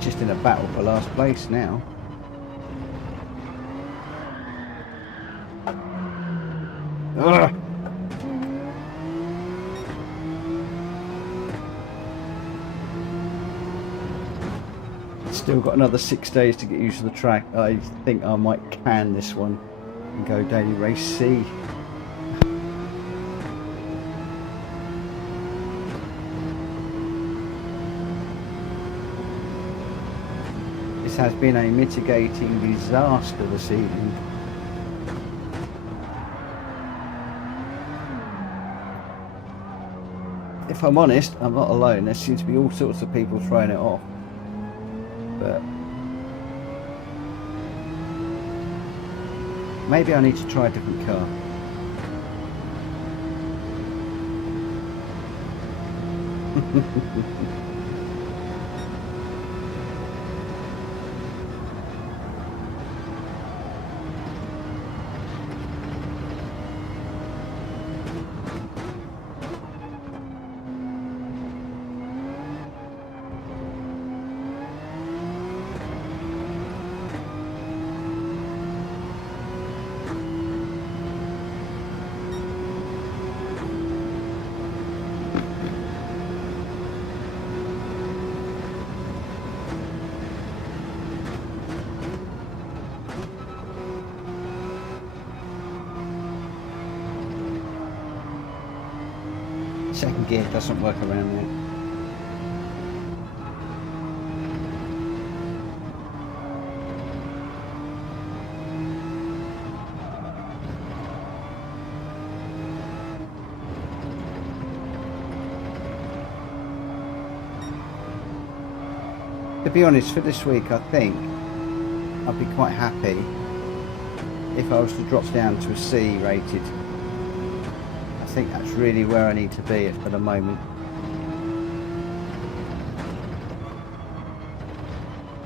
Just in a battle for last place now. Ugh. Still got another 6 days to get used to the track. I think I might can this one and go daily race C. This has been a mitigating disaster this evening. If I'm honest, I'm not alone. There seems to be all sorts of people throwing it off. But maybe I need to try a different car. Second gear doesn't work around there. To be honest, for this week I think I'd be quite happy if I was to drop down to a C rated. I think that's really where I need to be for the moment.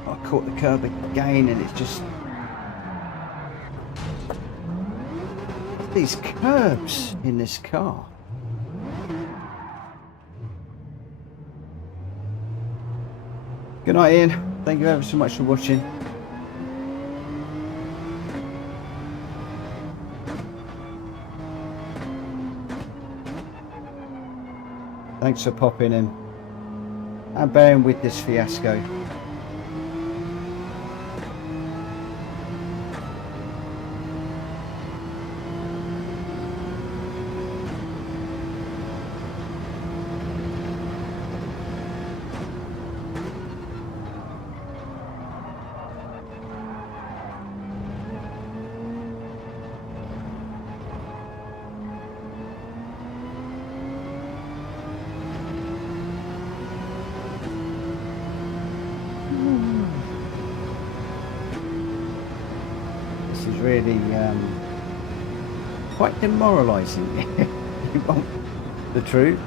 I caught the curb again and it's just... these curbs in this car. Good night, Ian. Thank you ever so much for watching. Thanks for popping in and bearing with this fiasco. Really quite demoralising. You want the truth?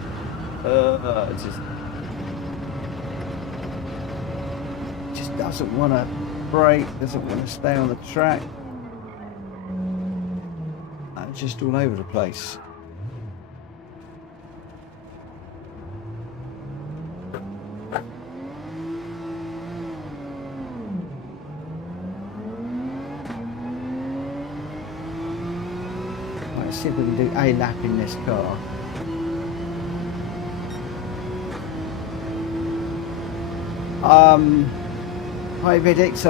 Just doesn't want to brake, doesn't want to stay on the track. Just all over the place. Let's see if we can do a lap in this car. Hi Vidix,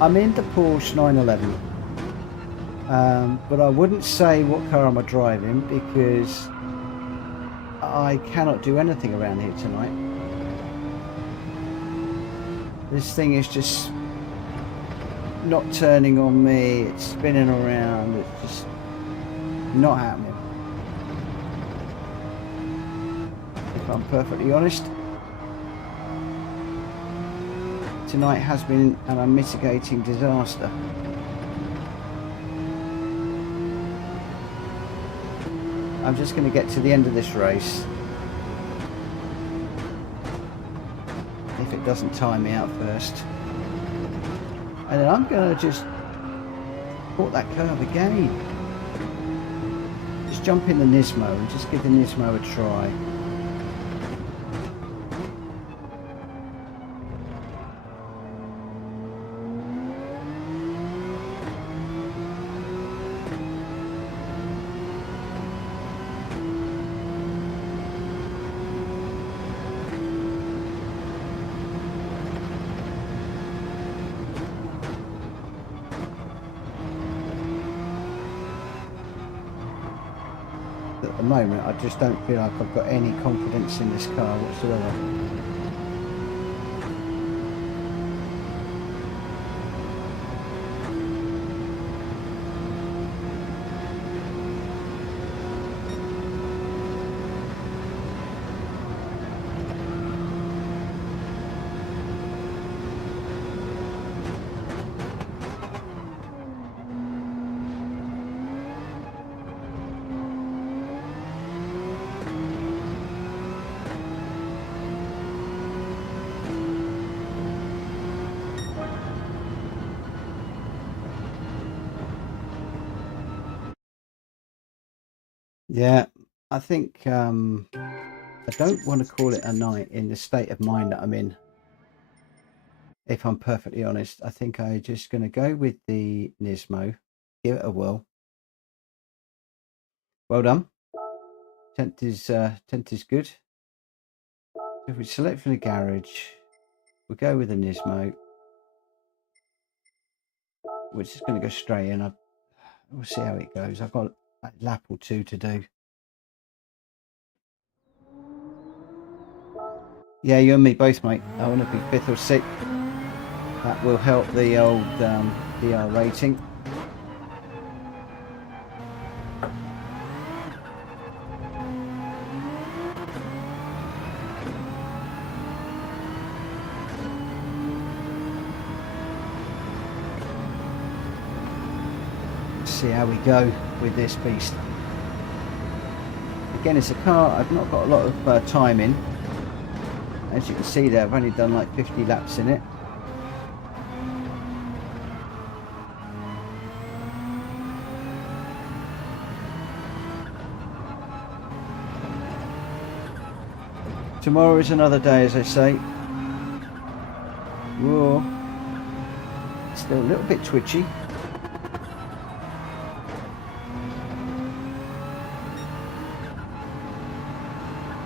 I'm in the Porsche 911, but I wouldn't say what car am I driving because I cannot do anything around here tonight. This thing is just not turning on me, it's spinning around, it's just not happening. If I'm perfectly honest. Tonight has been an unmitigating disaster. I'm just going to get to the end of this race. If it doesn't time me out first. And then I'm going to just put that curve again. Just jump in the Nismo and just give the Nismo a try. At the moment, I just don't feel like I've got any confidence in this car whatsoever. Yeah, I think I don't want to call it a night in the state of mind that I'm in. If I'm perfectly honest, I think I'm just going to go with the Nismo, give it a whirl. Well done. 10th is good. If we select from the garage, we'll go with the Nismo, which is going to go straight in. We'll see how it goes. I've got a lap or two to do. Yeah, you and me both, mate. I want to be 5th or 6th. That will help the old DR rating. See how we go with this beast. Again, it's a car I've not got a lot of time in. As you can see there, I've only done like 50 laps in it. Tomorrow is another day, as I say. Whoa. Still a little bit twitchy.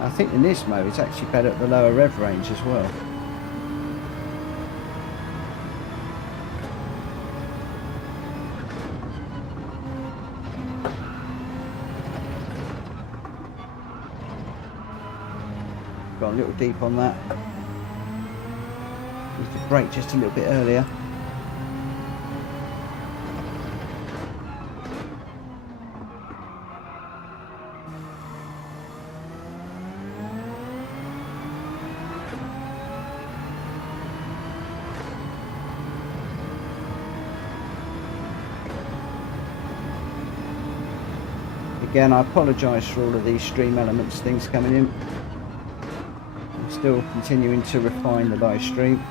I think the Nismo is actually better at the lower rev range as well. Got a little deep on that. Need to brake just a little bit earlier. Again, I apologise for all of these stream elements things coming in. I'm still continuing to refine the live stream.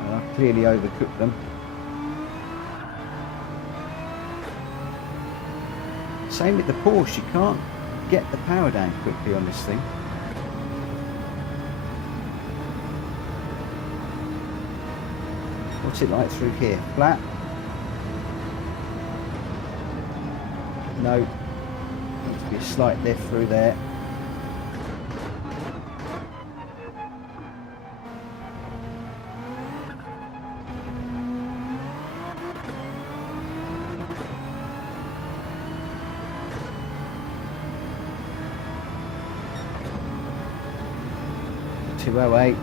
And I've clearly overcooked them. Same with the Porsche, you can't get the power down quickly on this thing. What's it like through here? Flat? No, needs to be a slight lift through there. .208.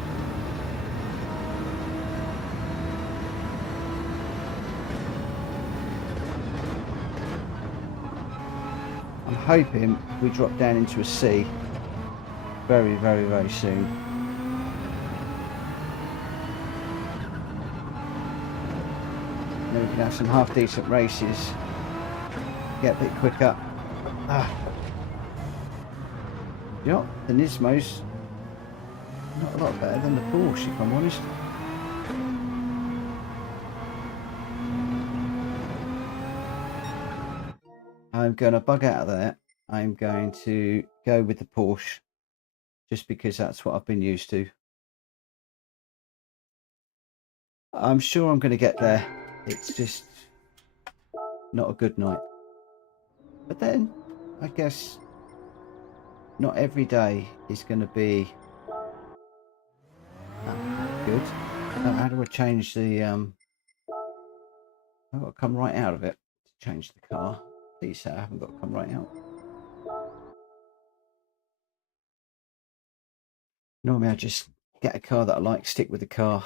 I'm hoping we drop down into a C very, very, very soon. Then we can have some half decent races. Get a bit quicker. You know, the Nismo's not a lot better than the Porsche, if I'm honest. I'm going to bug out of there. I'm going to go with the Porsche just because that's what I've been used to. I'm sure I'm going to get there. It's just not a good night. But then, I guess not every day is going to be good. How do I change the... I've got to come right out of it to change the car. Please say I haven't got to come right out. Normally I just get a car that I like, stick with the car.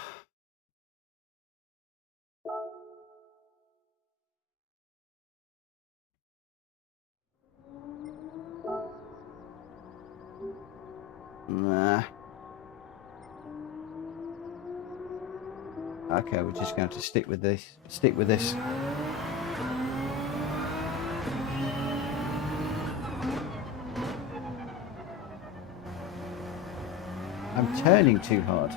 Nah. Okay, we're just going to stick with this. Stick with this. I'm turning too hard.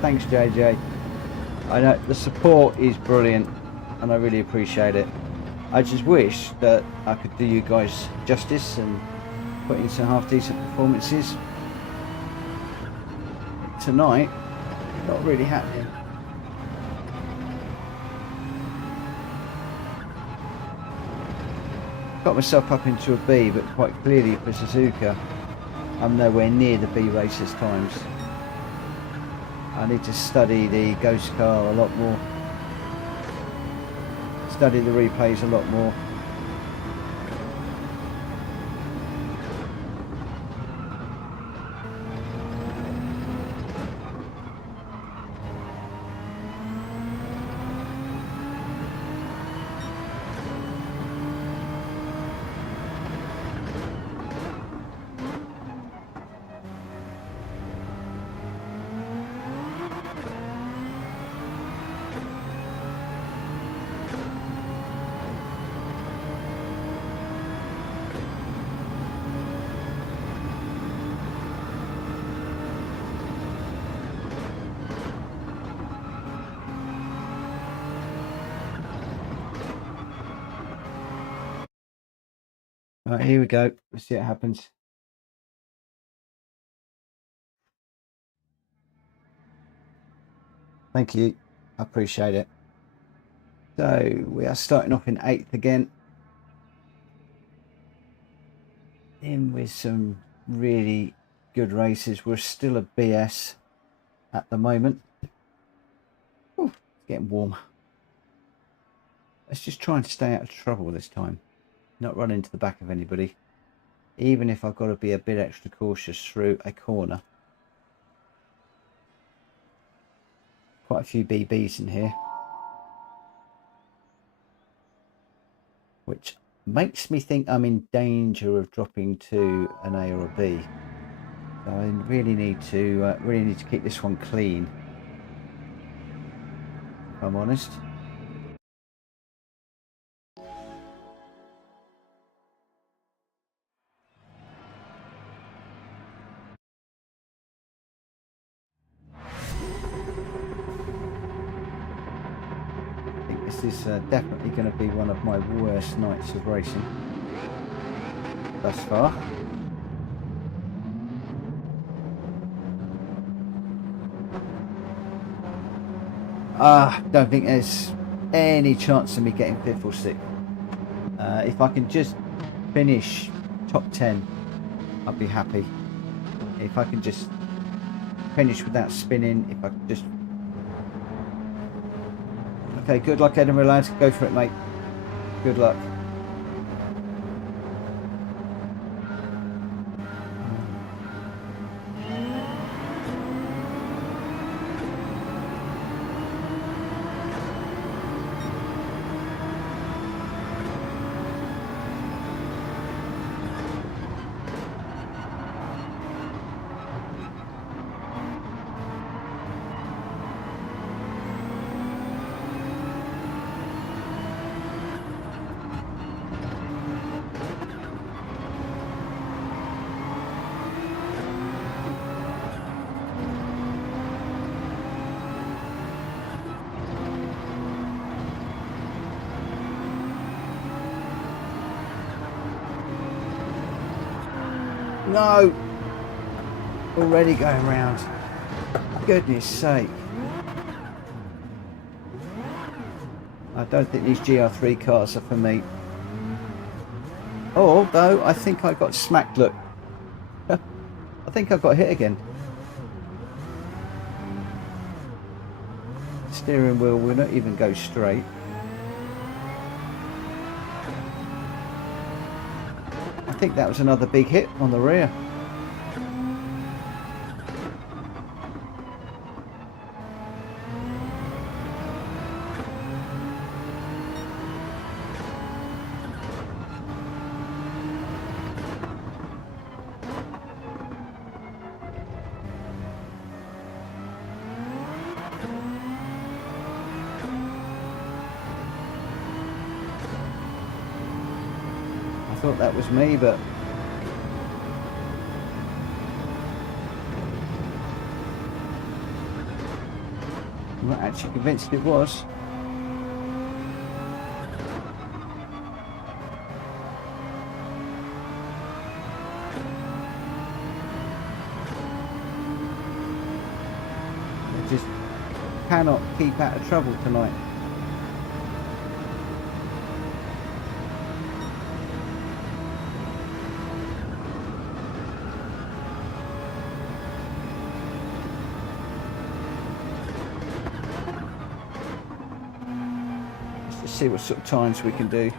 Thanks, JJ. I know the support is brilliant and I really appreciate it. I just wish that I could do you guys justice and put in some half decent performances. Tonight, not really happening. Got myself up into a B, but quite clearly for Suzuka, I'm nowhere near the B races times. I need to study the ghost car a lot more. Study the replays a lot more. Right, here we go. Let's see what happens. Thank you. I appreciate it. So we are starting off in 8th again. In with some really good races. We're still a BS at the moment. Ooh, it's getting warm. Let's just try and stay out of trouble this time. Not run into the back of anybody. Even if I've got to be a bit extra cautious through a corner. Quite a few BBs in here. Which makes me think I'm in danger of dropping to an A or a B. So I really need to keep this one clean, if I'm honest. This is definitely going to be one of my worst nights of racing thus far. Don't think there's any chance of me getting 5th or 6th. If I can just finish top 10, I'd be happy. If I can just finish without spinning, if I can just... Okay, good luck, Edinburgh lads. Go for it, mate. Good luck. No! Already going round. Goodness sake. I don't think these GR3 cars are for me. Oh, although I think I got smacked, look. I think I got hit again. Steering wheel will not even go straight. I think that was another big hit on the rear. I thought that was me, but I'm not actually convinced it was. I just cannot keep out of trouble tonight. See what sort of times we can do.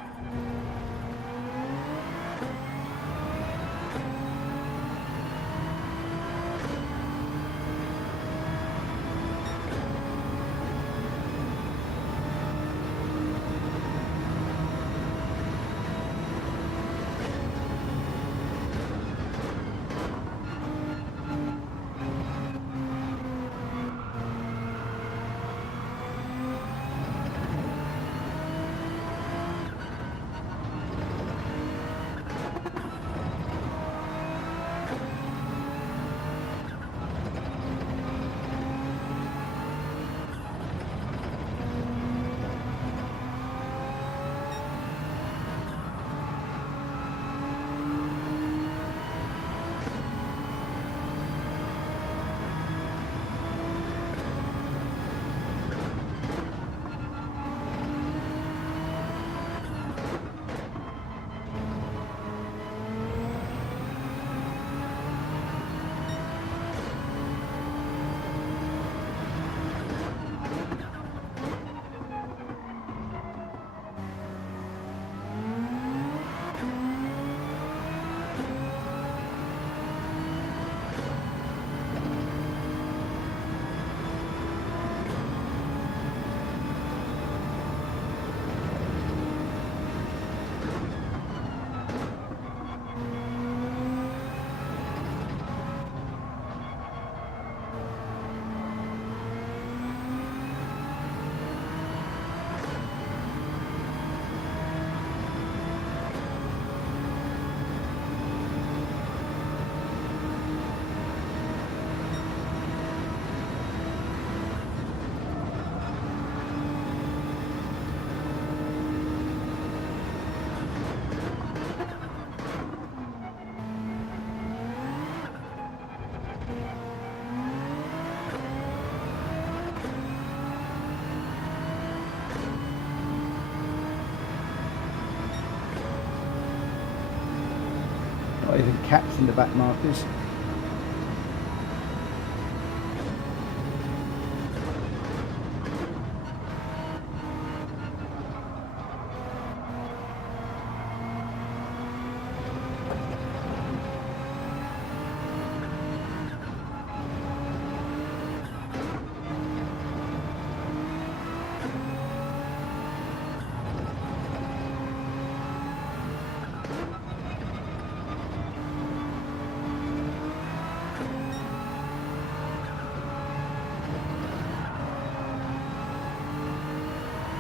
even cats in the back markers.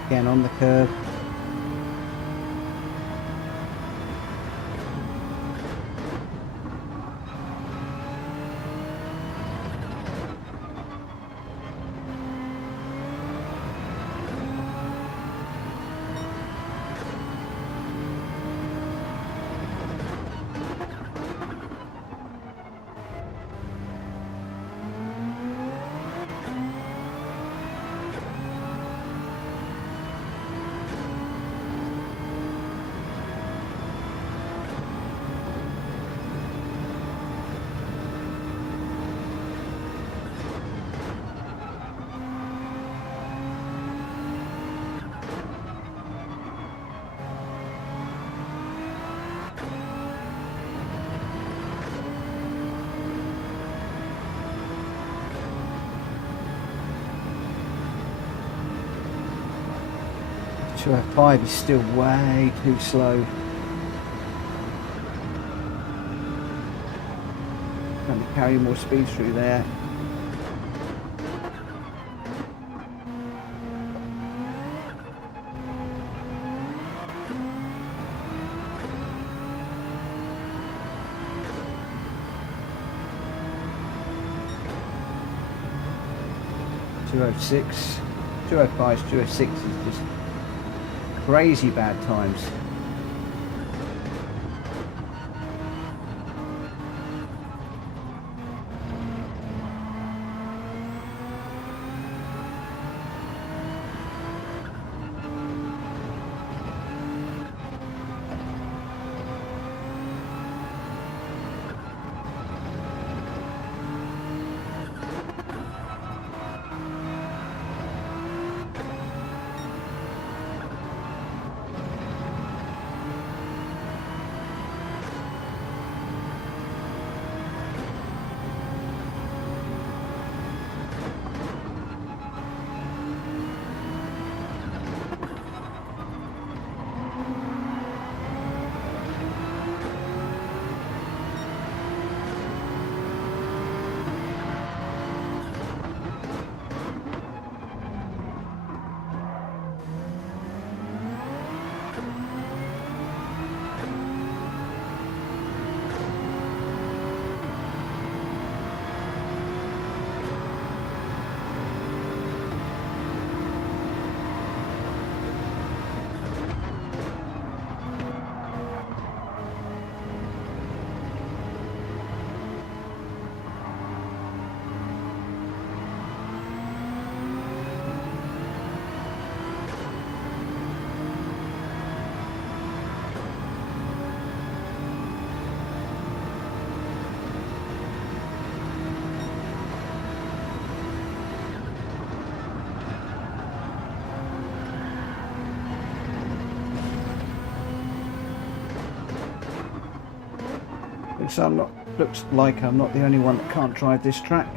Again on the curb. F5 is still way too slow. Trying to carry more speed through there. .206, 205s, 206 is just crazy bad times. Looks like I'm not the only one that can't drive this track.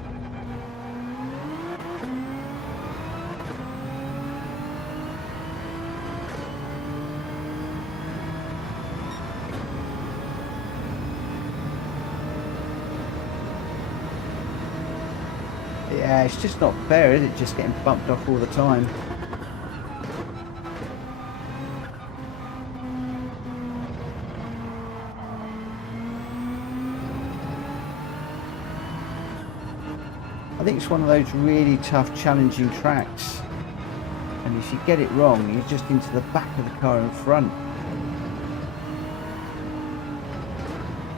Yeah, it's just not fair, is it? Just getting bumped off all the time. I think it's one of those really tough, challenging tracks, and if you get it wrong, you're just into the back of the car in front.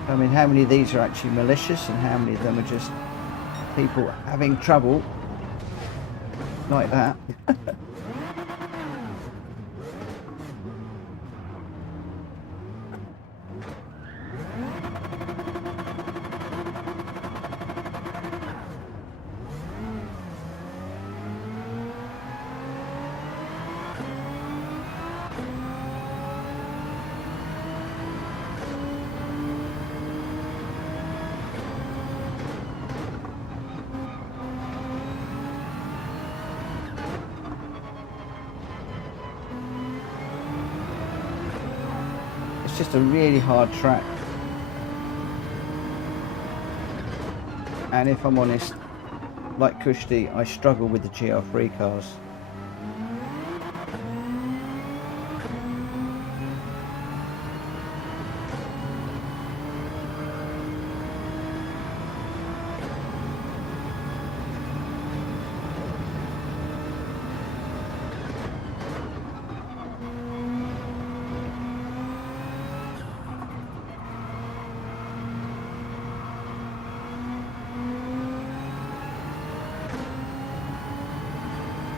I mean, how many of these are actually malicious, and how many of them are just people having trouble like that? It's just a really hard track. And if I'm honest, like Kushti, I struggle with the GR3 cars.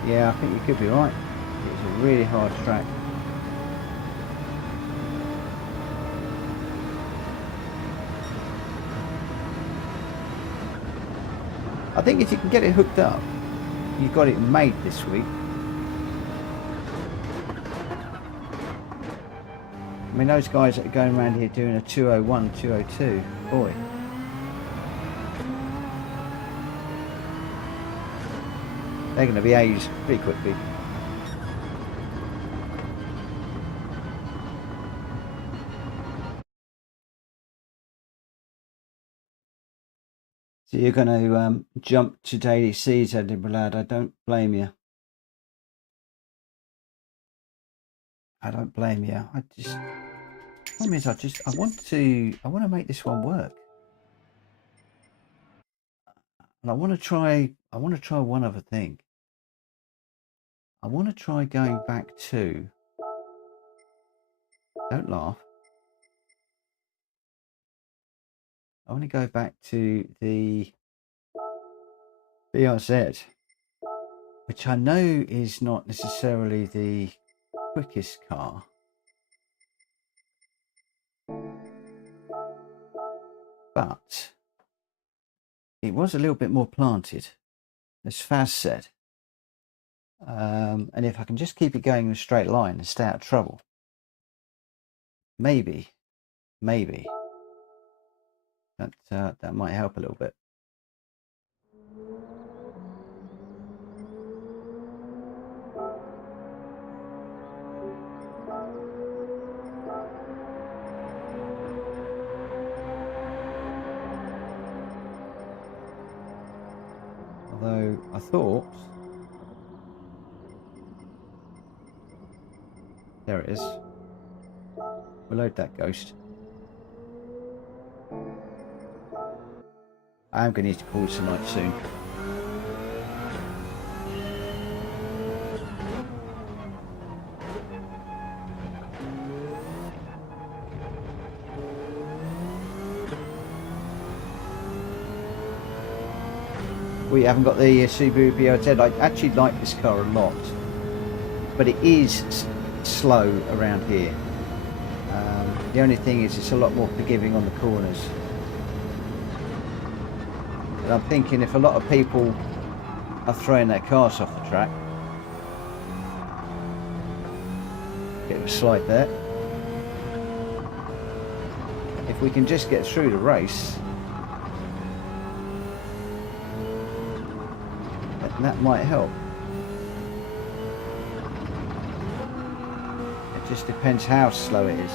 Yeah, I think you could be right. It's a really hard track. I think if you can get it hooked up, you've got it made this week. I mean, those guys that are going around here doing a 201, 202, boy. They're going to be aged pretty quickly. So you're going to jump to daily C's, Edinburgh lad. I don't blame you. I don't blame you. I want to make this one work. And I want to try one other thing. I want to try going back to, don't laugh. I want to go back to the BRZ, which I know is not necessarily the quickest car. But it was a little bit more planted, as Faz said. And if I can just keep it going in a straight line and stay out of trouble, maybe that might help a little bit. Although I thought, there it is. We'll load that ghost. I am going to need to call it tonight soon. We haven't got the Subaru BRZ. I actually like this car a lot, but it is slow around here. The only thing is it's a lot more forgiving on the corners. And I'm thinking if a lot of people are throwing their cars off the track, bit of a slide there. If we can just get through the race, that might help. It just depends how slow it is.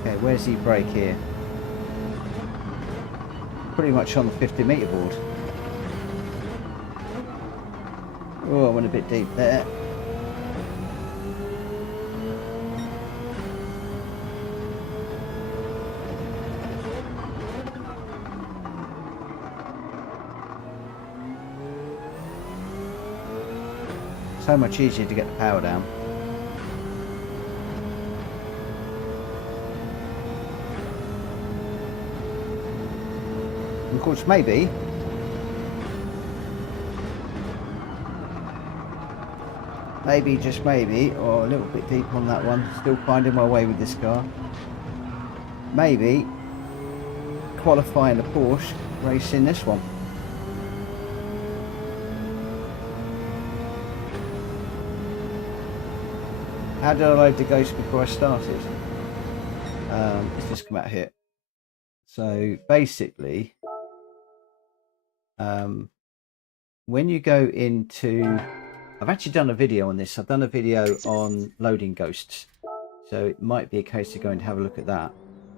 Okay, where's the brake here? Pretty much on the 50-meter board. Oh, I went a bit deep there. So much easier to get the power down. And of course, maybe just maybe, or a little bit deep on that one, still finding my way with this car, maybe qualifying the Porsche, racing this one. How did I load the ghost before I started? Let's just come out here. So basically, when you go into, I've actually done a video on this. I've done a video on loading ghosts, so it might be a case of going to have a look at that.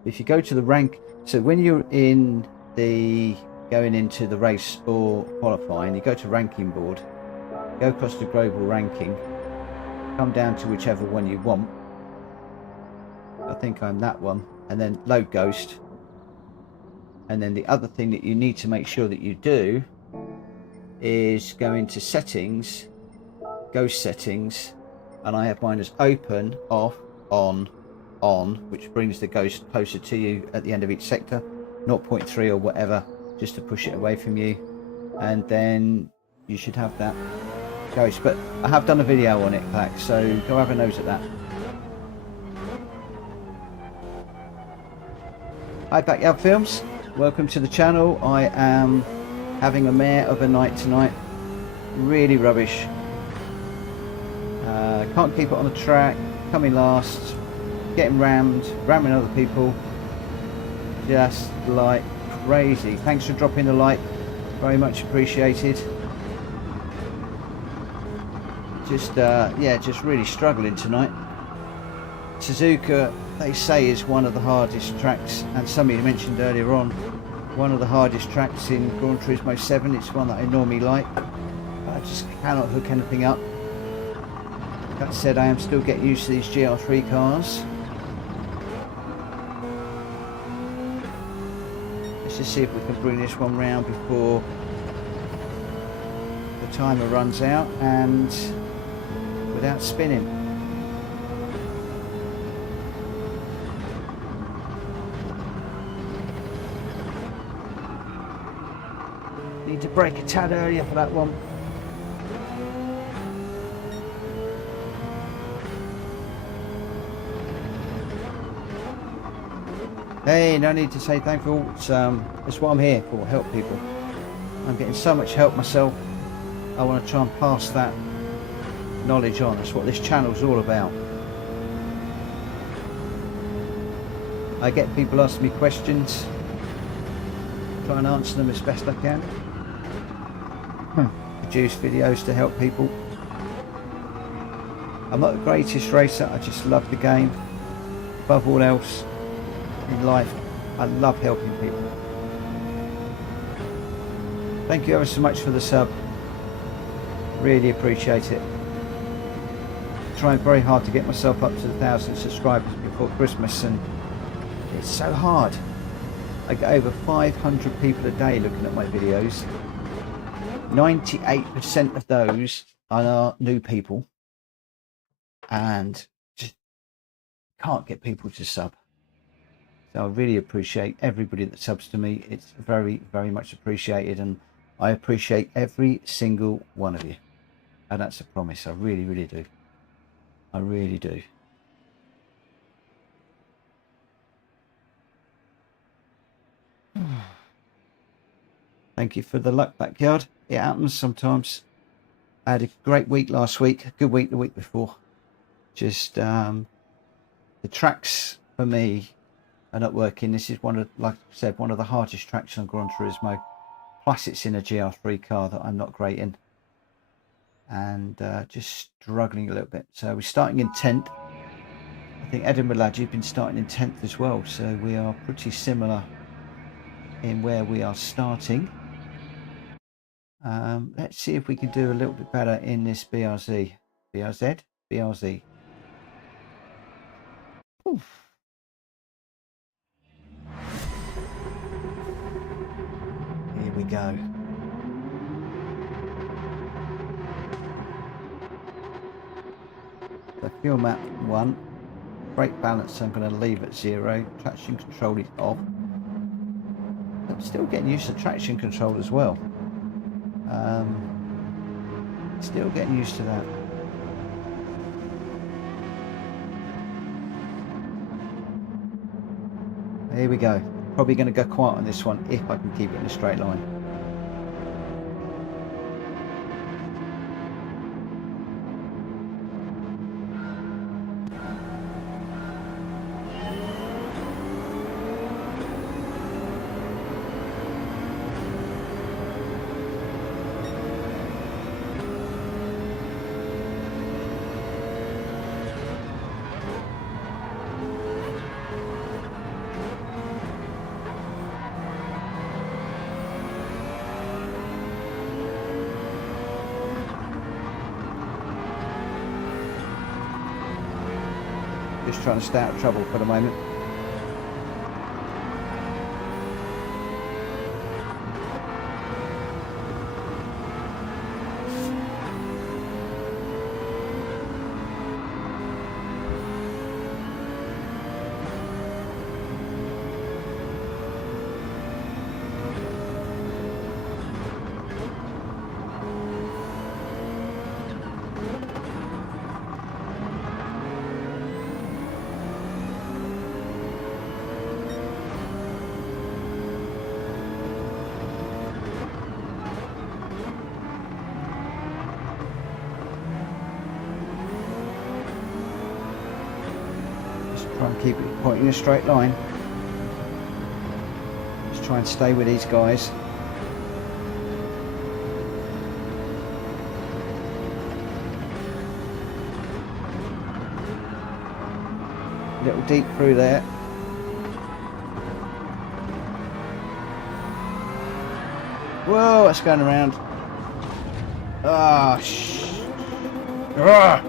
If you go to the rank, so when you're in the going into the race or qualifying, you go to ranking board, go across to global ranking, come down to whichever one you want. I think I'm that one, and then load ghost. And then the other thing that you need to make sure that you do is go into settings, ghost settings, and I have mine as open, off, on, which brings the ghost closer to you at the end of each sector, 0.3 or whatever, just to push it away from you, and then you should have that ghost. But I have done a video on it, Pack, so go have a nose at that. Hi Backyard Films, welcome to the channel. I am having a mare of a night tonight, really rubbish. Can't keep it on the track, coming last, getting rammed, ramming other people, just like crazy. Thanks for dropping a like, very much appreciated. Just yeah, just really struggling tonight. Suzuka, they say, is one of the hardest tracks, and somebody mentioned earlier on, one of the hardest tracks in Gran Turismo 7. It's one that I normally like, but I just cannot hook anything up. That said, I am still getting used to these GR3 cars. Let's just see if we can bring this one round before the timer runs out and without spinning. Need to brake a tad earlier for that one. Hey, no need to say thank you. It's what I'm here for, help people. I'm getting so much help myself. I want to try and pass that knowledge on. That's what this channel's all about. I get people asking me questions, try and answer them as best I can. Produce videos to help people. I'm not the greatest racer, I just love the game. Above all else in life, I love helping people. Thank you ever so much for the sub. Really appreciate it. Trying very hard to get myself up to 1,000 subscribers before Christmas, and it's so hard. I get over 500 people a day looking at my videos. 98% of those are new people, and just can't get people to sub. So I really appreciate everybody that subs to me. It's very, very much appreciated, and I appreciate every single one of you. And that's a promise. I really, really do. I really do. Thank you for the luck, Backyard. It happens sometimes. I had a great week last week, a good week the week before. Just the tracks for me are not working. This is one of, like I said, one of the hardest tracks on Gran Turismo. Plus it's in a GR3 car that I'm not great in. And just struggling a little bit. So we're starting in 10th. I think Edinburgh lad, you've been starting in 10th as well. So we are pretty similar in where we are starting. Let's see if we can do a little bit better in this BRZ. BRZ. Oof. Here we go. So fuel map 1. Brake balance I'm going to leave at 0. Traction control is off. I'm still getting used to traction control as well. Still getting used to that. Here we go. Probably going to go quiet on this one if I can keep it in a straight line. Just trying to stay out of trouble for the moment. Try and keep it pointing in a straight line. Just try and stay with these guys. A little deep through there. Whoa, that's going around. Ah, ah.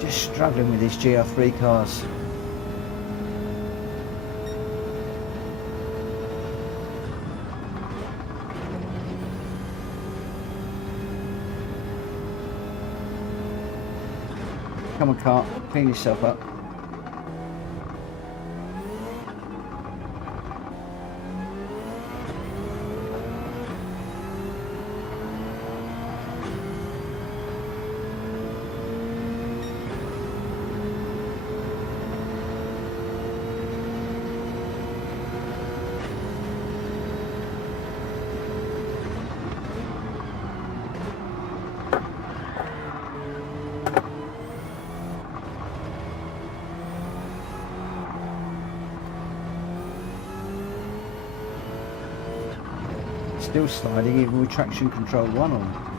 Just struggling with these GR3 cars. Come on, car, clean yourself up. Still sliding even with traction control 1 on.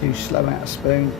Too slow out of spoon.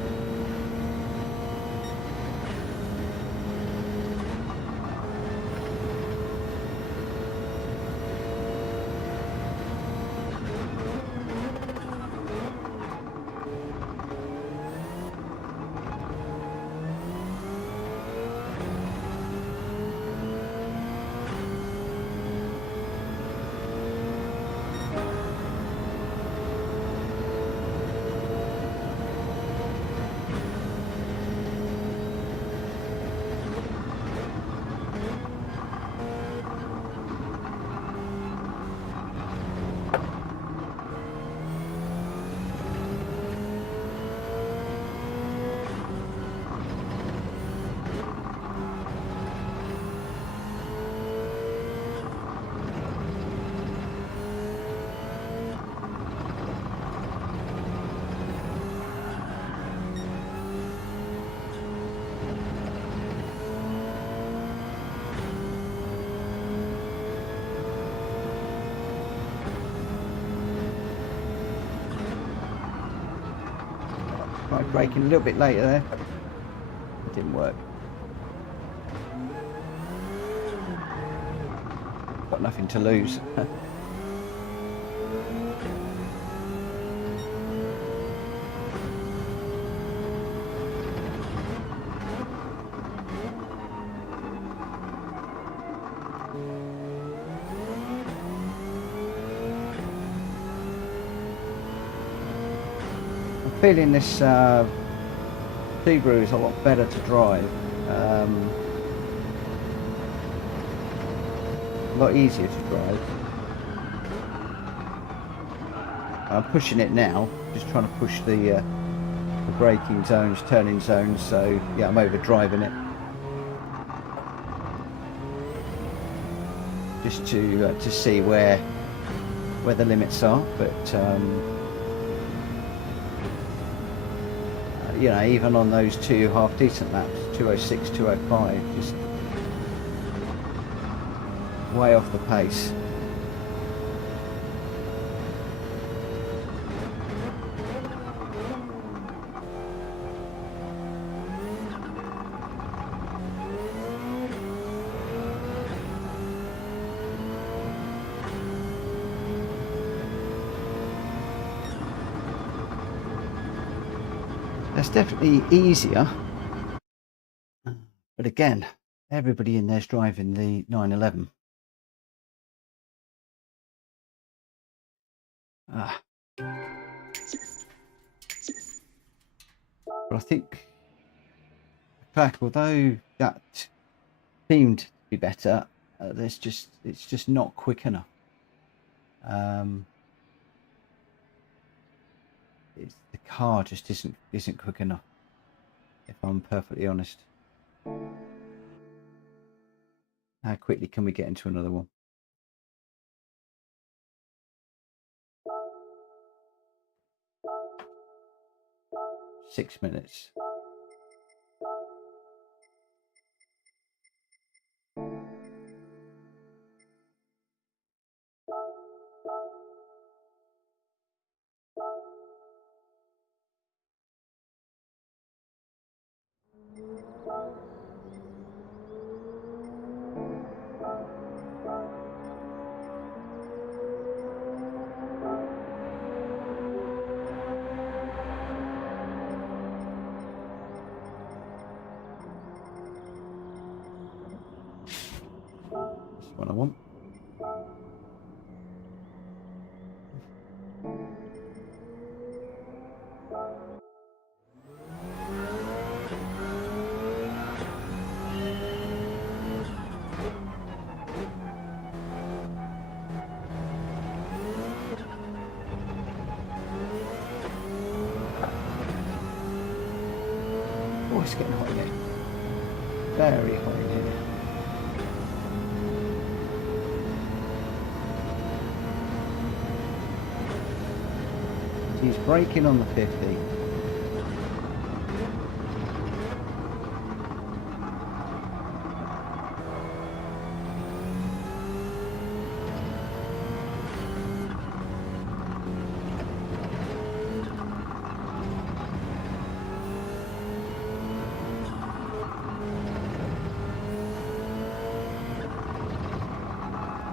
Tried braking a little bit later there. It didn't work. Got nothing to lose. Feeling this Subaru is a lot better to drive, a lot easier to drive. I'm pushing it now, just trying to push the braking zones, turning zones, so yeah, I'm over driving it. Just to see where the limits are, but you know, even on those two half decent laps, 206, 205, just way off the pace. That's definitely easier, but again, everybody in there's driving the 911. But I think, in fact, although that seemed to be better, it's just not quick enough. The car just isn't quick enough, if I'm perfectly honest. How quickly can we get into another one? Six minutes. That's what I want. Oh, it's getting hot in here. Very hot in here. He's braking on the 50.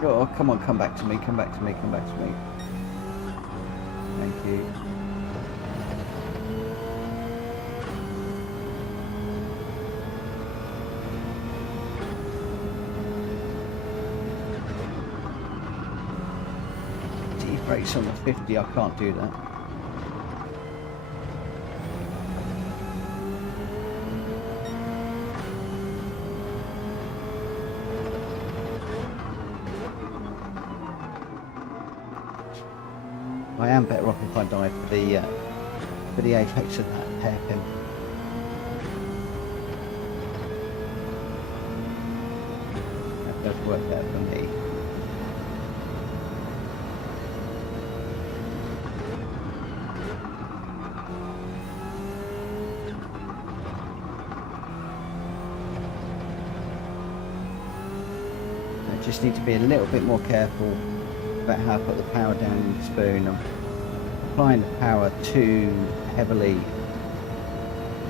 Oh, come on, come back to me, come back to me, come back to me. Thank you. Brakes on the 50, I can't do that. I am better off if I dive for the apex of that hairpin. That does work out for me. Just need to be a little bit more careful about how I put the power down in the spoon. I'm applying the power too heavily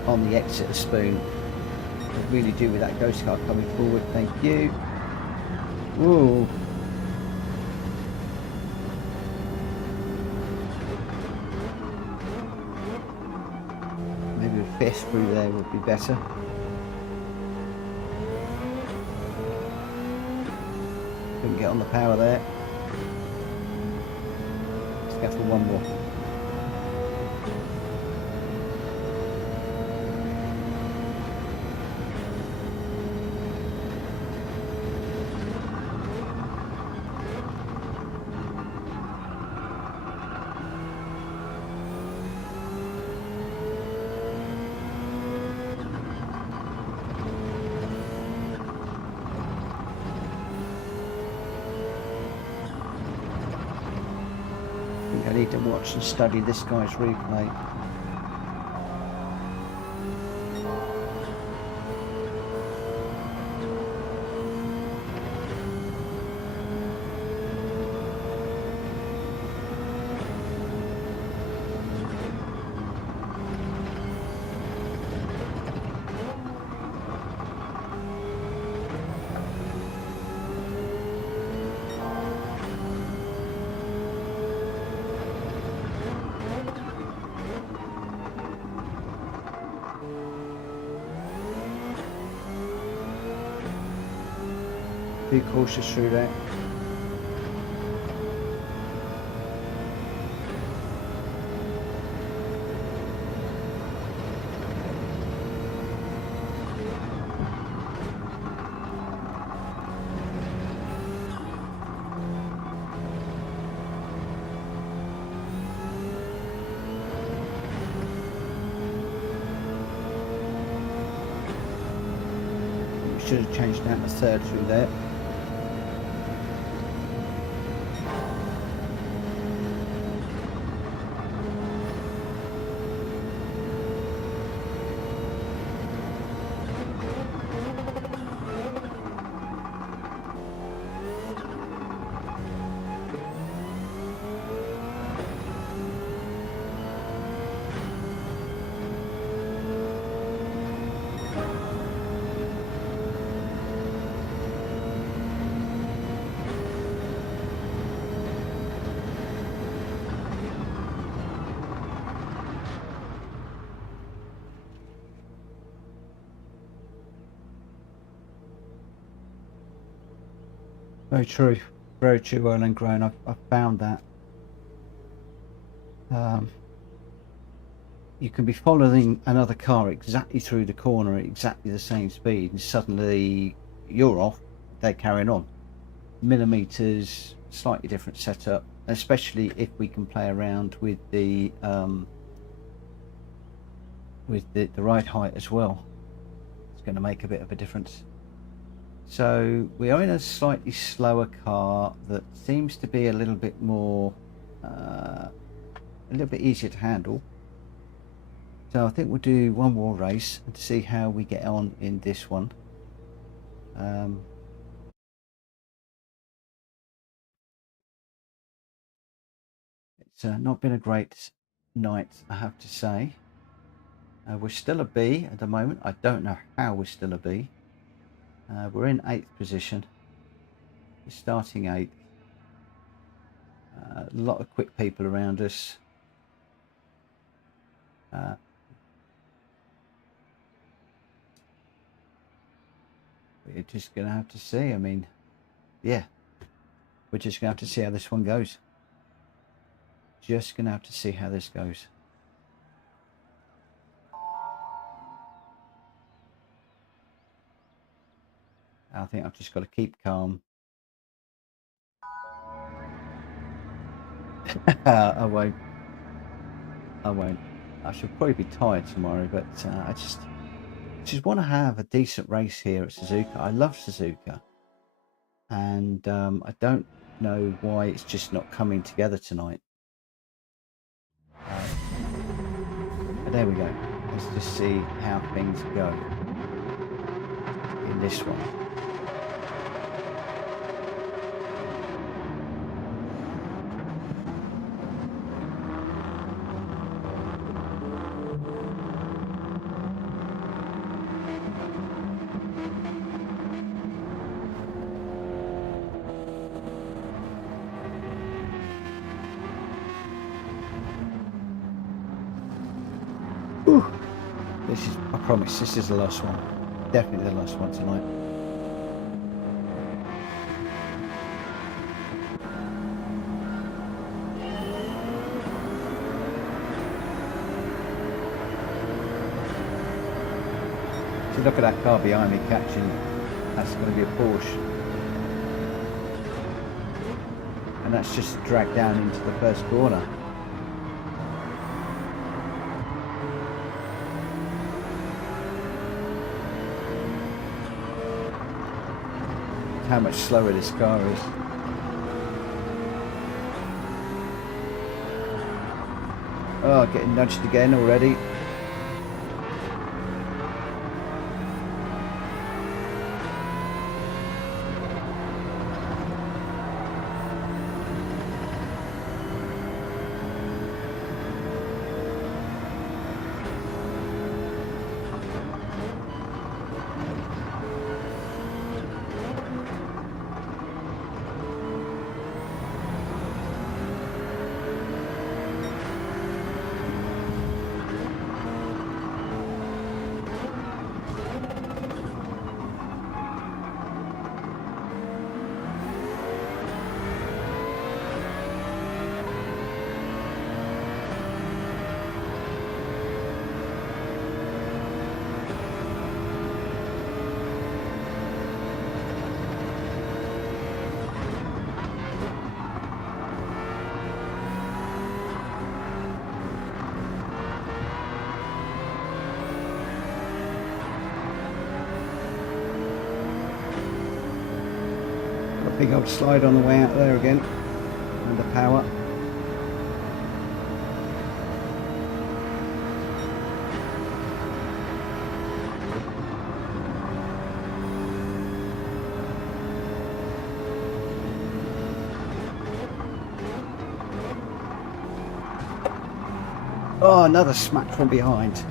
on the exit of spoon. I really do with that ghost car coming forward. Thank you. Ooh. Maybe a fifth through there would be better. Couldn't get on the power there. Let's go for one more. I need to watch and study this guy's replay. Be cautious through that. We should have changed out the third through there. Very true, Oil and Gran. I've found that you can be following another car exactly through the corner at exactly the same speed, and suddenly you're off, they're carrying on. Millimeters, slightly different setup, especially if we can play around with the ride height as well. It's going to make a bit of a difference. So we are in a slightly slower car that seems to be a little bit more, a little bit easier to handle. So I think we'll do one more race and see how we get on in this one. It's not been a great night, I have to say. We're still a B at the moment. I don't know how we're still a B. We're in 8th position. We're starting 8th. A lot of quick people around us. We're just going to have to see. I mean, yeah, we're just going to have to see how this one goes. Just going to have to see how this goes. I think I've just got to keep calm. I won't. I should probably be tired tomorrow, but I just want to have a decent race here at Suzuka. I love Suzuka, and I don't know why it's just not coming together tonight. But there we go. Let's just see how things go in this one. Ooh. This is, I promise, this is the last one. Definitely the last one tonight. So look at that car behind me catching. That's going to be a Porsche. And that's just dragged down into the first corner. How much slower this car is. Oh, getting nudged again already. Big old slide on the way out there again, under power. Oh, another smack from behind.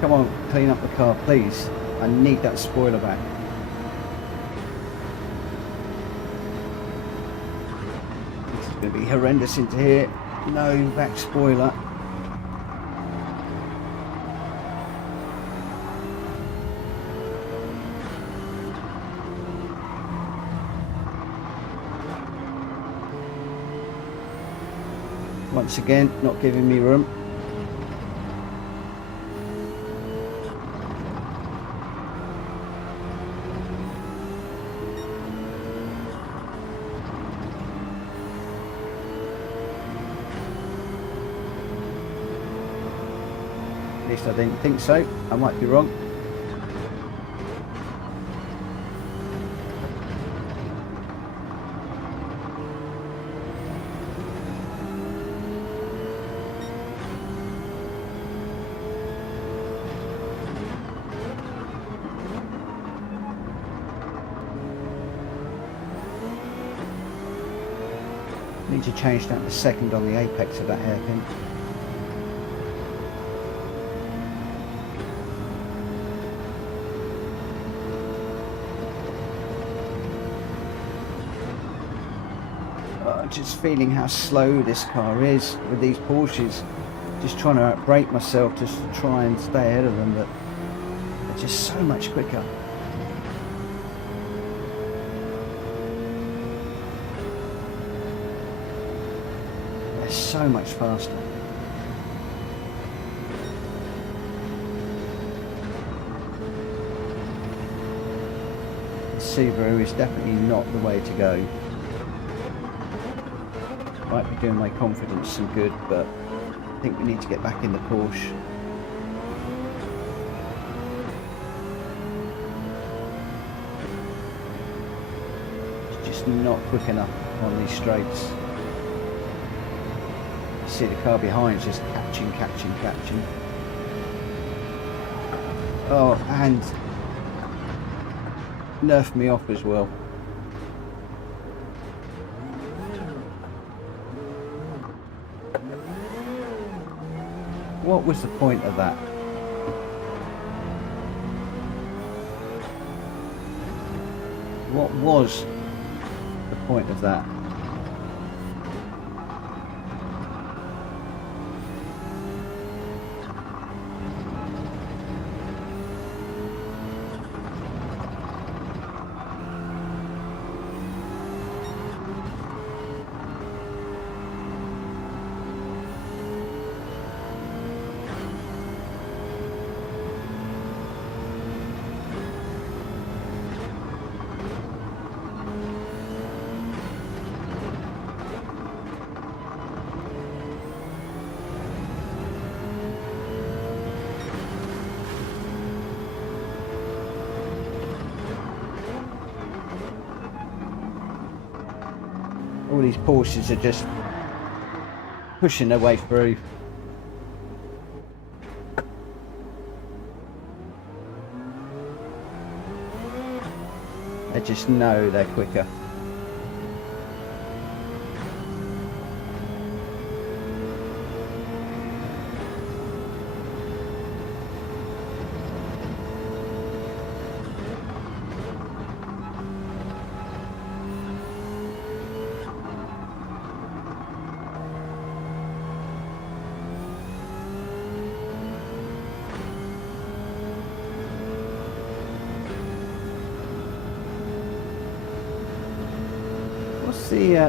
Come on, clean up the car, please. I need that spoiler back. This is going to be horrendous into here. No back spoiler. Once again, not giving me room. At least I didn't think so. I might be wrong. Need to change that to second on the apex of that hairpin. Just feeling how slow this car is with these Porsches. Just trying to outbrake myself just to try and stay ahead of them, but they're just so much quicker. They're so much faster. Subaru is definitely not the way to go. Might be doing my confidence some good, but I think we need to get back in the Porsche. It's just not quick enough on these straights. You see the car behind is just catching. Oh, and nerfed me off as well. What was the point of that? What was the point of that? All these Porsches are just pushing their way through. They just know they're quicker.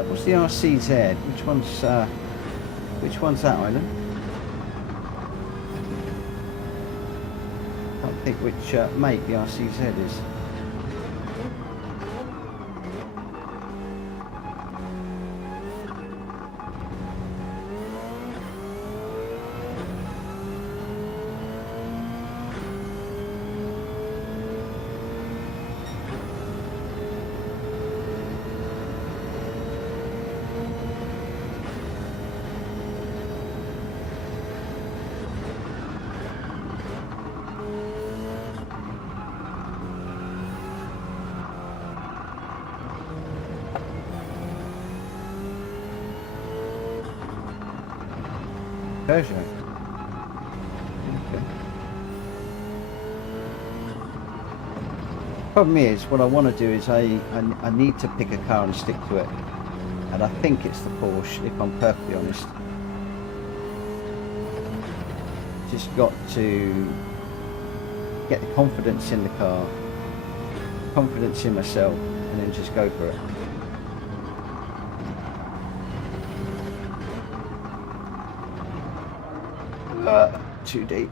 What's the RCZ? Which one's that, Island? Can't think which make the RCZ is. Peugeot. Okay. Problem is, what I want to do is I need to pick a car and stick to it, and I think it's the Porsche, if I'm perfectly honest. Just got to get the confidence in the car, confidence in myself, and then just go for it. Too deep.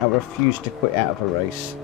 I refuse to quit out of a race.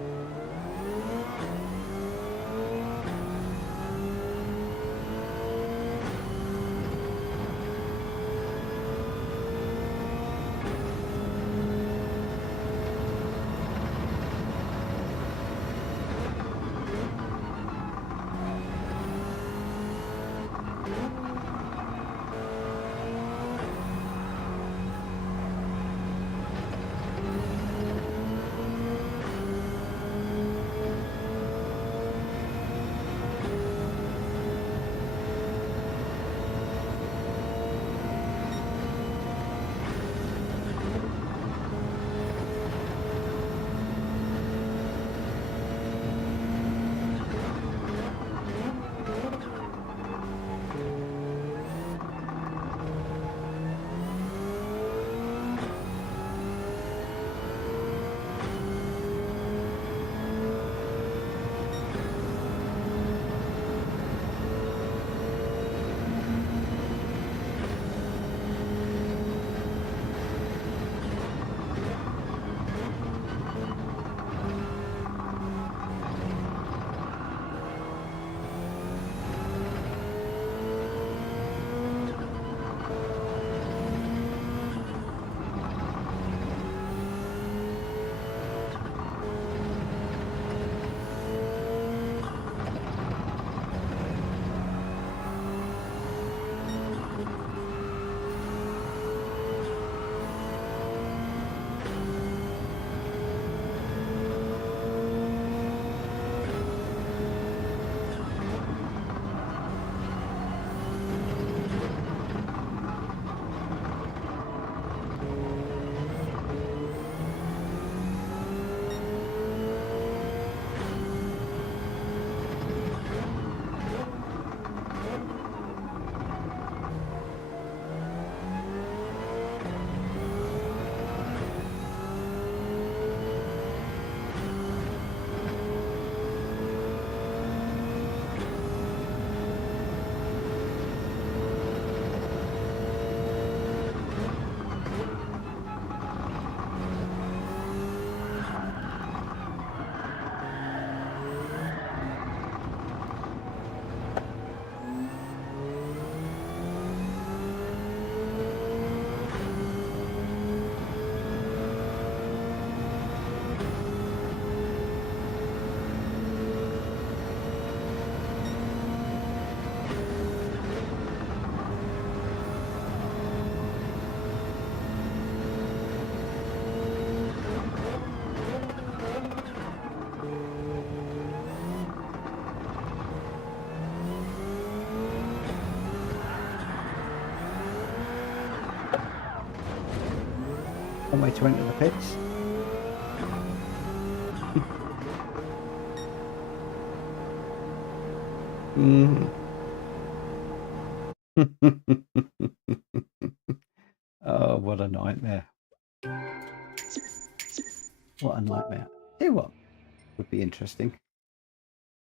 One way to enter the pits. Oh, what a nightmare. What a nightmare. Tell you what would be interesting.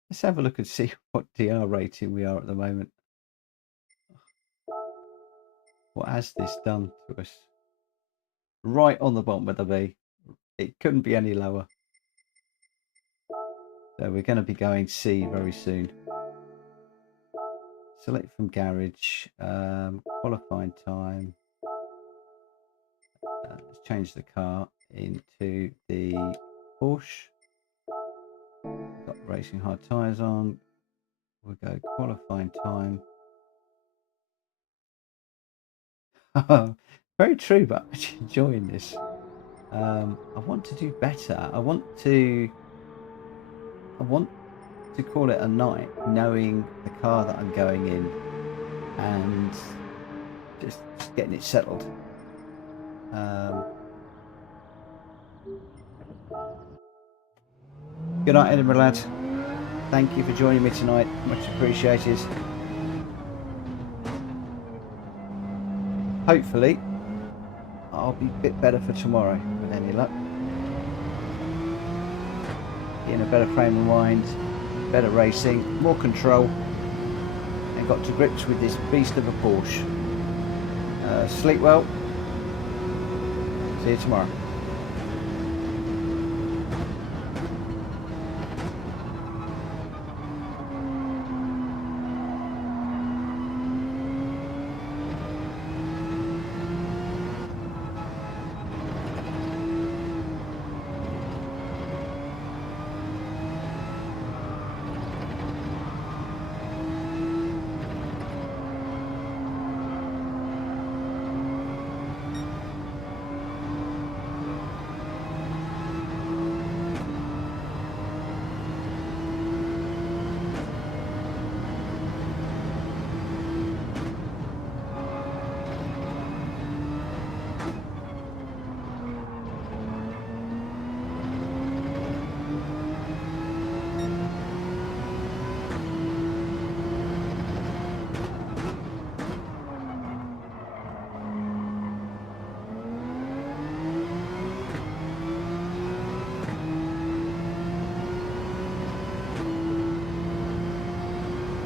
Let's have a look and see what DR rating we are at the moment. What has this done to us? Right on the bottom of the B. It couldn't be any lower. So we're going to be going C very soon. Select from garage, qualifying time. Let's change the car into the Porsche. Got racing hard tyres on. We'll go qualifying time. Very true, but I'm actually enjoying this. I want to do better. I want to call it a night, knowing the car that I'm going in and just getting it settled. Good night, Edinburgh lad. Thank you for joining me tonight. Much appreciated. Hopefully, I'll be a bit better for tomorrow with any luck. Be in a better frame of mind, better racing, more control, and got to grips with this beast of a Porsche. Sleep well. See you tomorrow.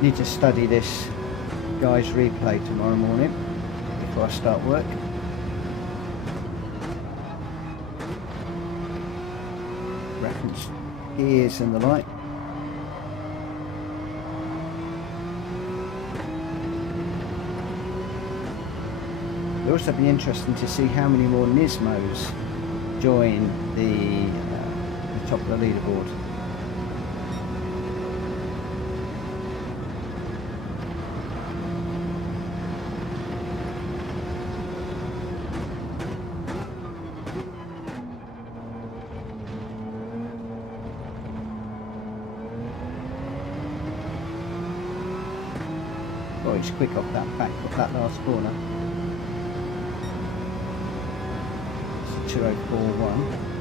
Need to study this guy's replay tomorrow morning before I start work. Reference gears and the like. It'll also be interesting to see how many more Nismos join the top of the leaderboard. It's quick off that that last corner. It's 2041.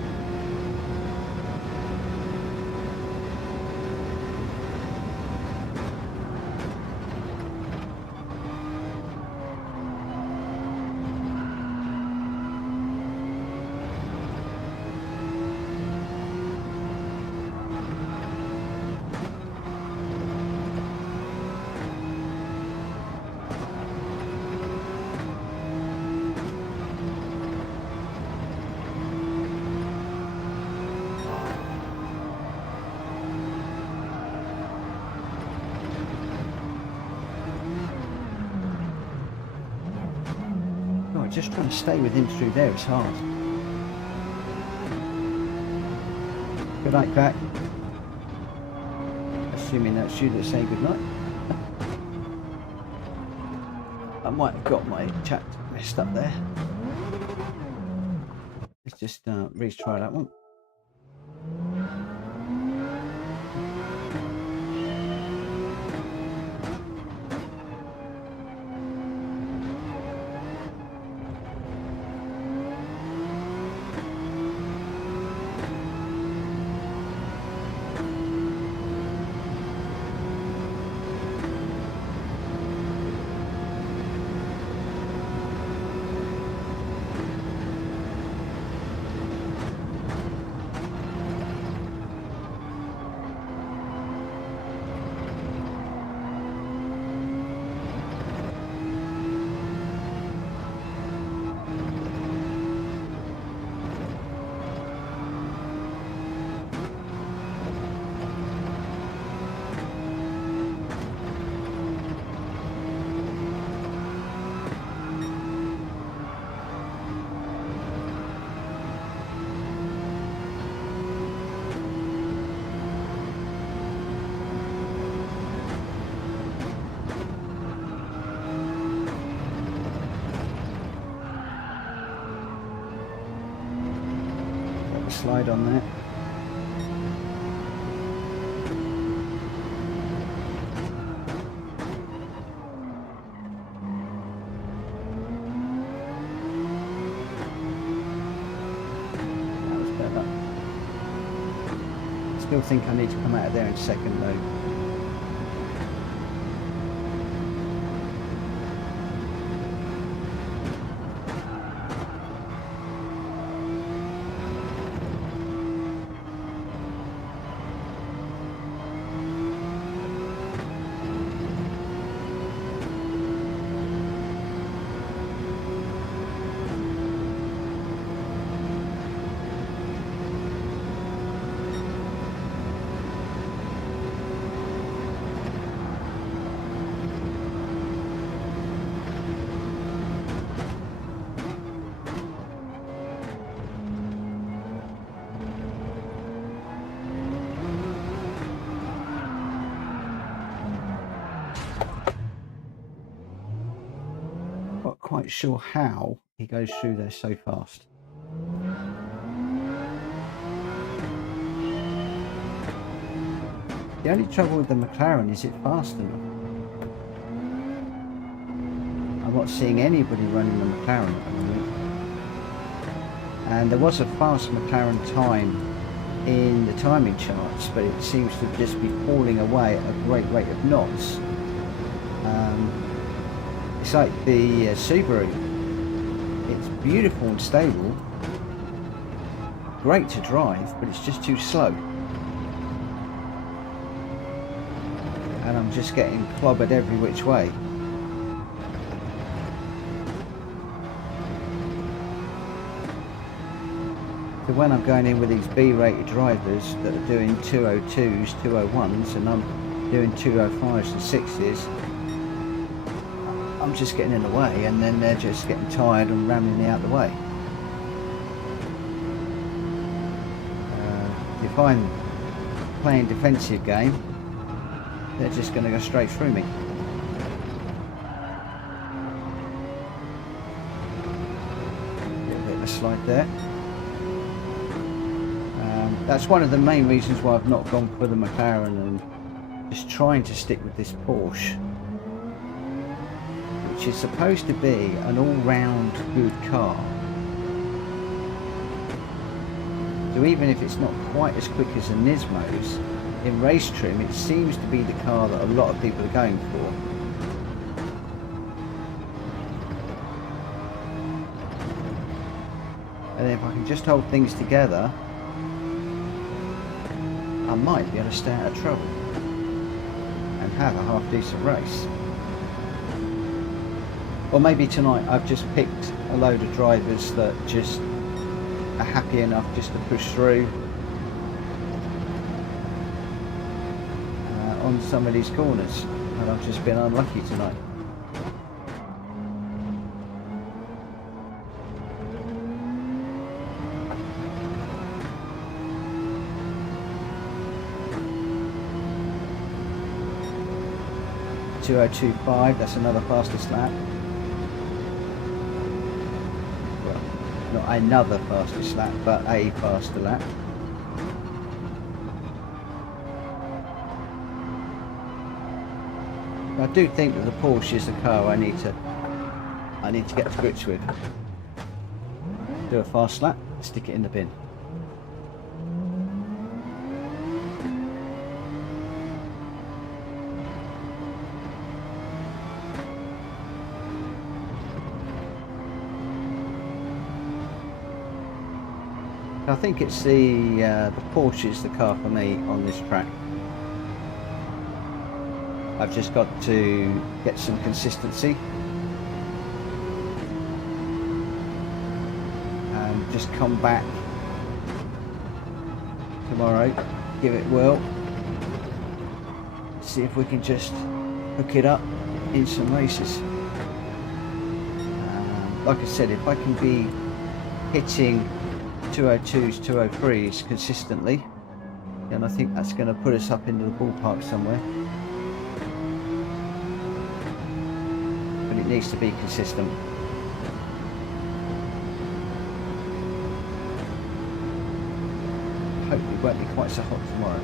Just trying to stay with him through there is hard. Good night, Crack. Assuming that's you that's saying good night. I might have got my chat messed up there. Let's just retry that one. the slide on there. That was better. Still think I need to come out of there in second though. Not quite sure how he goes through there so fast. The only trouble with the McLaren is it fast enough. I'm not seeing anybody running the McLaren at the moment. And there was a fast McLaren time in the timing charts, but it seems to just be falling away at a great rate of knots. It's like the Subaru. It's beautiful and stable, great to drive, but it's just too slow. And I'm just getting clobbered every which way. So when I'm going in with these B-rated drivers that are doing 202s, 201s, and I'm doing 205s and 6s, I'm just getting in the way, and then they're just getting tired and ramming me out the way. If I'm playing defensive game, they're just going to go straight through me. A little bit of a slide there. That's one of the main reasons why I've not gone for the McLaren and just trying to stick with this Porsche, which is supposed to be an all-round good car. So even if it's not quite as quick as the Nismo's, in race trim it seems to be the car that a lot of people are going for. And if I can just hold things together, I might be able to stay out of trouble and have a half decent race. Or maybe tonight I've just picked a load of drivers that just are happy enough just to push through on some of these corners, and I've just been unlucky tonight. .2025, that's another fastest lap. Well, not another fastest lap, but a faster lap. I do think that the Porsche is the car I need to get to grips with. Do a fast lap, stick it in the bin. I think it's the Porsche is the car for me on this track. I've just got to get some consistency and just come back tomorrow, give it a whirl, see if we can just hook it up in some races. Like I said, if I can be hitting 202s, 203s consistently, then I think that's going to put us up into the ballpark somewhere. But it needs to be consistent. hopefully it won't be quite so hot tomorrow.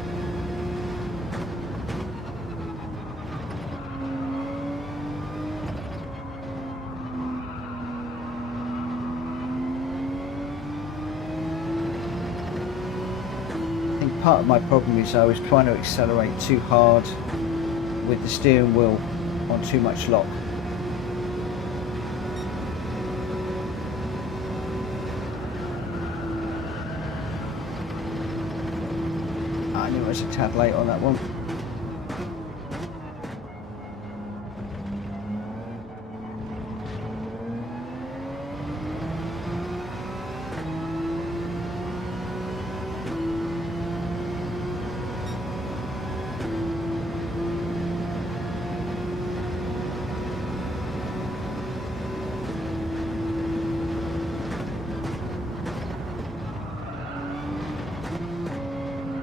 I think part of my problem is I was trying to accelerate too hard with the steering wheel on too much lock. I knew I was a tad late on that one.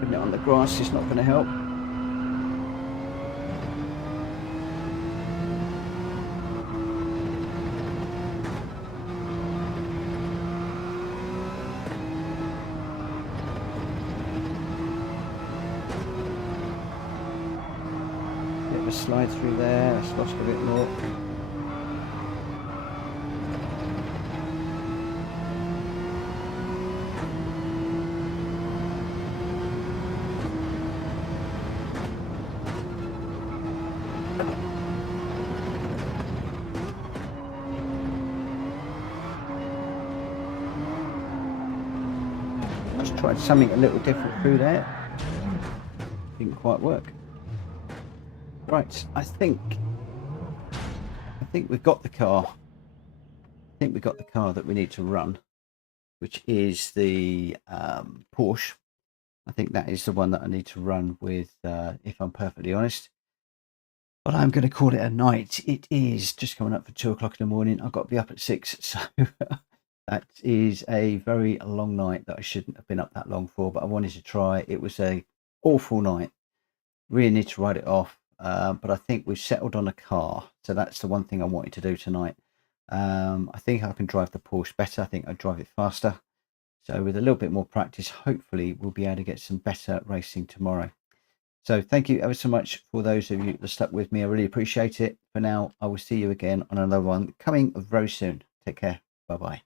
Putting it on the grass is not going to help. Slide through there, it's lost a bit more. I just tried something a little different through there. Didn't quite work. Right, I think we've got the car. I think we've got the car that we need to run, which is the Porsche. I think that is the one that I need to run with, if I'm perfectly honest. But I'm going to call it a night. It is just coming up for 2 o'clock in the morning. I've got to be up at 6, so that is a very long night that I shouldn't have been up that long for. But I wanted to try. It was a awful night. Really need to write it off. But I think we've settled on a car, so that's the one thing I wanted to do tonight. I think I can drive the Porsche better. I think I drive it faster. So with a little bit more practice, hopefully we'll be able to get some better racing tomorrow. So thank you ever so much for those of you that stuck with me. I really appreciate it. For now, I will see you again on another one coming very soon. Take care. Bye-bye.